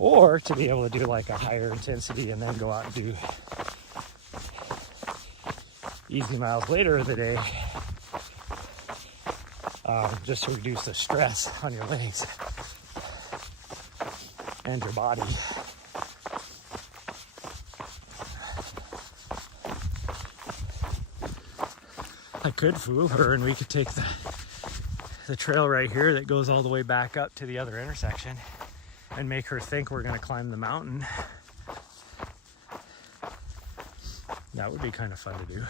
Or to be able to do like a higher intensity and then go out and do easy miles later in the day, just to reduce the stress on your legs and your body. I could fool her and we could take the trail right here that goes all the way back up to the other intersection and make her think we're gonna climb the mountain. That would be kind of fun to do.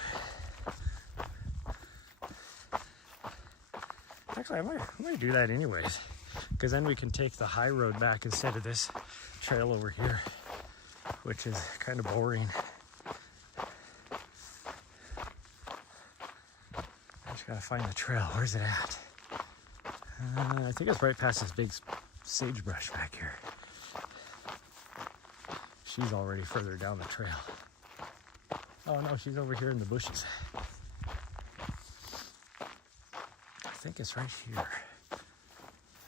Actually, I might do that anyways, because then we can take the high road back instead of this trail over here, which is kind of boring. I just gotta find the trail. Where's it at? I think it's right past this big sagebrush back here. She's already further down the trail. Oh no, she's over here in the bushes. I think it's right here.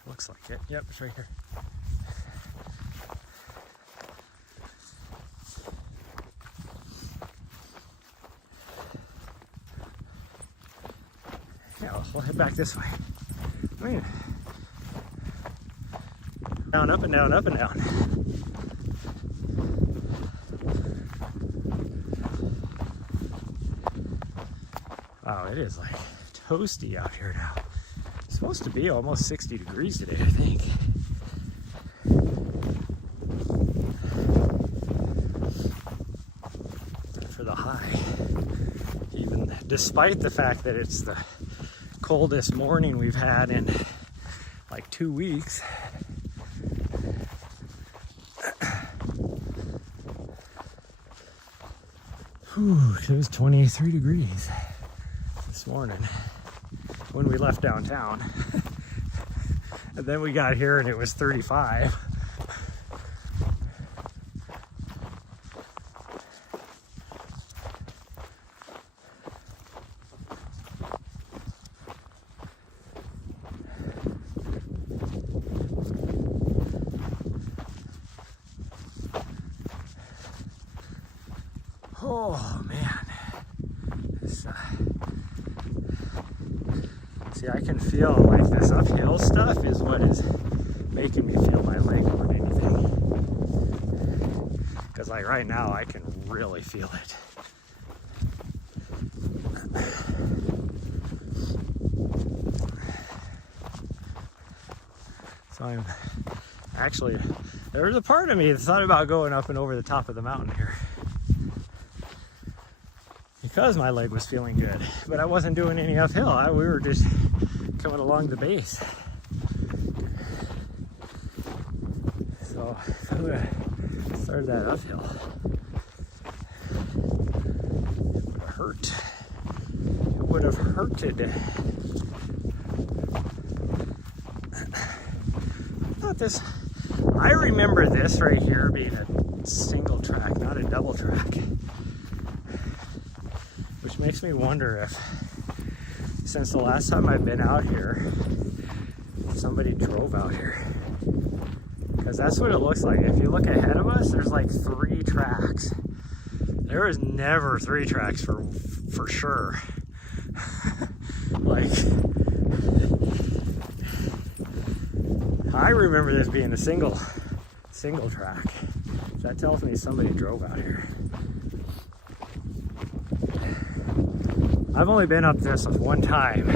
Looks like it. Yep, it's right here. Yeah, we'll head back this way. Down, up and down, up and down. Wow, it is like toasty out here now. It's supposed to be almost 60 degrees today, I think. For the high. Even despite the fact that it's the coldest morning we've had in like 2 weeks. Whew, it was 23 degrees this morning when we left downtown. And then we got here and it was 35. Oh man, see, I can feel like this uphill stuff is what is making me feel my leg more than anything. Because like right now, I can really feel it. So I'm actually, there was a part of me that thought about going up and over the top of the mountain here, because my leg was feeling good, but I wasn't doing any uphill. We were just coming along the base. So if I would have started that uphill, it would have hurt. It would have hurted. I remember this right here being a single track, not a double track. Which makes me wonder if, since the last time I've been out here, somebody drove out here. Because that's what it looks like. If you look ahead of us, there's like 3 tracks. There is never 3 tracks for sure. Like, I remember this being a single track. So that tells me somebody drove out here. I've only been up this one time.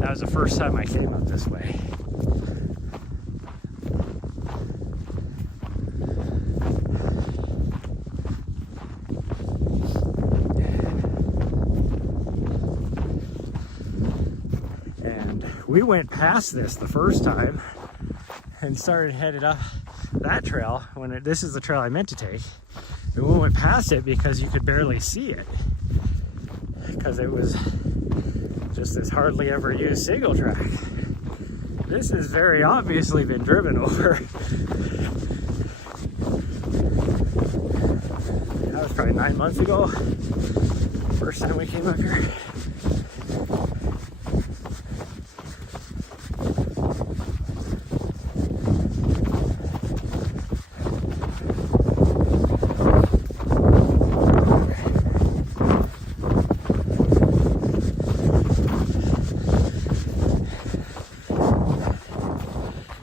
That was the first time I came up this way. And we went past this the first time and started headed up that trail. This is the trail I meant to take. we went past it because you could barely see it. Because it was just this hardly ever used single track. This has very obviously been driven over. That was probably 9 months ago. First time we came up here.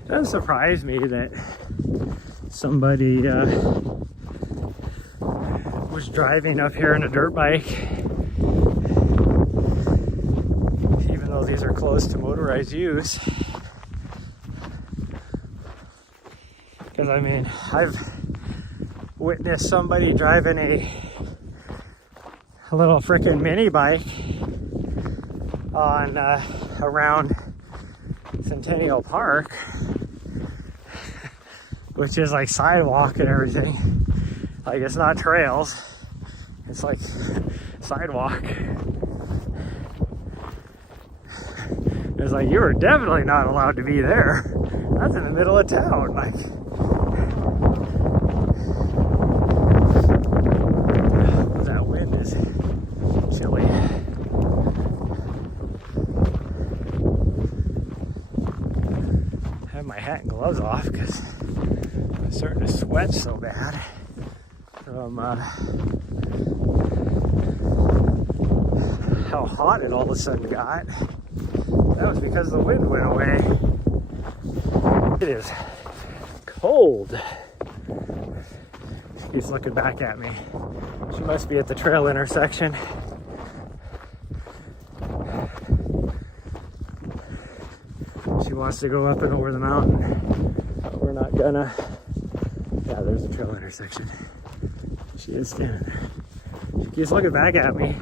It doesn't surprise me that somebody was driving up here in a dirt bike, even though these are close to motorized use. Because I mean, I've witnessed somebody driving a little frickin' mini bike on around Centennial Park, which is like sidewalk and everything. Like, it's not trails, it's like sidewalk. It's like, you were definitely not allowed to be there. That's in the middle of town. Like, that wind is chilly. I have my hat and gloves off because I'm starting to sweat so bad from how hot it all of a sudden got. That was because the wind went away. It is cold. She keeps looking back at me. She must be at the trail intersection. She wants to go up and over the mountain, but we're not gonna. Yeah, there's the trail intersection. She is standing there. She keeps looking back at me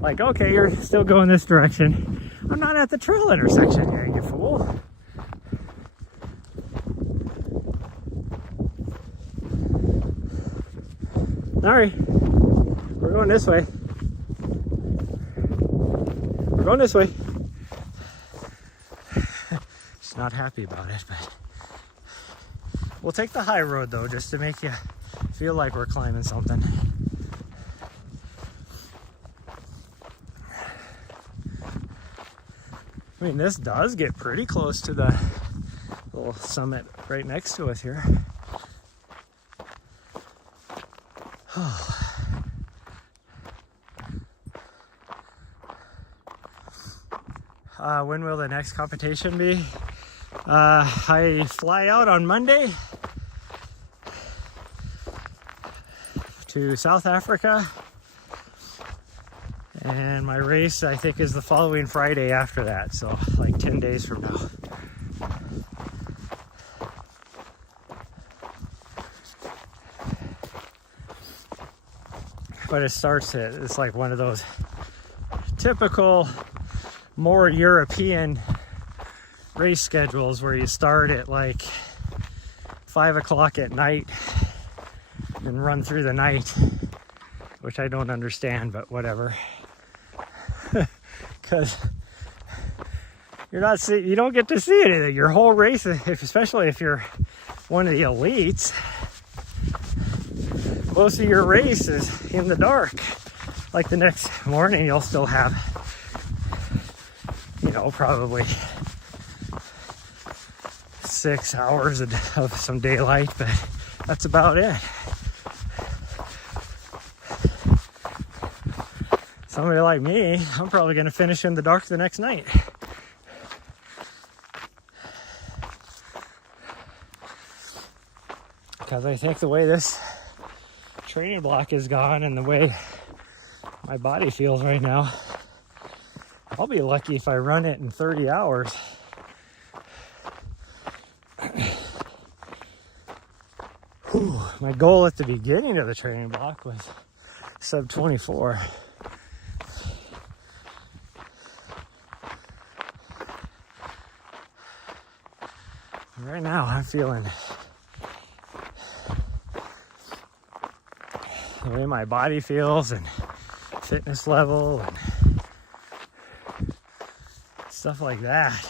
like, okay, you're still going this direction. I'm not at the trail intersection here, you fool. Sorry, we're going this way. We're going this way. She's not happy about it, but we'll take the high road though, just to make you feel like we're climbing something. I mean, this does get pretty close to the little summit right next to us here. When will the next competition be? I fly out on Monday to South Africa, and my race I think is the following Friday after that, so like 10 days from now. But it starts at, it's like one of those typical more European race schedules where you start at like 5 o'clock at night and run through the night, which I don't understand, but whatever. Because you don't get to see it your whole race, especially if you're one of the elites. Most of your race is in the dark. Like the next morning, you'll still have, you know, probably 6 hours of some daylight, but that's about it. Somebody like me, I'm probably going to finish in the dark the next night. Because I think the way this training block is gone and the way my body feels right now, I'll be lucky if I run it in 30 hours. Whew, my goal at the beginning of the training block was sub 24. Right now I'm feeling the way my body feels and fitness level and stuff like that.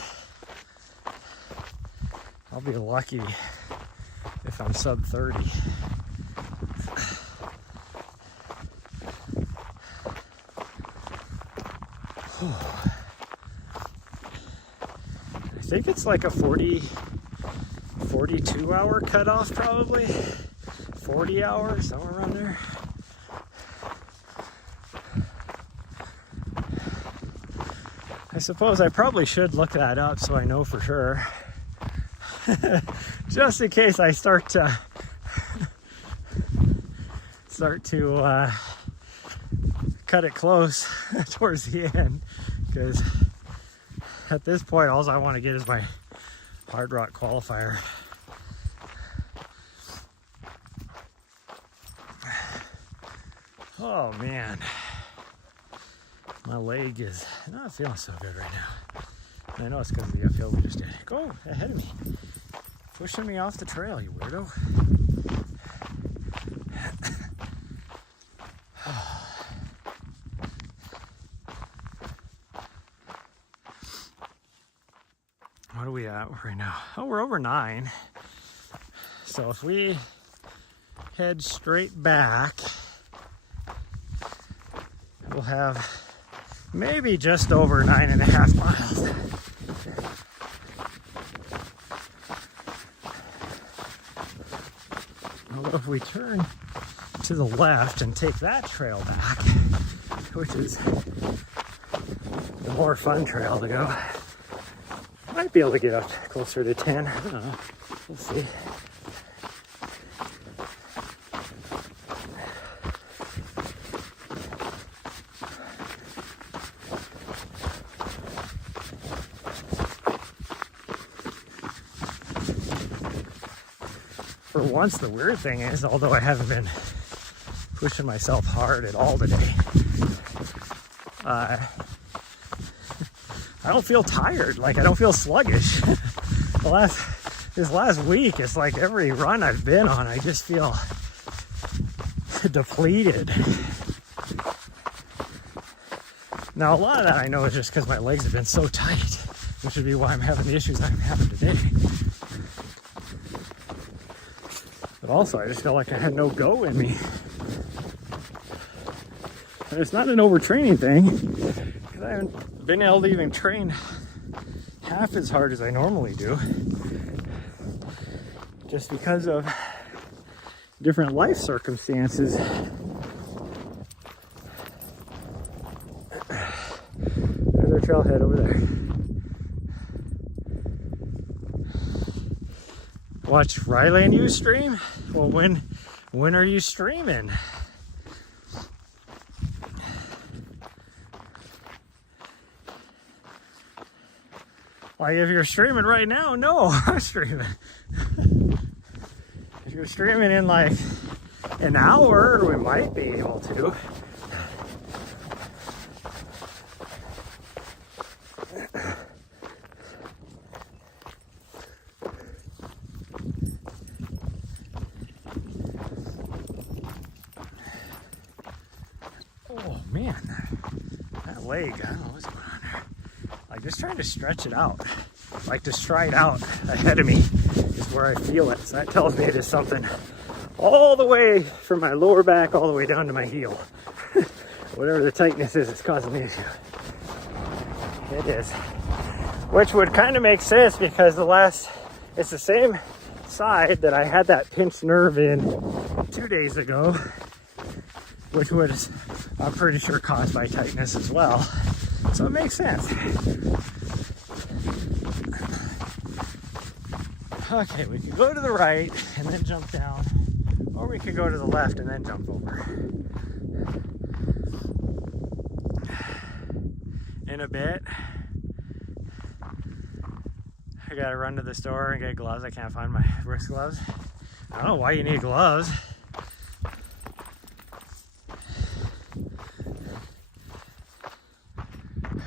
I'll be lucky if I'm sub 30. I think it's like a 42 hour cutoff probably. 40 hours, somewhere around there. I suppose I probably should look that up so I know for sure. Just in case I start to cut it close towards the end, because at this point all I want to get is my hard rock qualifier. Oh man, my leg is not feeling so good right now. I know it's because of the uphill we just did. Go ahead of me. Pushing me off the trail, you weirdo. What are we at right now? Oh, we're over 9. So if we head straight back, we'll have maybe just over 9.5 miles. Although if we turn to the left and take that trail back, which is the more fun trail to go, might be able to get up closer to 10. I don't know. We'll see. For once, the weird thing is, although I haven't been pushing myself hard at all today, I don't feel tired. Like, I don't feel sluggish. This last week, it's like every run I've been on, I just feel depleted. Now, a lot of that I know is just because my legs have been so tight, which would be why I'm having the issues I'm having today. But also, I just felt like I had no go in me. And it's not an overtraining thing, because I haven't been able to even train half as hard as I normally do, just because of different life circumstances. There's our trailhead over there. Watch Riley and you stream? Well, when are you streaming? Like, if you're streaming right now, no, I'm streaming. If you're streaming in like an hour, we might be able to. Oh man, that leg, I don't know what's going on there. Like, just trying to stretch it out, like to stride out ahead of me is where I feel it. So that tells me it is something all the way from my lower back all the way down to my heel. Whatever the tightness is, it's causing the issue. It is. Which would kind of make sense because it's the same side that I had that pinched nerve in 2 days ago, which was, I'm pretty sure, caused by tightness as well. So it makes sense. Okay, we can go to the right and then jump down, or we could go to the left and then jump over. In a bit, I gotta run to the store and get gloves. I can't find my wrist gloves. I don't know why you need gloves.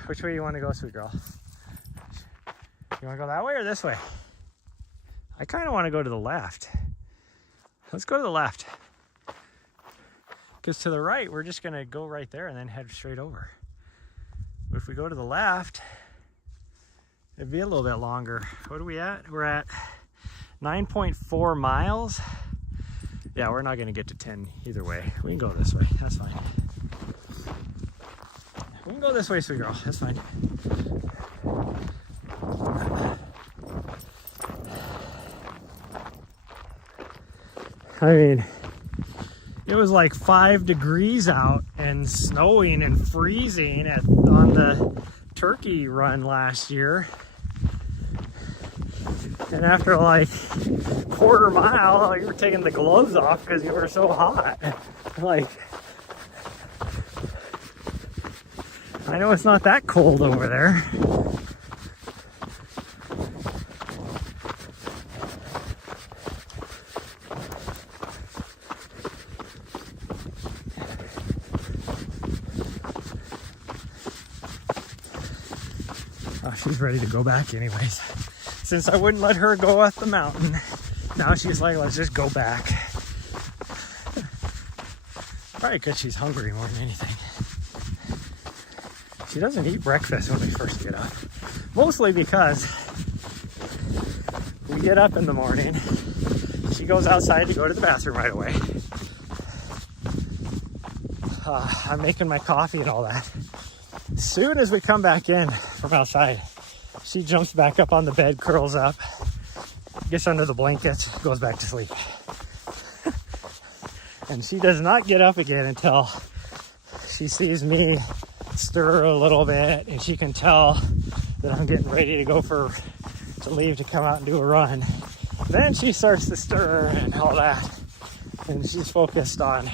Which way you want to go, sweet girl? You want to go that way or this way? I kind of want to go to the left. Let's go to the left. Because to the right, we're just gonna go right there and then head straight over. But if we go to the left, it'd be a little bit longer. What are we at? We're at 9.4 miles. Yeah, we're not gonna get to 10 either way. We can go this way, that's fine. We can go this way, sweet girl, that's fine. I mean, it was like 5 degrees out and snowing and freezing on the turkey run last year. And after like quarter mile, you were taking the gloves off because you were so hot. Like, I know it's not that cold over there. Oh, she's ready to go back anyways. Since I wouldn't let her go up the mountain, now she's like, let's just go back. Probably because she's hungry more than anything. She doesn't eat breakfast when we first get up. Mostly because we get up in the morning, she goes outside to go to the bathroom right away. I'm making my coffee and all that. As soon as we come back in from outside, she jumps back up on the bed, curls up, gets under the blankets, goes back to sleep. And she does not get up again until she sees me stir a little bit and she can tell that I'm getting ready to go to leave to come out and do a run. Then she starts to stir and all that. And she's focused on,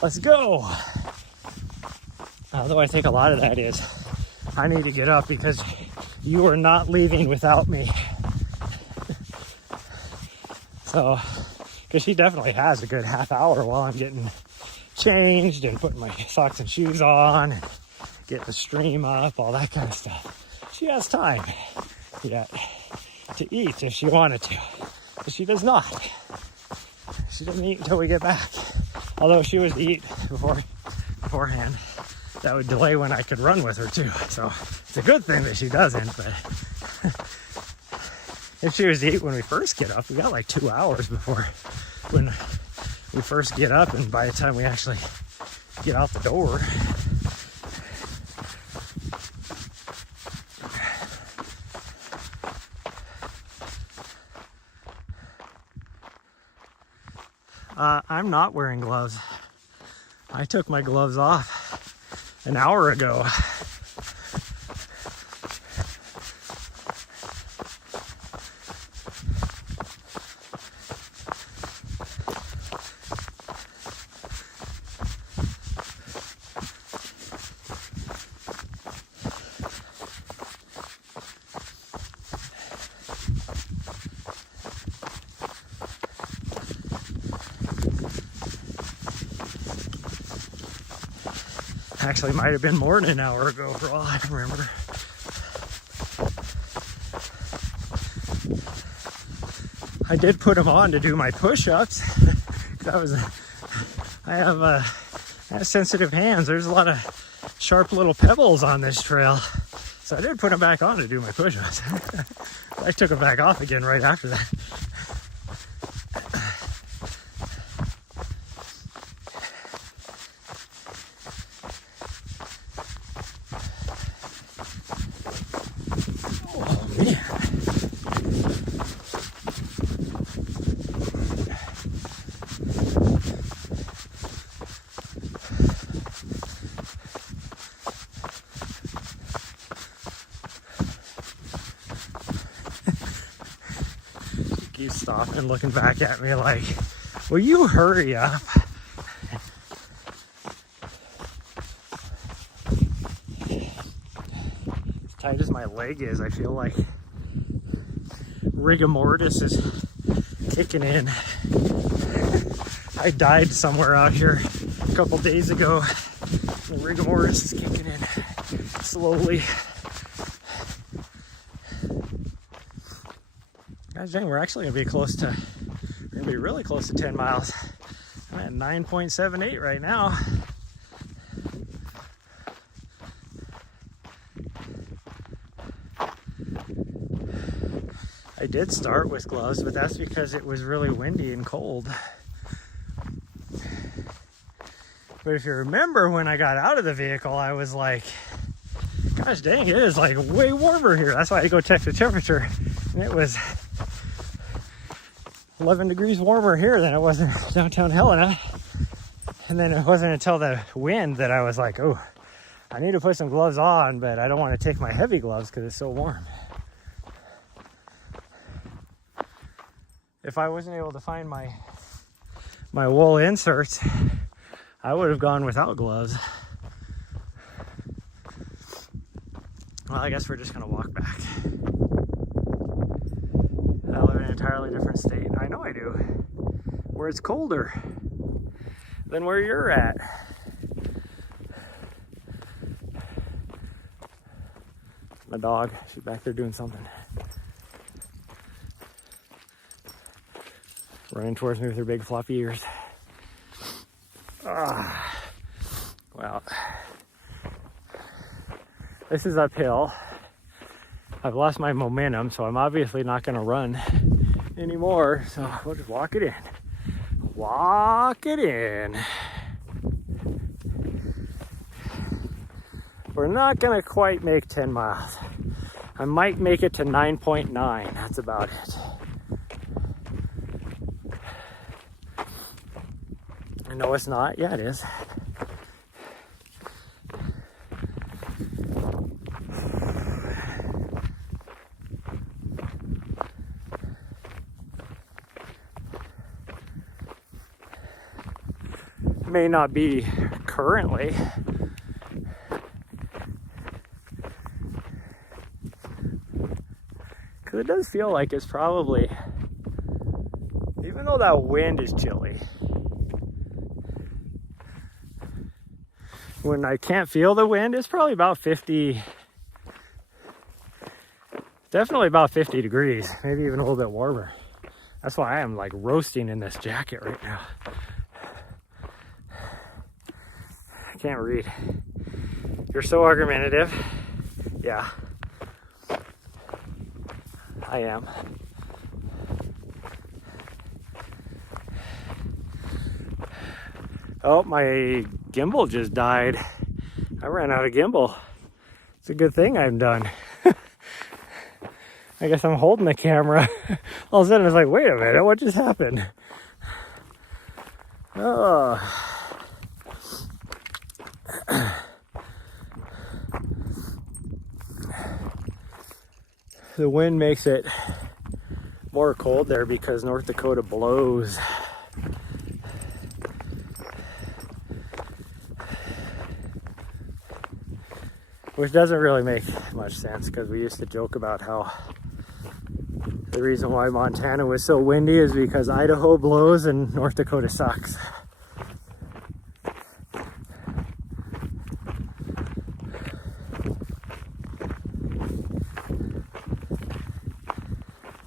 let's go. Although I think a lot of that is, I need to get up because you are not leaving without me. So, because she definitely has a good half hour while I'm getting changed and putting my socks and shoes on and get the stream up, all that kind of stuff. She has time yet to eat if she wanted to, but she does not. She doesn't eat until we get back. Although if she was to eat beforehand, that would delay when I could run with her too. So it's a good thing that she doesn't, but if she was to eat when we first get up, we got like 2 hours before when we first get up and by the time we actually get out the door. I'm not wearing gloves. I took my gloves off an hour ago. Actually, might have been more than an hour ago for all I can remember. I did put them on to do my push-ups. I have sensitive hands. There's a lot of sharp little pebbles on this trail. So I did put them back on to do my push-ups. I took them back off again right after that. Keeps stopping, looking back at me like, will you hurry up? As tight as my leg is, I feel like rigor mortis is kicking in. I died somewhere out here a couple days ago. The rigor mortis is kicking in slowly. Guys, dang, we're actually gonna be really close to 10 miles. I'm at 9.78 right now. I did start with gloves, but that's because it was really windy and cold. But if you remember, when I got out of the vehicle, I was like, gosh dang, it is like way warmer here. That's why I had to go check the temperature. And it was 11 degrees warmer here than it was in downtown Helena. And then it wasn't until the wind that I was like, oh, I need to put some gloves on, but I don't want to take my heavy gloves because it's so warm. If I wasn't able to find my wool inserts, I would have gone without gloves. Well, I guess we're just gonna walk back. I live in an entirely different state. I know I do. Where it's colder than where you're at. My dog, she's back there doing something. Running towards me with her big floppy ears. Well, this is uphill. I've lost my momentum, so I'm obviously not going to run anymore. So we'll just walk it in. Walk it in. We're not going to quite make 10 miles. I might make it to 9.9. That's about it. No, it's not. Yeah, it is. May not be currently. Because it does feel like it's probably, even though that wind is chilly, when I can't feel the wind, it's probably about 50, definitely about 50 degrees, maybe even a little bit warmer. That's why I am like roasting in this jacket right now. I can't read. You're so argumentative. Yeah, I am. Oh, my gimbal just died. I ran out of gimbal. It's a good thing I'm done. I guess I'm holding the camera. All of a sudden, I was like, wait a minute, what just happened? Oh. The wind makes it more cold there because North Dakota blows. Which doesn't really make much sense because we used to joke about how the reason why Montana was so windy is because Idaho blows and North Dakota sucks.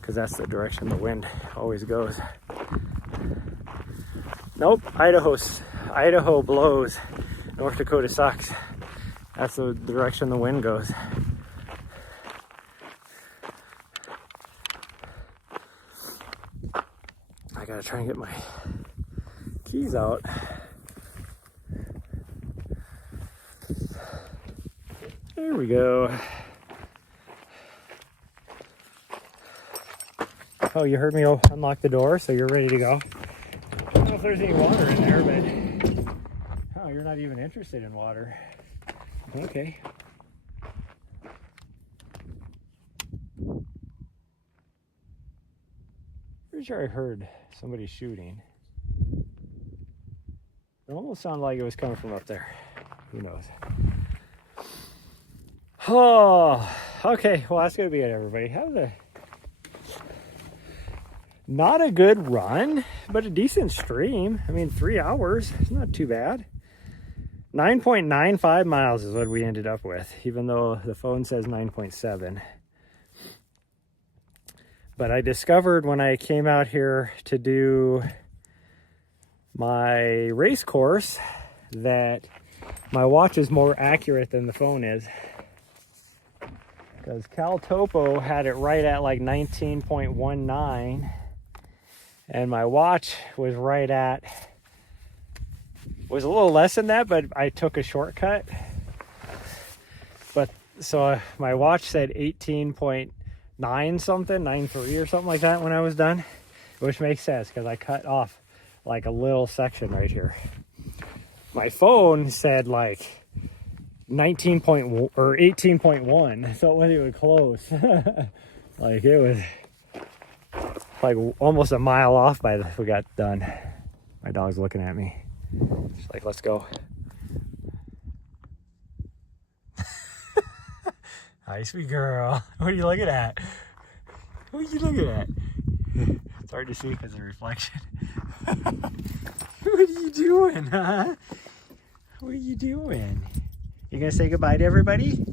Because that's the direction the wind always goes. Nope, Idaho blows, North Dakota sucks. That's the direction the wind goes. I gotta try and get my keys out. There we go. Oh, you heard me unlock the door, so you're ready to go. I don't know if there's any water in there, but oh, you're not even interested in water. Okay. Pretty sure I heard somebody shooting. It almost sounded like it was coming from up there. Who knows? Oh, okay. Well, that's going to be it, everybody. Not a good run, but a decent stream. I mean, 3 hours. It's not too bad. 9.95 miles is what we ended up with, even though the phone says 9.7. But I discovered when I came out here to do my race course that my watch is more accurate than the phone is. Because Cal Topo had it right at like 19.19, and my watch was right at, was a little less than that, but I took a shortcut. But so my watch said 18.9 something, 9.3 or something like that when I was done, which makes sense because I cut off like a little section right here. My phone said like 19 point or 18.1, so it wasn't even close. Like it was like almost a mile off by the we got done. My dog's looking at me. She's like, let's go. Hi, sweet girl. What are you looking at? What are you looking at? It's hard to see because of the reflection. What are you doing, huh? What are you doing? You gonna say goodbye to everybody?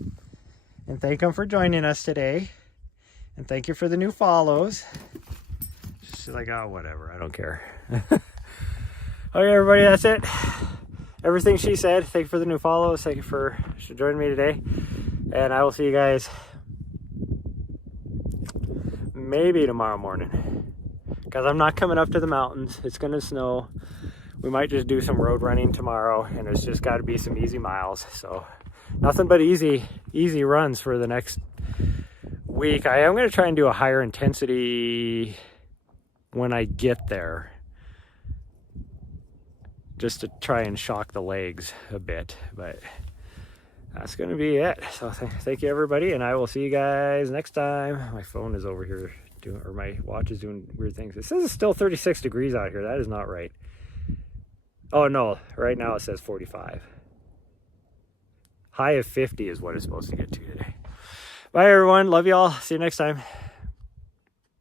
And thank them for joining us today. And thank you for the new follows. She's like, oh, whatever, I don't care. Okay, everybody, that's it. Everything she said. Thank you for the new follows. Thank you for joining me today. And I will see you guys maybe tomorrow morning. Because I'm not coming up to the mountains. It's gonna snow. We might just do some road running tomorrow, and it's just got to be some easy miles. So nothing but easy runs for the next week. I am going to try and do a higher intensity when I get there, just to try and shock the legs a bit. But that's going to be it. So thank you, everybody, and I will see you guys next time. My phone is over here or my watch is doing weird things. It says it's still 36 degrees out here. That is not right. Oh no, right now it says 45. High of 50 is what it's supposed to get to today. Bye everyone, love y'all. See you next time.